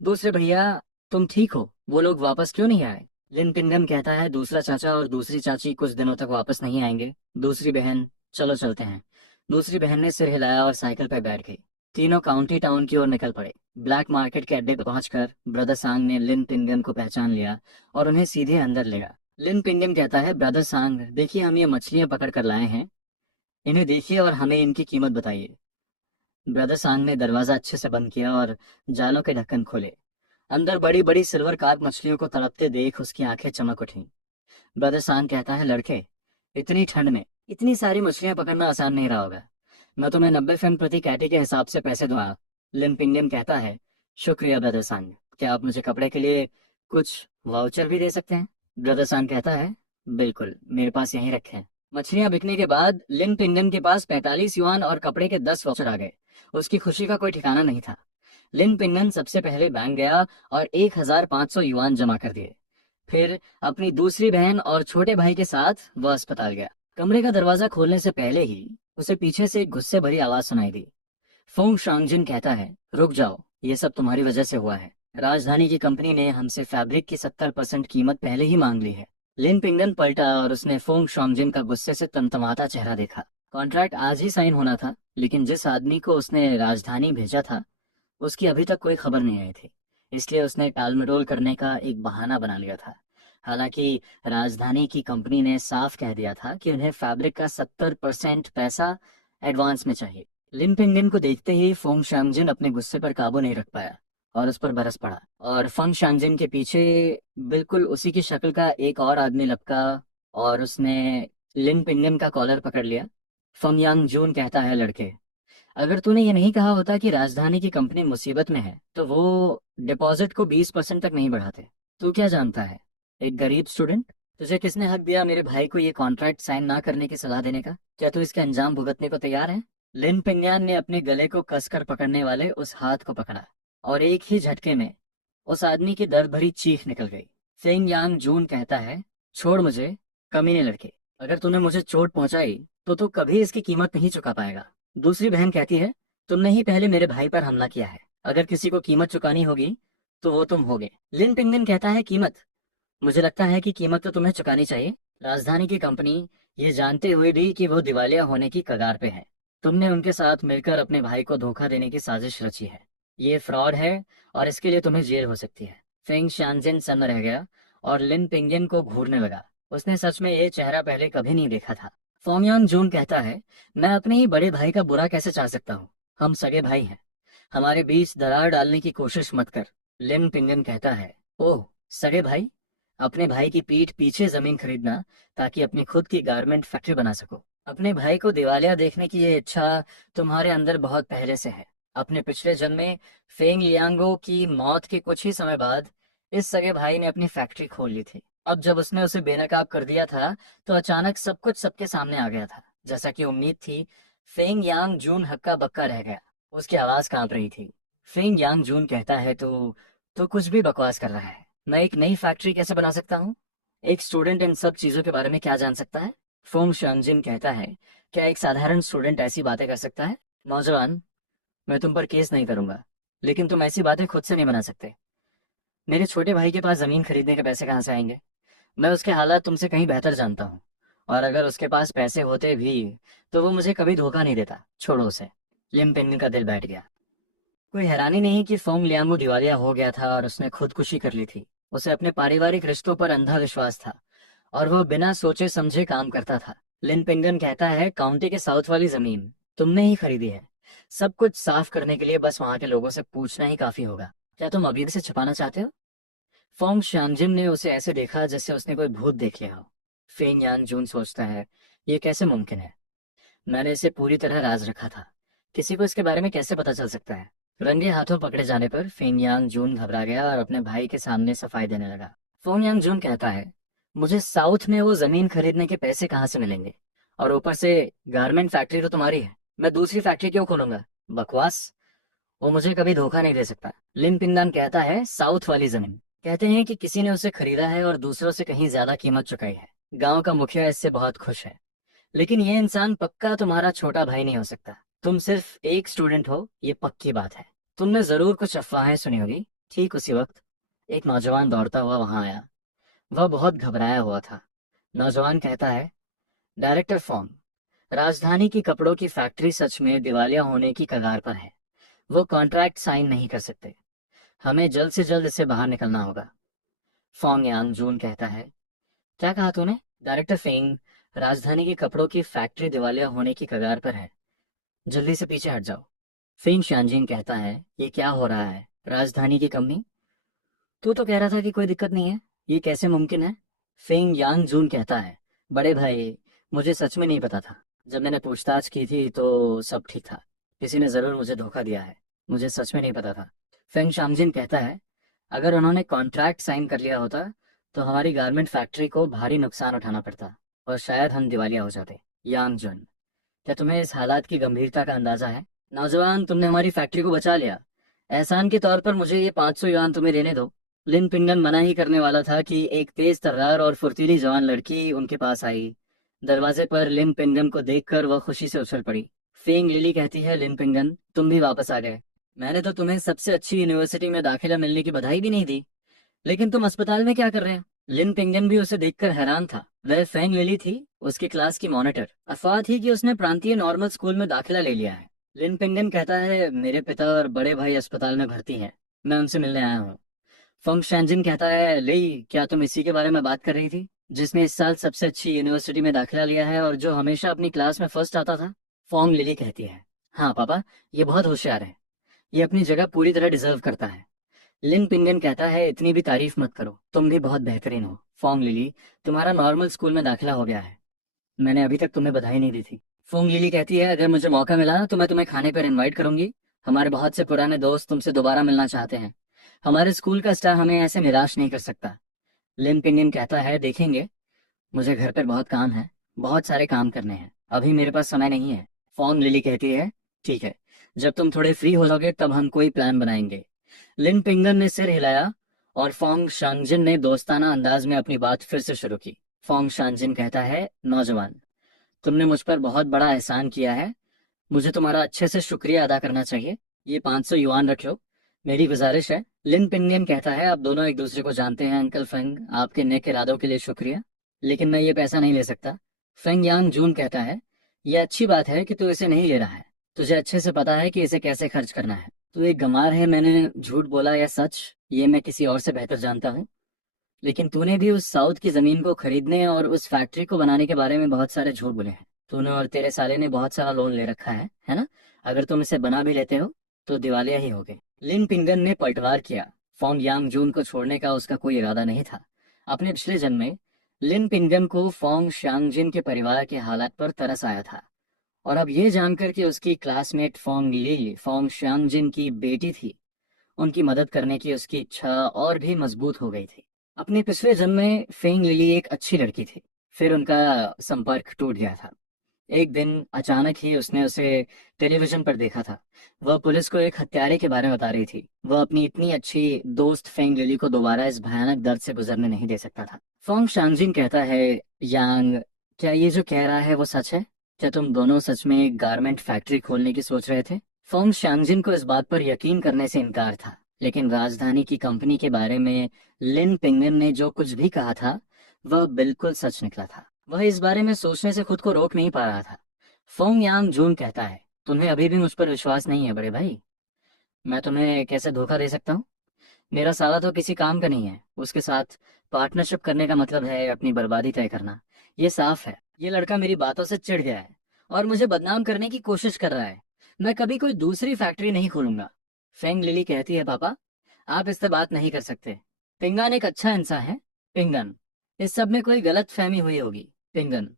दूसरे भैया, तुम ठीक हो? वो लोग वापस क्यों नहीं आए? लिन पिंगन कहता है, दूसरा चाचा और दूसरी चाची कुछ दिनों तक वापस नहीं आएंगे। दूसरी बहन, चलो चलते हैं। दूसरी बहन ने सिर हिलाया और साइकिल पर बैठ गई। तीनों काउंटी टाउन की ओर निकल पड़े। ब्लैक मार्केट के अड्डे पर पहुंचकर ब्रदर सांग ने लिन पिंगन को पहचान लिया और उन्हें सीधे अंदर ले गया। लिन पिंगन कहता है, ब्रदर सांग, देखिए हम ये मछलियां पकड़ कर लाए हैं, इन्हें देखिए और हमें इनकी कीमत बताइए। ब्रदर सांग ने दरवाजा अच्छे से बंद किया और जालों के ढक्कन खोले। अंदर बड़ी बड़ी सिल्वर कार्प मछलियों को तड़पते देख उसकी आंखें चमक उठी। ब्रदर सांग कहता है, लड़के, इतनी ठंड में इतनी सारी मछलियां पकड़ना आसान नहीं रहा होगा। मैं तुम्हें 90 फेन प्रति कैटी के हिसाब से पैसे दूंगा। लिन पिंगन कहता है, शुक्रिया ब्रदर सांग, क्या आप मुझे कपड़े के लिए कुछ वाउचर भी दे सकते हैं? ब्रदर सांग कहता है, बिल्कुल, मेरे पास यहीं रखे हैं। मछलियां बिकने के बाद लिन पिंगन के पास 45 युआन और कपड़े के 10 वाउचर आ गए। उसकी खुशी का कोई ठिकाना नहीं था। लिन पिंगन सबसे पहले बैंक गया और 1500 युआन जमा कर दिए। फिर अपनी दूसरी बहन और छोटे भाई के साथ वह अस्पताल गया। कमरे का दरवाजा खोलने से पहले ही उसे पीछे से एक गुस्से भरी आवाज सुनाई दी। फोंग शांगजिन कहता है, रुक जाओ, ये सब तुम्हारी वजह से हुआ है। राजधानी की कंपनी ने हमसे फैब्रिक की 70% कीमत पहले ही मांग ली है। लिन पिंगन पलटा और उसने फोंग शांगजिन का गुस्से से तमतमाता चेहरा देखा। कॉन्ट्रैक्ट आज ही साइन होना था, लेकिन जिस आदमी को उसने राजधानी भेजा था उसकी अभी तक कोई खबर नहीं आई थी, इसलिए उसने टालमटोल करने का एक बहाना बना लिया था। हालांकि राजधानी की कंपनी ने साफ कह दिया था कि उन्हें फैब्रिक का 70% पैसा एडवांस में चाहिए। लिन पिंगन को देखते ही फोंग शांगजिन अपने गुस्से पर काबू नहीं रख पाया और उस पर बरस पड़ा, और फंग शांगजिन के पीछे बिल्कुल उसी की शक्ल का एक और आदमी लपका और उसने लिन पिंगन का कॉलर पकड़ लिया। फंग यांग जून कहता है, लड़के, अगर तूने ये नहीं कहा होता कि राजधानी की कंपनी मुसीबत में है तो वो डिपॉजिट को 20% तक नहीं बढ़ाते। तू क्या जानता है, एक गरीब स्टूडेंट, तुझे किसने हक दिया मेरे भाई को ये कॉन्ट्रैक्ट साइन ना करने की सलाह देने का? क्या तू इसके अंजाम भुगतने को तैयार है? लिन पिंगयान ने अपने गले को कसकर पकड़ने वाले उस हाथ को पकड़ा और एक ही झटके में उस आदमी की दर्द भरी चीख निकल गई। फेंग यांग जून कहता है, छोड़ मुझे, कमीने लड़के, अगर तूने मुझे चोट पहुंचाई तो तू कभी इसकी कीमत नहीं चुका पाएगा। दूसरी बहन कहती है, तुमने ही पहले मेरे भाई पर हमला किया है, अगर किसी को कीमत चुकानी होगी तो वो तुम होगे। लिन पिंगन कहता है, कीमत? मुझे लगता है कि कीमत तो तुम्हें चुकानी चाहिए। राजधानी की कंपनी, ये जानते हुए भी कि वो दिवालिया होने की कगार पे है, तुमने उनके साथ मिलकर अपने भाई को धोखा देने की साजिश रची है। ये फ्रॉड है और इसके लिए तुम्हें जेल हो सकती है। फेंग शानजिन सन्न रह गया और लिन पिंगन को घूरने लगा। उसने सच में ये चेहरा पहले कभी नहीं देखा था। फोमयांग जून कहता है, मैं अपने ही बड़े भाई का बुरा कैसे चाह सकता हूँ? हम सगे भाई हैं, हमारे बीच दरार डालने की कोशिश मत कर। लिन पिंगन कहता है, ओह, सगे भाई? अपने भाई की पीठ पीछे जमीन खरीदना ताकि अपनी खुद की गारमेंट फैक्ट्री बना सको। अपने भाई को दिवालिया देखने की ये इच्छा तुम्हारे अंदर बहुत पहले से है। अपने पिछले जन्म में फेंग लियांगो की मौत के कुछ ही समय बाद इस सगे भाई ने अपनी फैक्ट्री खोल ली थी। अब जब उसने उसे बेनकाब कर दिया था तो अचानक सब कुछ सबके सामने आ गया था। जैसा कि उम्मीद थी, फेंग यांग जून हक्का बक्का रह गया। उसकी आवाज कांप रही थी। फेंग यांग जून कहता है, तो कुछ भी बकवास कर रहा है। मैं एक नई फैक्ट्री कैसे बना सकता हूँ? एक स्टूडेंट इन सब चीजों के बारे में क्या जान सकता है? फोंग शानजिन कहता है, क्या एक साधारण स्टूडेंट ऐसी बातें कर सकता है? नौजवान, मैं तुम पर केस नहीं करूंगा, लेकिन तुम ऐसी बातें खुद से नहीं बना सकते। मेरे छोटे भाई के पास जमीन खरीदने के पैसे कहाँ से आएंगे? मैं उसके हालात तुमसे कहीं बेहतर जानता हूँ, और अगर उसके पास पैसे होते भी तो वो मुझे कभी धोखा नहीं देता। छोड़ो उसे। लिम पेंगन का दिल बैठ गया। कोई हैरानी नहीं कि फोंग लियांगो दिवालिया हो गया था और उसने खुदकुशी कर ली थी। उसे अपने पारिवारिक रिश्तों पर अंधा विश्वास था और वो बिना सोचे समझे काम करता था। लिन पिंगन कहता है, काउंटी के साउथ वाली जमीन तुमने ही खरीदी है। सब कुछ साफ करने के लिए बस वहां के लोगों से पूछना ही काफी होगा। क्या तुम अभी से छुपाना चाहते हो? फोंग शानजिन ने उसे ऐसे देखा जैसे उसने कोई भूत देख लिया हो। फेंग यान जून सोचता है, ये कैसे मुमकिन है? मैंने इसे पूरी तरह राज रखा था, किसी को इसके बारे में कैसे पता चल सकता है? रंगे हाथों पकड़े जाने पर फेंग यांग जून घबरा गया और अपने भाई के सामने सफाई देने लगा। फोंग यांग जून कहता है, मुझे साउथ में वो जमीन खरीदने के पैसे कहाँ से मिलेंगे? और ऊपर से गारमेंट फैक्ट्री तो तुम्हारी है, मैं दूसरी फैक्ट्री क्यों खोलूंगा? बकवास। वो मुझे कभी धोखा नहीं दे सकता। लिन पिंगदान कहता है, साउथ वाली जमीन। कहते हैं कि किसी ने उसे खरीदा है और दूसरों से कहीं ज्यादा कीमत चुकाई है। गांव का मुखिया इससे बहुत खुश है। लेकिन ये इंसान पक्का तुम्हारा छोटा भाई नहीं हो सकता। तुम सिर्फ एक स्टूडेंट हो, ये पक्की बात है। तुमने जरूर कुछ अफवाहें सुनी होगी। ठीक उसी वक्त एक नौजवान दौड़ता हुआ वहां आया। वह बहुत घबराया हुआ था। नौजवान कहता है, डायरेक्टर फॉर्म, राजधानी की कपड़ों की फैक्ट्री सच में दिवालिया होने की कगार पर है। वो कॉन्ट्रैक्ट साइन नहीं कर सकते। हमें जल्द से जल्द इससे बाहर निकलना होगा। फोंग यांग जून कहता है, क्या कहा तूने? डायरेक्टर फेंग, राजधानी की कपड़ों की फैक्ट्री दिवालिया होने की कगार पर है, जल्दी से पीछे हट जाओ। फेंग शानजिन कहता है, ये क्या हो रहा है? राजधानी की कंपनी? तू तो कह रहा था कि कोई दिक्कत नहीं है, ये कैसे मुमकिन है? फेंग यांग जून कहता है, बड़े भाई, मुझे सच में नहीं पता था। जब मैंने पूछताछ की थी तो सब ठीक था। किसी ने जरूर मुझे धोखा दिया है। मुझे सच में नहीं पता था। फेंग शामजिन कहता है, अगर उन्होंने कॉन्ट्रैक्ट साइन कर लिया होता तो हमारी गारमेंट फैक्ट्री को भारी नुकसान उठाना पड़ता और शायद हम दिवालिया हो जाते। यांग जून, क्या तुम्हें इस हालात की गंभीरता का अंदाजा है? नौजवान, तुमने हमारी फैक्ट्री को बचा लिया। एहसान के तौर पर मुझे ये 500 युआन तुम्हें देने दो। लिन पिंगन मना ही करने वाला था कि एक तेज तर्रार और फुर्तीली जवान लड़की उनके पास आई। दरवाजे पर लिन पिंगन को देखकर वह खुशी से उछल पड़ी। फेंग लिली कहती है, लिन पिंगन, तुम भी वापस आ गए। मैंने तो तुम्हें सबसे अच्छी यूनिवर्सिटी में दाखिला मिलने की बधाई भी नहीं दी, लेकिन तुम अस्पताल में क्या कर रहे हैं? लिन पिंगन भी उसे देखकर हैरान था। वह फेंग लिली थी, उसकी क्लास की मॉनिटर। अफवाह थी कि उसने प्रांतीय नॉर्मल स्कूल में दाखिला ले लिया है। लिन पिंगन कहता है, मेरे पिता और बड़े भाई अस्पताल में भर्ती हैं, मैं उनसे मिलने आया हूँ। फंग शैनजिन कहता है, ली, क्या तुम इसी के बारे में बात कर रही थी, जिसने इस साल सबसे अच्छी यूनिवर्सिटी में दाखिला लिया है और जो हमेशा अपनी क्लास में फर्स्ट आता था? फोंग लिली कहती है, हाँ पापा, ये बहुत होशियार है। ये अपनी जगह पूरी तरह डिजर्व करता है। लिन पिंगन कहता है, इतनी भी तारीफ मत करो, तुम भी बहुत बेहतरीन हो। फोंग लिली, तुम्हारा नॉर्मल स्कूल में दाखिला हो गया है। मैंने अभी तक तुम्हें बधाई नहीं दी थी। फोंग लिली कहती है, अगर मुझे मौका मिला तो मैं तुम्हें खाने पर इनवाइट करूंगी। हमारे बहुत से पुराने दोस्त तुमसे दोबारा मिलना चाहते हैं। हमारे स्कूल का स्टाफ हमें ऐसे निराश नहीं कर सकता। लिन पिंगन कहता है, देखेंगे। मुझे घर पर बहुत काम है, बहुत सारे काम करने हैं, अभी मेरे पास समय नहीं है। फोंग लिली कहती है, ठीक है, जब तुम थोड़े फ्री हो जाओगे तब हम कोई प्लान बनाएंगे। लिन पिंगन ने सिर हिलाया और फोंग शांगजिन ने दोस्ताना अंदाज में अपनी बात फिर से शुरू की। फोंग शांगजिन कहता है, नौजवान, तुमने मुझ पर बहुत बड़ा एहसान किया है। मुझे तुम्हारा अच्छे से शुक्रिया अदा करना चाहिए। ये 500 युआन रख लो, मेरी गुजारिश है। लिन पिंगन कहता है, आप दोनों एक दूसरे को जानते हैं अंकल फेंग, आपके नेक इरादों के लिए शुक्रिया, लेकिन मैं ये पैसा नहीं ले सकता। फेंग यांग जून कहता है, ये अच्छी बात है कि तू इसे नहीं ले रहा है। तुझे अच्छे से पता है कि इसे कैसे खर्च करना है। तू एक गंवार है, मैंने झूठ बोला या सच, ये मैं किसी और से बेहतर जानता हूँ। लेकिन तूने भी उस साउथ की जमीन को खरीदने और उस फैक्ट्री को बनाने के बारे में बहुत सारे झूठ बोले हैं। तूने और तेरे साले ने बहुत सारा लोन ले रखा है ना? अगर तुम इसे बना भी लेते हो तो दिवालिया ही होगे। लिन पिंगन ने पलटवार किया। फोंग यांग जून को छोड़ने का उसका कोई इरादा नहीं था। अपने पिछले जन्म में लिन पिंगन को फोंग शांगजिन के परिवार के हालात पर तरस आया था, और अब ये जानकर कि उसकी क्लासमेट फोंग ली फोंग शांगजिन की बेटी थी, उनकी मदद करने की उसकी इच्छा और भी मजबूत हो गई थी। अपने पिछले जन्म में फेंग लिली एक अच्छी लड़की थी, फिर उनका संपर्क टूट गया था। एक दिन अचानक ही उसने उसे टेलीविजन पर देखा था। वह पुलिस को एक हत्यारे के बारे में बता रही थी। वह अपनी इतनी अच्छी दोस्त फेंग लिली को दोबारा इस भयानक दर्द से गुजरने नहीं दे सकता था। फोंग शांगजिन कहता है, यांग, क्या ये जो कह रहा है वो सच है? क्या तुम दोनों सच में एक गारमेंट फैक्ट्री खोलने की सोच रहे थे? फोंग शांगजिन को इस बात पर यकीन करने से इनकार था, लेकिन राजधानी की कंपनी के बारे में लिन पिंगन ने जो कुछ भी कहा था वह बिल्कुल सच निकला था। वह इस बारे में सोचने से खुद को रोक नहीं पा रहा था। फोंग यांग जून कहता है, तुम्हें अभी भी मुझ पर विश्वास नहीं है बड़े भाई? मैं तुम्हें कैसे धोखा दे सकता हूँ? मेरा साला तो किसी काम का नहीं है। उसके साथ पार्टनरशिप करने का मतलब है अपनी बर्बादी तय करना। ये साफ है। ये लड़का मेरी बातों से चिढ़ गया है और मुझे बदनाम करने की कोशिश कर रहा है। मैं कभी कोई दूसरी फैक्ट्री नहीं खोलूंगा। फेंग लिली कहती है, पापा, आप इससे बात नहीं कर सकते। पिंगन एक अच्छा इंसान है। पिंगन, इस सब में कोई गलत फहमी हुई होगी। पिंगन,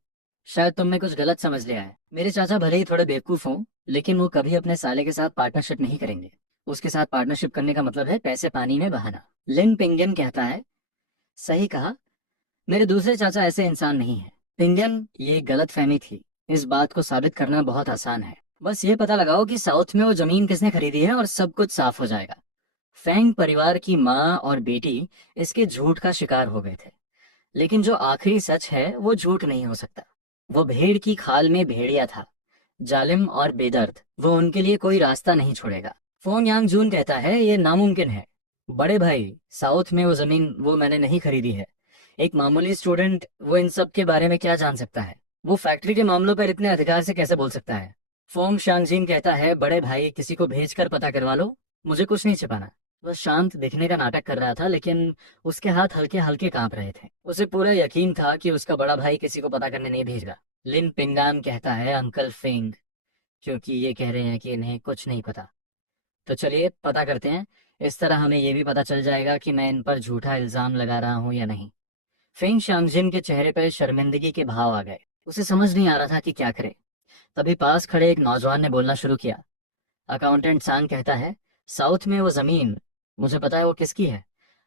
शायद तुमने कुछ गलत समझ लिया है। मेरे चाचा भले ही थोड़े बेवकूफ हों, लेकिन वो कभी अपने साले के साथ पार्टनरशिप नहीं करेंगे। उसके साथ पार्टनरशिप करने का मतलब है पैसे पानी में बहाना। लिन पिंगन कहता है, सही कहा। मेरे दूसरे चाचा ऐसे इंसान नहीं है। पिंगन, ये गलत फहमी थी। इस बात को साबित करना बहुत आसान है। बस ये पता लगाओ कि साउथ में वो जमीन किसने खरीदी है और सब कुछ साफ हो जाएगा। फैंग परिवार की माँ और बेटी इसके झूठ का शिकार हो गए थे। लेकिन जो आखिरी सच है वो झूठ नहीं हो सकता। वो भेड़ की खाल में भेड़िया था, जालिम और बेदर्द। वो उनके लिए कोई रास्ता नहीं छोड़ेगा। फोंग यांग जून कहता है ये नामुमकिन है। बड़े भाई, साउथ में वो जमीन वो मैंने नहीं खरीदी है। एक मामूली स्टूडेंट वो इन सब के बारे में क्या जान सकता है? वो फैक्ट्री के मामलों पर इतने अधिकार से कैसे बोल सकता है? फोंग शांगजिन कहता है बड़े भाई, किसी को भेजकर पता करवा लो, मुझे कुछ नहीं छिपाना। वह शांत दिखने का नाटक कर रहा था, लेकिन उसके हाथ हल्के हल्के कांप रहे थे। उसे पूरा यकीन था कि उसका बड़ा भाई किसी को पता करने नहीं भेज रहा। लिन पिंगाम कहता है अंकल फेंग, क्योंकि ये कह रहे हैं कि इन्हें कुछ नहीं पता। तो चलिए पता करते हैं। इस तरह हमें ये भी पता चल जाएगा कि मैं इन पर झूठा इल्जाम लगा रहा हूँ या नहीं। फेंग शांगजिन के चेहरे पर शर्मिंदगी के भाव आ गए। उसे समझ नहीं आ रहा था कि क्या करे। तभी पास खड़े एक नौजवान ने बोलना शुरू किया। अकाउंटेंट सांग कहता है साउथ में वो जमीन, मुझे पता है वो किसकी है।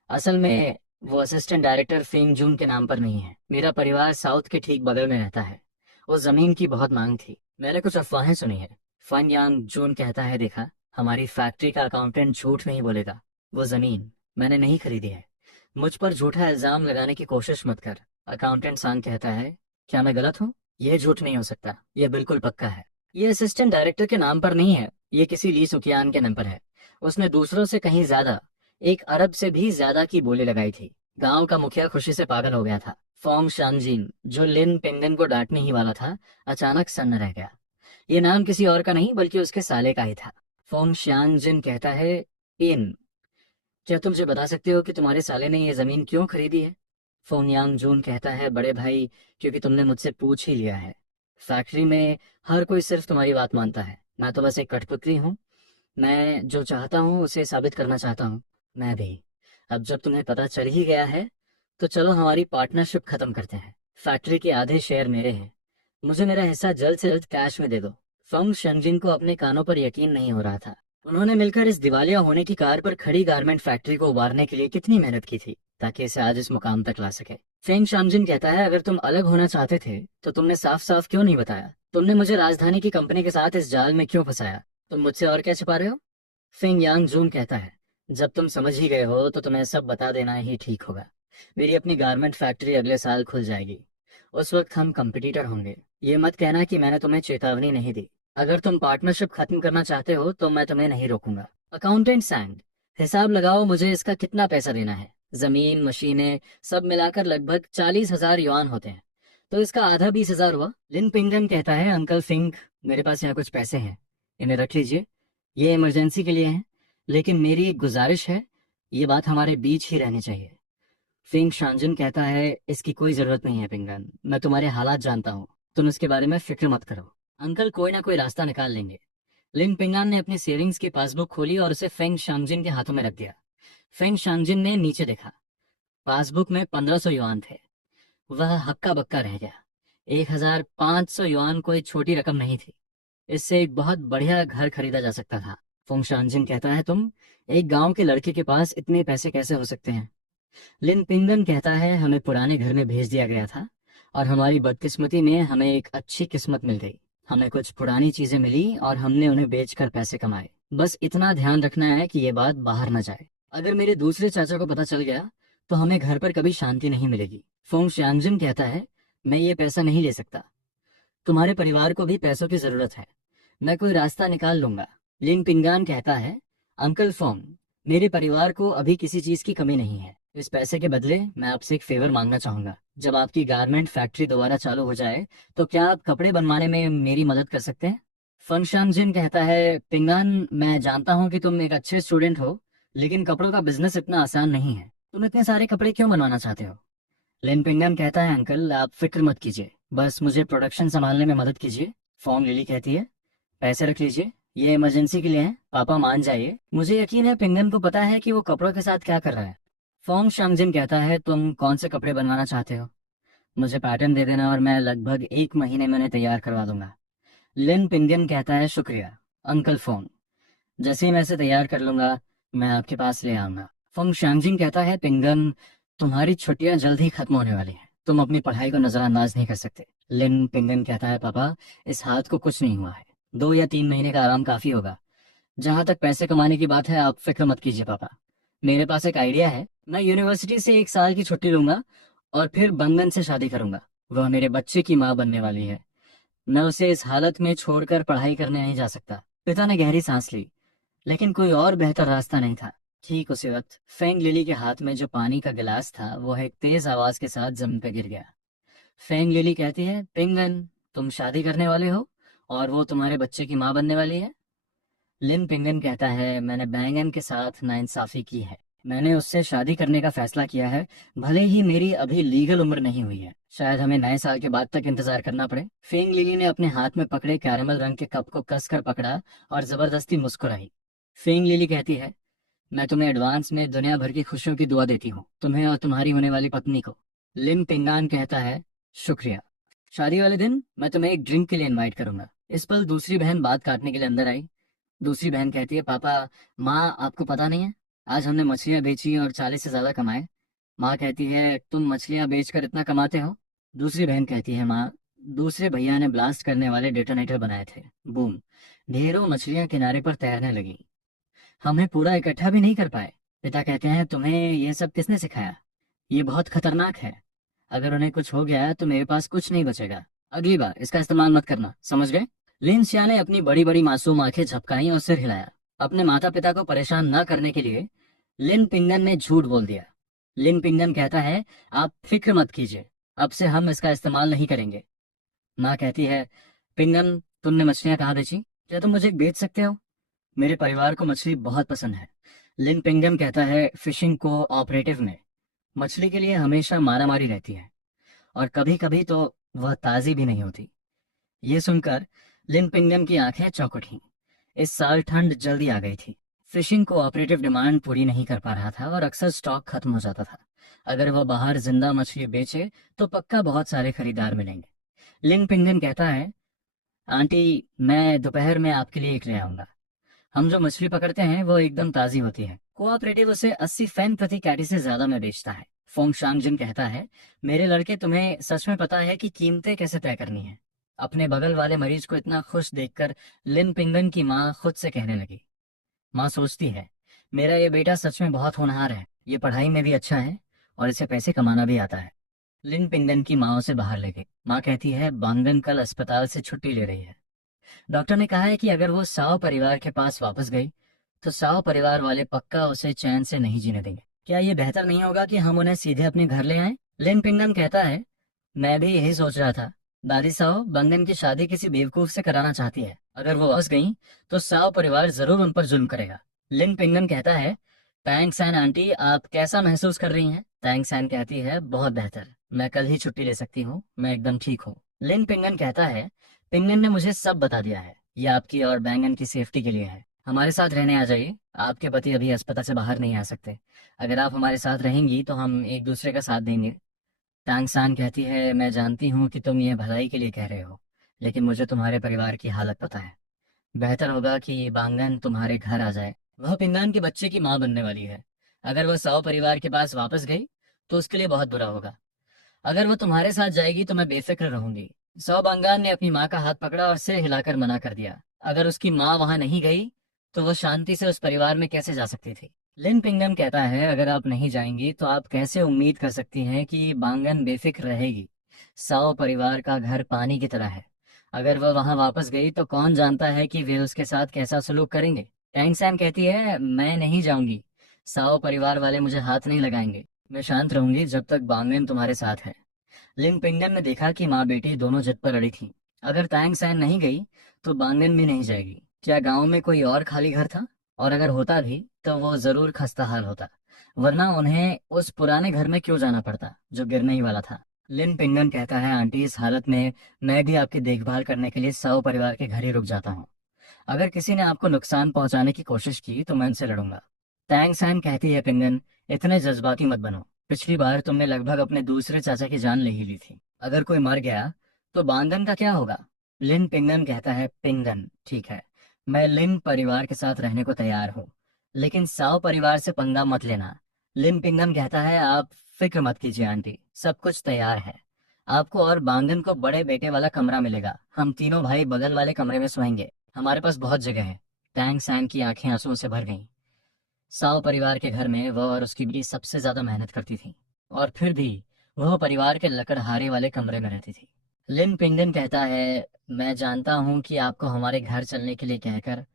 असल में वो असिस्टेंट डायरेक्टर फेंग जून के नाम पर नहीं है। मेरा परिवार साउथ के ठीक बगल में रहता है। उस जमीन की बहुत मांग थी। मैंने कुछ अफवाहें सुनी है। फन यांग जून कहता है देखा, हमारी फैक्ट्री का अकाउंटेंट झूठ नहीं बोलेगा। वो जमीन मैंने नहीं खरीदी है। मुझ पर झूठा इल्जाम लगाने की कोशिश मत कर। अकाउंटेंट सांग कहता है क्या मैं गलत हूँ? यह झूठ नहीं हो सकता, यह बिल्कुल पक्का है। ये असिस्टेंट डायरेक्टर के नाम पर नहीं है, ये किसी ली सुकियान के नाम पर है। उसने दूसरों से कहीं ज्यादा, 1 अरब से भी ज्यादा की बोली लगाई थी। गांव का मुखिया खुशी से पागल हो गया था। फोंग शानजिन, जो लिन पिंगन को डांटने ही वाला था, अचानक सन्न रह गया। ये नाम किसी और का नहीं बल्कि उसके साले का ही था। फोंग शानजिन कहता है इन, क्या तुम मुझे बता सकते हो कि तुम्हारे साले ने ये जमीन क्यों खरीदी है? फोंग यांग जून कहता है बड़े भाई, क्योंकि तुमने मुझसे पूछ ही लिया है। फैक्ट्री में हर कोई सिर्फ तुम्हारी बात मानता है। मैं तो बस एक कठपुतली हूँ। मैं जो चाहता हूँ उसे साबित करना चाहता हूँ। मैं भी। अब जब तुम्हें पता चल ही गया है, तो चलो हमारी पार्टनरशिप खत्म करते हैं। फैक्ट्री के आधे शेयर मेरे हैं। मुझे मेरा हिस्सा जल्द से जल्द कैश में दे दो। फंग शंजिन को अपने कानों पर यकीन नहीं हो रहा था। उन्होंने मिलकर इस दिवालिया होने की कार पर खड़ी गारमेंट फैक्ट्री को उबारने के लिए कितनी मेहनत की थी, ताकि इसे आज इस मुकाम तक ला सके। फेंग शानजिन कहता है अगर तुम अलग होना चाहते थे तो तुमने साफ साफ क्यों नहीं बताया? तुमने मुझे राजधानी की कंपनी के साथ इस जाल में क्यों फंसाया? तुम मुझसे और क्या छिपा रहे हो? फिंग यांग जून कहता है जब तुम समझ ही गए हो तो तुम्हें सब बता देना ही ठीक होगा। मेरी अपनी गारमेंट फैक्ट्री अगले साल खुल जाएगी। उस वक्त हम कंपटीटर होंगे। ये मत कहना कि मैंने तुम्हें चेतावनी नहीं दी। अगर तुम पार्टनरशिप खत्म करना चाहते हो तो मैं तुम्हें नहीं रोकूंगा। अकाउंटेंट सैंग, हिसाब लगाओ मुझे इसका कितना पैसा देना है। जमीन, मशीनें, सब मिलाकर लगभग 40,000 युआन होते हैं। तो इसका आधा 20,000 हुआ। लिन पिंगन कहता है अंकल फिंग, मेरे पास यहाँ कुछ पैसे हैं, इन्हें रख लीजिए। ये इमरजेंसी के लिए है। लेकिन मेरी एक गुजारिश है, ये बात हमारे बीच ही रहनी चाहिए। फिंग शांजन कहता है इसकी कोई जरूरत नहीं है पिंगन, मैं तुम्हारे हालात जानता हूँ। तुम इसके बारे में फिक्र मत करो। अंकल कोई ना कोई रास्ता निकाल लेंगे। लिन पिंगान ने अपनी सेविंग्स की पासबुक खोली और उसे फेंग शांगजिन के हाथों में रख दिया। फेंग शांगजिन ने नीचे देखा। पासबुक में 1500 युआन थे। वह हक्का बक्का रह गया। 1500 युआन कोई छोटी रकम नहीं थी। इससे एक बहुत बढ़िया घर खरीदा जा सकता था। फोंग शानजिन कहता है तुम, एक गांव के लड़के के पास इतने पैसे कैसे हो सकते हैं? लिन पिंगन कहता है हमें पुराने घर में भेज दिया गया था, और हमारी बदकिस्मती में हमें एक अच्छी किस्मत मिल गई। हमें कुछ पुरानी चीजें मिली और हमने उन्हें बेचकर पैसे कमाए। बस इतना ध्यान रखना है कि ये बात बाहर न जाए। अगर मेरे दूसरे चाचा को पता चल गया तो हमें घर पर कभी शांति नहीं मिलेगी। फोंग शानजिन कहता है मैं ये पैसा नहीं ले सकता। तुम्हारे परिवार को भी पैसों की जरूरत है। मैं कोई रास्ता निकाल लूंगा। लिन पिंगान कहता है अंकल फोंग, मेरे परिवार को अभी किसी चीज की कमी नहीं है। इस पैसे के बदले मैं आपसे एक फेवर मांगना चाहूंगा। जब आपकी गारमेंट फैक्ट्री दोबारा चालू हो जाए तो क्या आप कपड़े बनवाने में मेरी मदद कर सकते हैं? फंगशान जिन कहता है पिंगान, मैं जानता हूँ कि तुम एक अच्छे स्टूडेंट हो, लेकिन कपड़ों का बिजनेस इतना आसान नहीं है। तुम इतने सारे कपड़े क्यों बनवाना चाहते हो? लेन पिंगन कहता है अंकल आप फिक्र मत कीजिए, बस मुझे प्रोडक्शन संभालने में मदद कीजिए। फॉर्म लिली कहती है पैसे रख लीजिए, ये इमरजेंसी के लिए है, पापा मान जाइए। मुझे यकीन है पिंगन को पता है कि वो कपड़ों के साथ क्या कर रहा है। फॉन्ग शांगजिन कहता है तुम कौन से कपड़े बनवाना चाहते हो? मुझे पैटर्न दे देना और मैं लगभग 1 महीने में उन्हें तैयार करवा दूंगा। लिन पिंगन कहता है शुक्रिया अंकल फोंग, जैसे ही मैं इसे तैयार कर लूंगा मैं आपके पास ले आऊंगा। फंग शांगजिन कहता है पिंगन, तुम्हारी छुट्टियां जल्द ही खत्म होने वाली हैं, तुम अपनी पढ़ाई को नजरअंदाज नहीं कर सकते। लिन पिंगन कहता है, पापा इस हाथ को कुछ नहीं हुआ है, 2 या 3 महीने का आराम काफी होगा। जहां तक पैसे कमाने की बात है, आप फिक्र मत कीजिए पापा। मेरे पास एक आइडिया है, मैं यूनिवर्सिटी से 1 साल की छुट्टी लूंगा और फिर बंधन से शादी करूंगा। वह मेरे बच्चे की माँ बनने वाली है। मैं उसे इस हालत में छोड़कर पढ़ाई करने नहीं जा सकता। पिता ने गहरी सांस ली, लेकिन कोई और बेहतर रास्ता नहीं था। ठीक उसी वक्त फेंग लिली के हाथ में जो पानी का गिलास था, वो एक तेज आवाज के साथ जमीन पर गिर गया। फेंग लिली कहती है, पिंगन, तुम शादी करने वाले हो और वो तुम्हारे बच्चे की माँ बनने वाली है। लिन पिंगन कहता है, मैंने बैंगन के साथ नाइंसाफी की है। मैंने उससे शादी करने का फैसला किया है, भले ही मेरी अभी लीगल उम्र नहीं हुई है। शायद हमें नए साल के बाद तक इंतजार करना पड़े। फेंग लिली ने अपने हाथ में पकड़े कैरेमल रंग के कप को कसकर पकड़ा और जबरदस्ती मुस्कुराई। फेंग लिली कहती है, मैं तुम्हें एडवांस में दुनिया भर की खुशियों की दुआ देती हूँ, तुम्हें और तुम्हारी होने वाली पत्नी को। लिन पिंगान कहता है, शुक्रिया। शादी वाले दिन मैं तुम्हें एक ड्रिंक के लिए इनवाइट करूंगा। इस पल दूसरी बहन बात काटने के लिए अंदर आई। दूसरी बहन कहती है, पापा, माँ आपको पता नहीं है, आज हमने मछलियाँ बेची और 40 से ज्यादा कमाए। माँ कहती है, तुम मछलियाँ बेचकर इतना कमाते हो? दूसरी बहन कहती है, माँ, दूसरे भैया ने ब्लास्ट करने वाले डेटोनेटर बनाए थे। बूम, ढेरों मछलियाँ किनारे पर तैरने लगी। हमें पूरा इकट्ठा भी नहीं कर पाए। पिता कहते हैं, तुम्हें ये सब किसने सिखाया? ये बहुत खतरनाक है। अगर उन्हें कुछ हो गया तो मेरे पास कुछ नहीं बचेगा। अगली बार इसका इस्तेमाल मत करना, समझ गए? लिन सिया ने अपनी बड़ी बड़ी मासूम आंखें झपकाईं और सिर हिलाया। अपने माता पिता को परेशान न करने के लिए लिन पिंगन ने झूठ बोल दिया। लिन पिंगन कहता है, आप फिक्र मत कीजिए, अब से हम इसका इस्तेमाल नहीं करेंगे। माँ कहती है, पिंगन, तुमने मछलियाँ कहाँ बेची? क्या तुम मुझे बेच सकते हो? मेरे परिवार को मछली बहुत पसंद है। लिन पिंगन कहता है, फिशिंग को ऑपरेटिव में मछली के लिए हमेशा मारामारी रहती है और कभी कभी तो वह ताजी भी नहीं होती। ये सुनकर लिन पिंगम की आंखें चौंक उठी। इस साल ठंड जल्दी आ गई थी। फिशिंग कोऑपरेटिव डिमांड पूरी नहीं कर पा रहा था और अक्सर स्टॉक खत्म हो जाता था। अगर वह बाहर जिंदा मछली बेचे तो पक्का बहुत सारे खरीदार मिलेंगे। लिन पिंगन कहता है, आंटी, मैं दोपहर में आपके लिए एक ले आऊंगा। हम जो मछली पकड़ते हैं वो एकदम ताजी होती है। कोऑपरेटिव उसे 80 फैन प्रति कैटी से ज्यादा में बेचता है। फोंग शांगजिन कहता है, मेरे लड़के, तुम्हें सच में पता है कि कीमतें कैसे तय करनी है? अपने बगल वाले मरीज को इतना खुश देखकर लिन पिंगन की माँ खुद से कहने लगी। माँ सोचती है, मेरा ये बेटा सच में बहुत होनहार है, ये पढ़ाई में भी अच्छा है और इसे पैसे कमाना भी आता है। लिन पिंगन की माँ उसे बाहर ले गई। माँ कहती है, बांगन कल अस्पताल से छुट्टी ले रही है। डॉक्टर ने कहा है कि अगर वो साव परिवार के पास वापस गई तो साव परिवार वाले पक्का उसे चैन से नहीं जीने देंगे। क्या ये बेहतर नहीं होगा कि हम उन्हें सीधे अपने घर ले आएं? लिन पिंगम कहता है, मैं भी यही सोच रहा था। दादी साव बंगन की शादी किसी बेवकूफ से कराना चाहती है। अगर वो वापस गई तो साव परिवार जरूर उन पर जुल्म करेगा। लिन पिंगम कहता है, टैंग सैन आंटी, आप कैसा महसूस कर रही हैं? टैंग सैन कहती है, बहुत बेहतर, मैं कल ही छुट्टी ले सकती हूँ, मैं एकदम ठीक हूँ। लिन पिंगन कहता है, पिंगन ने मुझे सब बता दिया है, ये आपकी और बैंगन की सेफ्टी के लिए है। हमारे साथ रहने आ जाइए, आपके पति अभी अस्पताल से बाहर नहीं आ सकते। अगर आप हमारे साथ रहेंगी तो हम एक दूसरे का साथ देंगे। टांग सान कहती है, मैं जानती हूँ कि तुम ये भलाई के लिए कह रहे हो, लेकिन मुझे तुम्हारे परिवार की हालत पता है। बेहतर होगा कि बांगन तुम्हारे घर आ जाए। वह पिंगान के बच्चे की माँ बनने वाली है। अगर वह साव परिवार के पास वापस गई तो उसके लिए बहुत बुरा होगा। अगर वो तुम्हारे साथ जाएगी तो मैं बेफिक्र रहूंगी। सौ बंगान ने अपनी माँ का हाथ पकड़ा और सिर हिलाकर मना कर दिया। अगर उसकी माँ वहां नहीं गई तो वो शांति से उस परिवार में कैसे जा सकती थी? लिन पिंगम कहता है, अगर आप नहीं जाएंगी तो आप कैसे उम्मीद कर सकती हैं कि बांगन बेफिक्र रहेगी? साओ परिवार का घर पानी की तरह है। अगर वह वहां वापस गई तो कौन जानता है कि वे उसके साथ कैसा सलूक करेंगे? टैंग सैम कहती है, मैं नहीं जाऊंगी। साओ परिवार वाले मुझे हाथ नहीं लगाएंगे। मैं शांत रहूंगी जब तक बांगन तुम्हारे साथ है। लिन पिंगन ने देखा कि माँ बेटी दोनों जिद पर अड़ी थी। अगर तैंग सैन नहीं गई तो बांगन भी नहीं जाएगी। क्या गांव में कोई और खाली घर था? और अगर होता भी तो वो जरूर खस्ताहाल होता, वरना उन्हें उस पुराने घर में क्यों जाना पड़ता जो गिरने ही वाला था। लिन पिंगन कहता है, आंटी, इस हालत में मैं भी आपकी देखभाल करने के लिए साव परिवार के घर ही रुक जाता हूँ। अगर किसी ने आपको नुकसान पहुंचाने की कोशिश की तो मैं उनसे लड़ूंगा। टैंग सैन कहती है, पिंगन, इतने जज्बाती मत बनो। पिछली बार तुमने लगभग अपने दूसरे चाचा की जान ले ही ली थी। अगर कोई मर गया तो बांगन का क्या होगा? लिन पिंगन कहता है, पिंगन, ठीक है, मैं लिन परिवार के साथ रहने को तैयार हूँ, लेकिन साव परिवार से पंगा मत लेना। लिन पिंगम कहता है, आप फिक्र मत कीजिए आंटी, सब कुछ तैयार है। आपको और बांगन को बड़े बेटे वाला कमरा मिलेगा। हम तीनों भाई बगल वाले कमरे में सोएंगे। हमारे पास बहुत जगह है। टैंग सैन की आंखें आंसुओं से भर गईं। साव परिवार के घर में वह और उसकी बेटी सबसे ज्यादा मेहनत करती थी, और फिर भी वह परिवार के लकड़हारे वाले कमरे में रहती थी। लिन पिंगन कहता है, मैं जानता हूं कि आपको हमारे घर चलने के लिए कहकर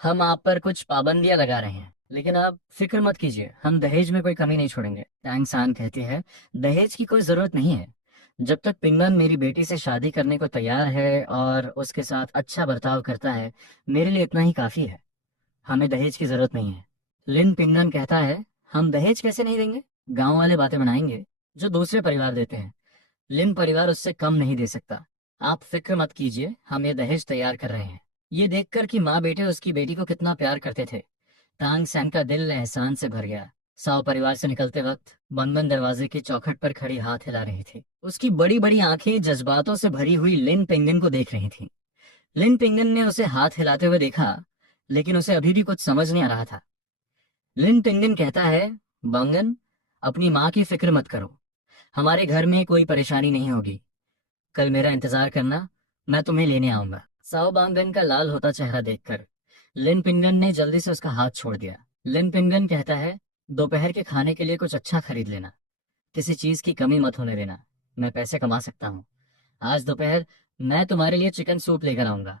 हम आप पर कुछ पाबंदियां लगा रहे हैं, लेकिन आप फिक्र मत कीजिए, हम दहेज में कोई कमी नहीं छोड़ेंगे। टैंग सान कहती है, दहेज की कोई जरूरत नहीं है। जब तक पिंगन मेरी बेटी से शादी करने को तैयार है और उसके साथ अच्छा बर्ताव करता है, मेरे लिए इतना ही काफी है। हमें दहेज की जरूरत नहीं है। लिन पिंगन कहता है, हम दहेज कैसे नहीं देंगे? गांव वाले बातें बनाएंगे जो दूसरे परिवार देते हैं। लिन परिवार उससे कम नहीं दे सकता। आप फिक्र मत कीजिए, हम ये दहेज तैयार कर रहे हैं। ये देखकर कि माँ बेटे उसकी बेटी को कितना प्यार करते थे, तांग सैन का दिल एहसान से भर गया। साव परिवार से निकलते वक्त बंद बंद दरवाजे की चौखट पर खड़ी हाथ हिला रही थी। उसकी बड़ी बड़ी आंखें जज्बातों से भरी हुई लिन पिंगन को देख रही थीं। लिन पिंगन ने उसे हाथ हिलाते हुए देखा, लेकिन उसे अभी भी कुछ समझ नहीं आ रहा था। लिन पिंगन कहता है, बंगन, अपनी माँ की फिक्र मत करो। हमारे घर में कोई परेशानी नहीं होगी। कल मेरा इंतजार करना, मैं तुम्हें लेने आऊंगा। साओ बांगन का लाल होता चेहरा देखकर लिन पिंगन ने जल्दी से उसका हाथ छोड़ दिया। लिन पिंगन कहता है, दोपहर के खाने के लिए कुछ अच्छा खरीद लेना। किसी चीज की कमी मत होने देना। मैं पैसे कमा सकता हूँ। आज दोपहर मैं तुम्हारे लिए चिकन सूप लेकर आऊंगा।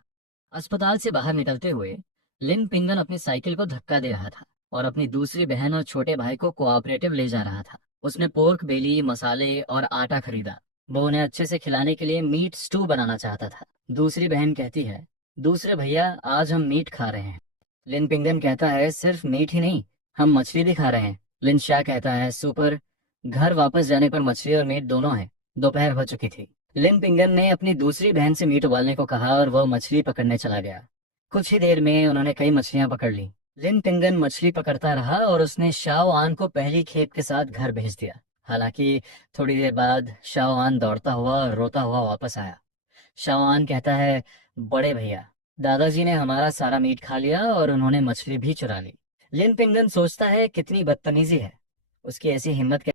अस्पताल से बाहर निकलते हुए लिन पिंगन अपनी साइकिल को धक्का दे रहा था और अपनी दूसरी बहन और छोटे भाई को कोऑपरेटिव ले जा रहा था। उसने पोर्क बेली, मसाले और आटा खरीदा। वो उन्हें अच्छे से खिलाने के लिए मीट स्टू बनाना चाहता था। दूसरी बहन कहती है, दूसरे भैया, आज हम मीट खा रहे हैं। लिन पिंगन कहता है, सिर्फ मीट ही नहीं, हम मछली भी खा रहे हैं। लिन शा कहता है, सुपर। घर वापस जाने पर मछली और मीट दोनों हैं। दोपहर हो चुकी थी। लिन पिंगन ने अपनी दूसरी बहन से मीट उबालने को कहा और वह मछली पकड़ने चला गया। कुछ ही देर में उन्होंने कई मछलियां पकड़ ली। लिन पिंगन मछली पकड़ता रहा और उसने शाओ आन को पहली खेप के साथ घर भेज दिया। हालांकि थोड़ी देर बाद शाओ आन दौड़ता हुआ और रोता हुआ वापस आया। शाओ आन कहता है, बड़े भैया, दादाजी ने हमारा सारा मीट खा लिया और उन्होंने मछली भी चुरा ली। लिन पिंगन सोचता है, कितनी बदतमीजी है। उसकी ऐसी हिम्मत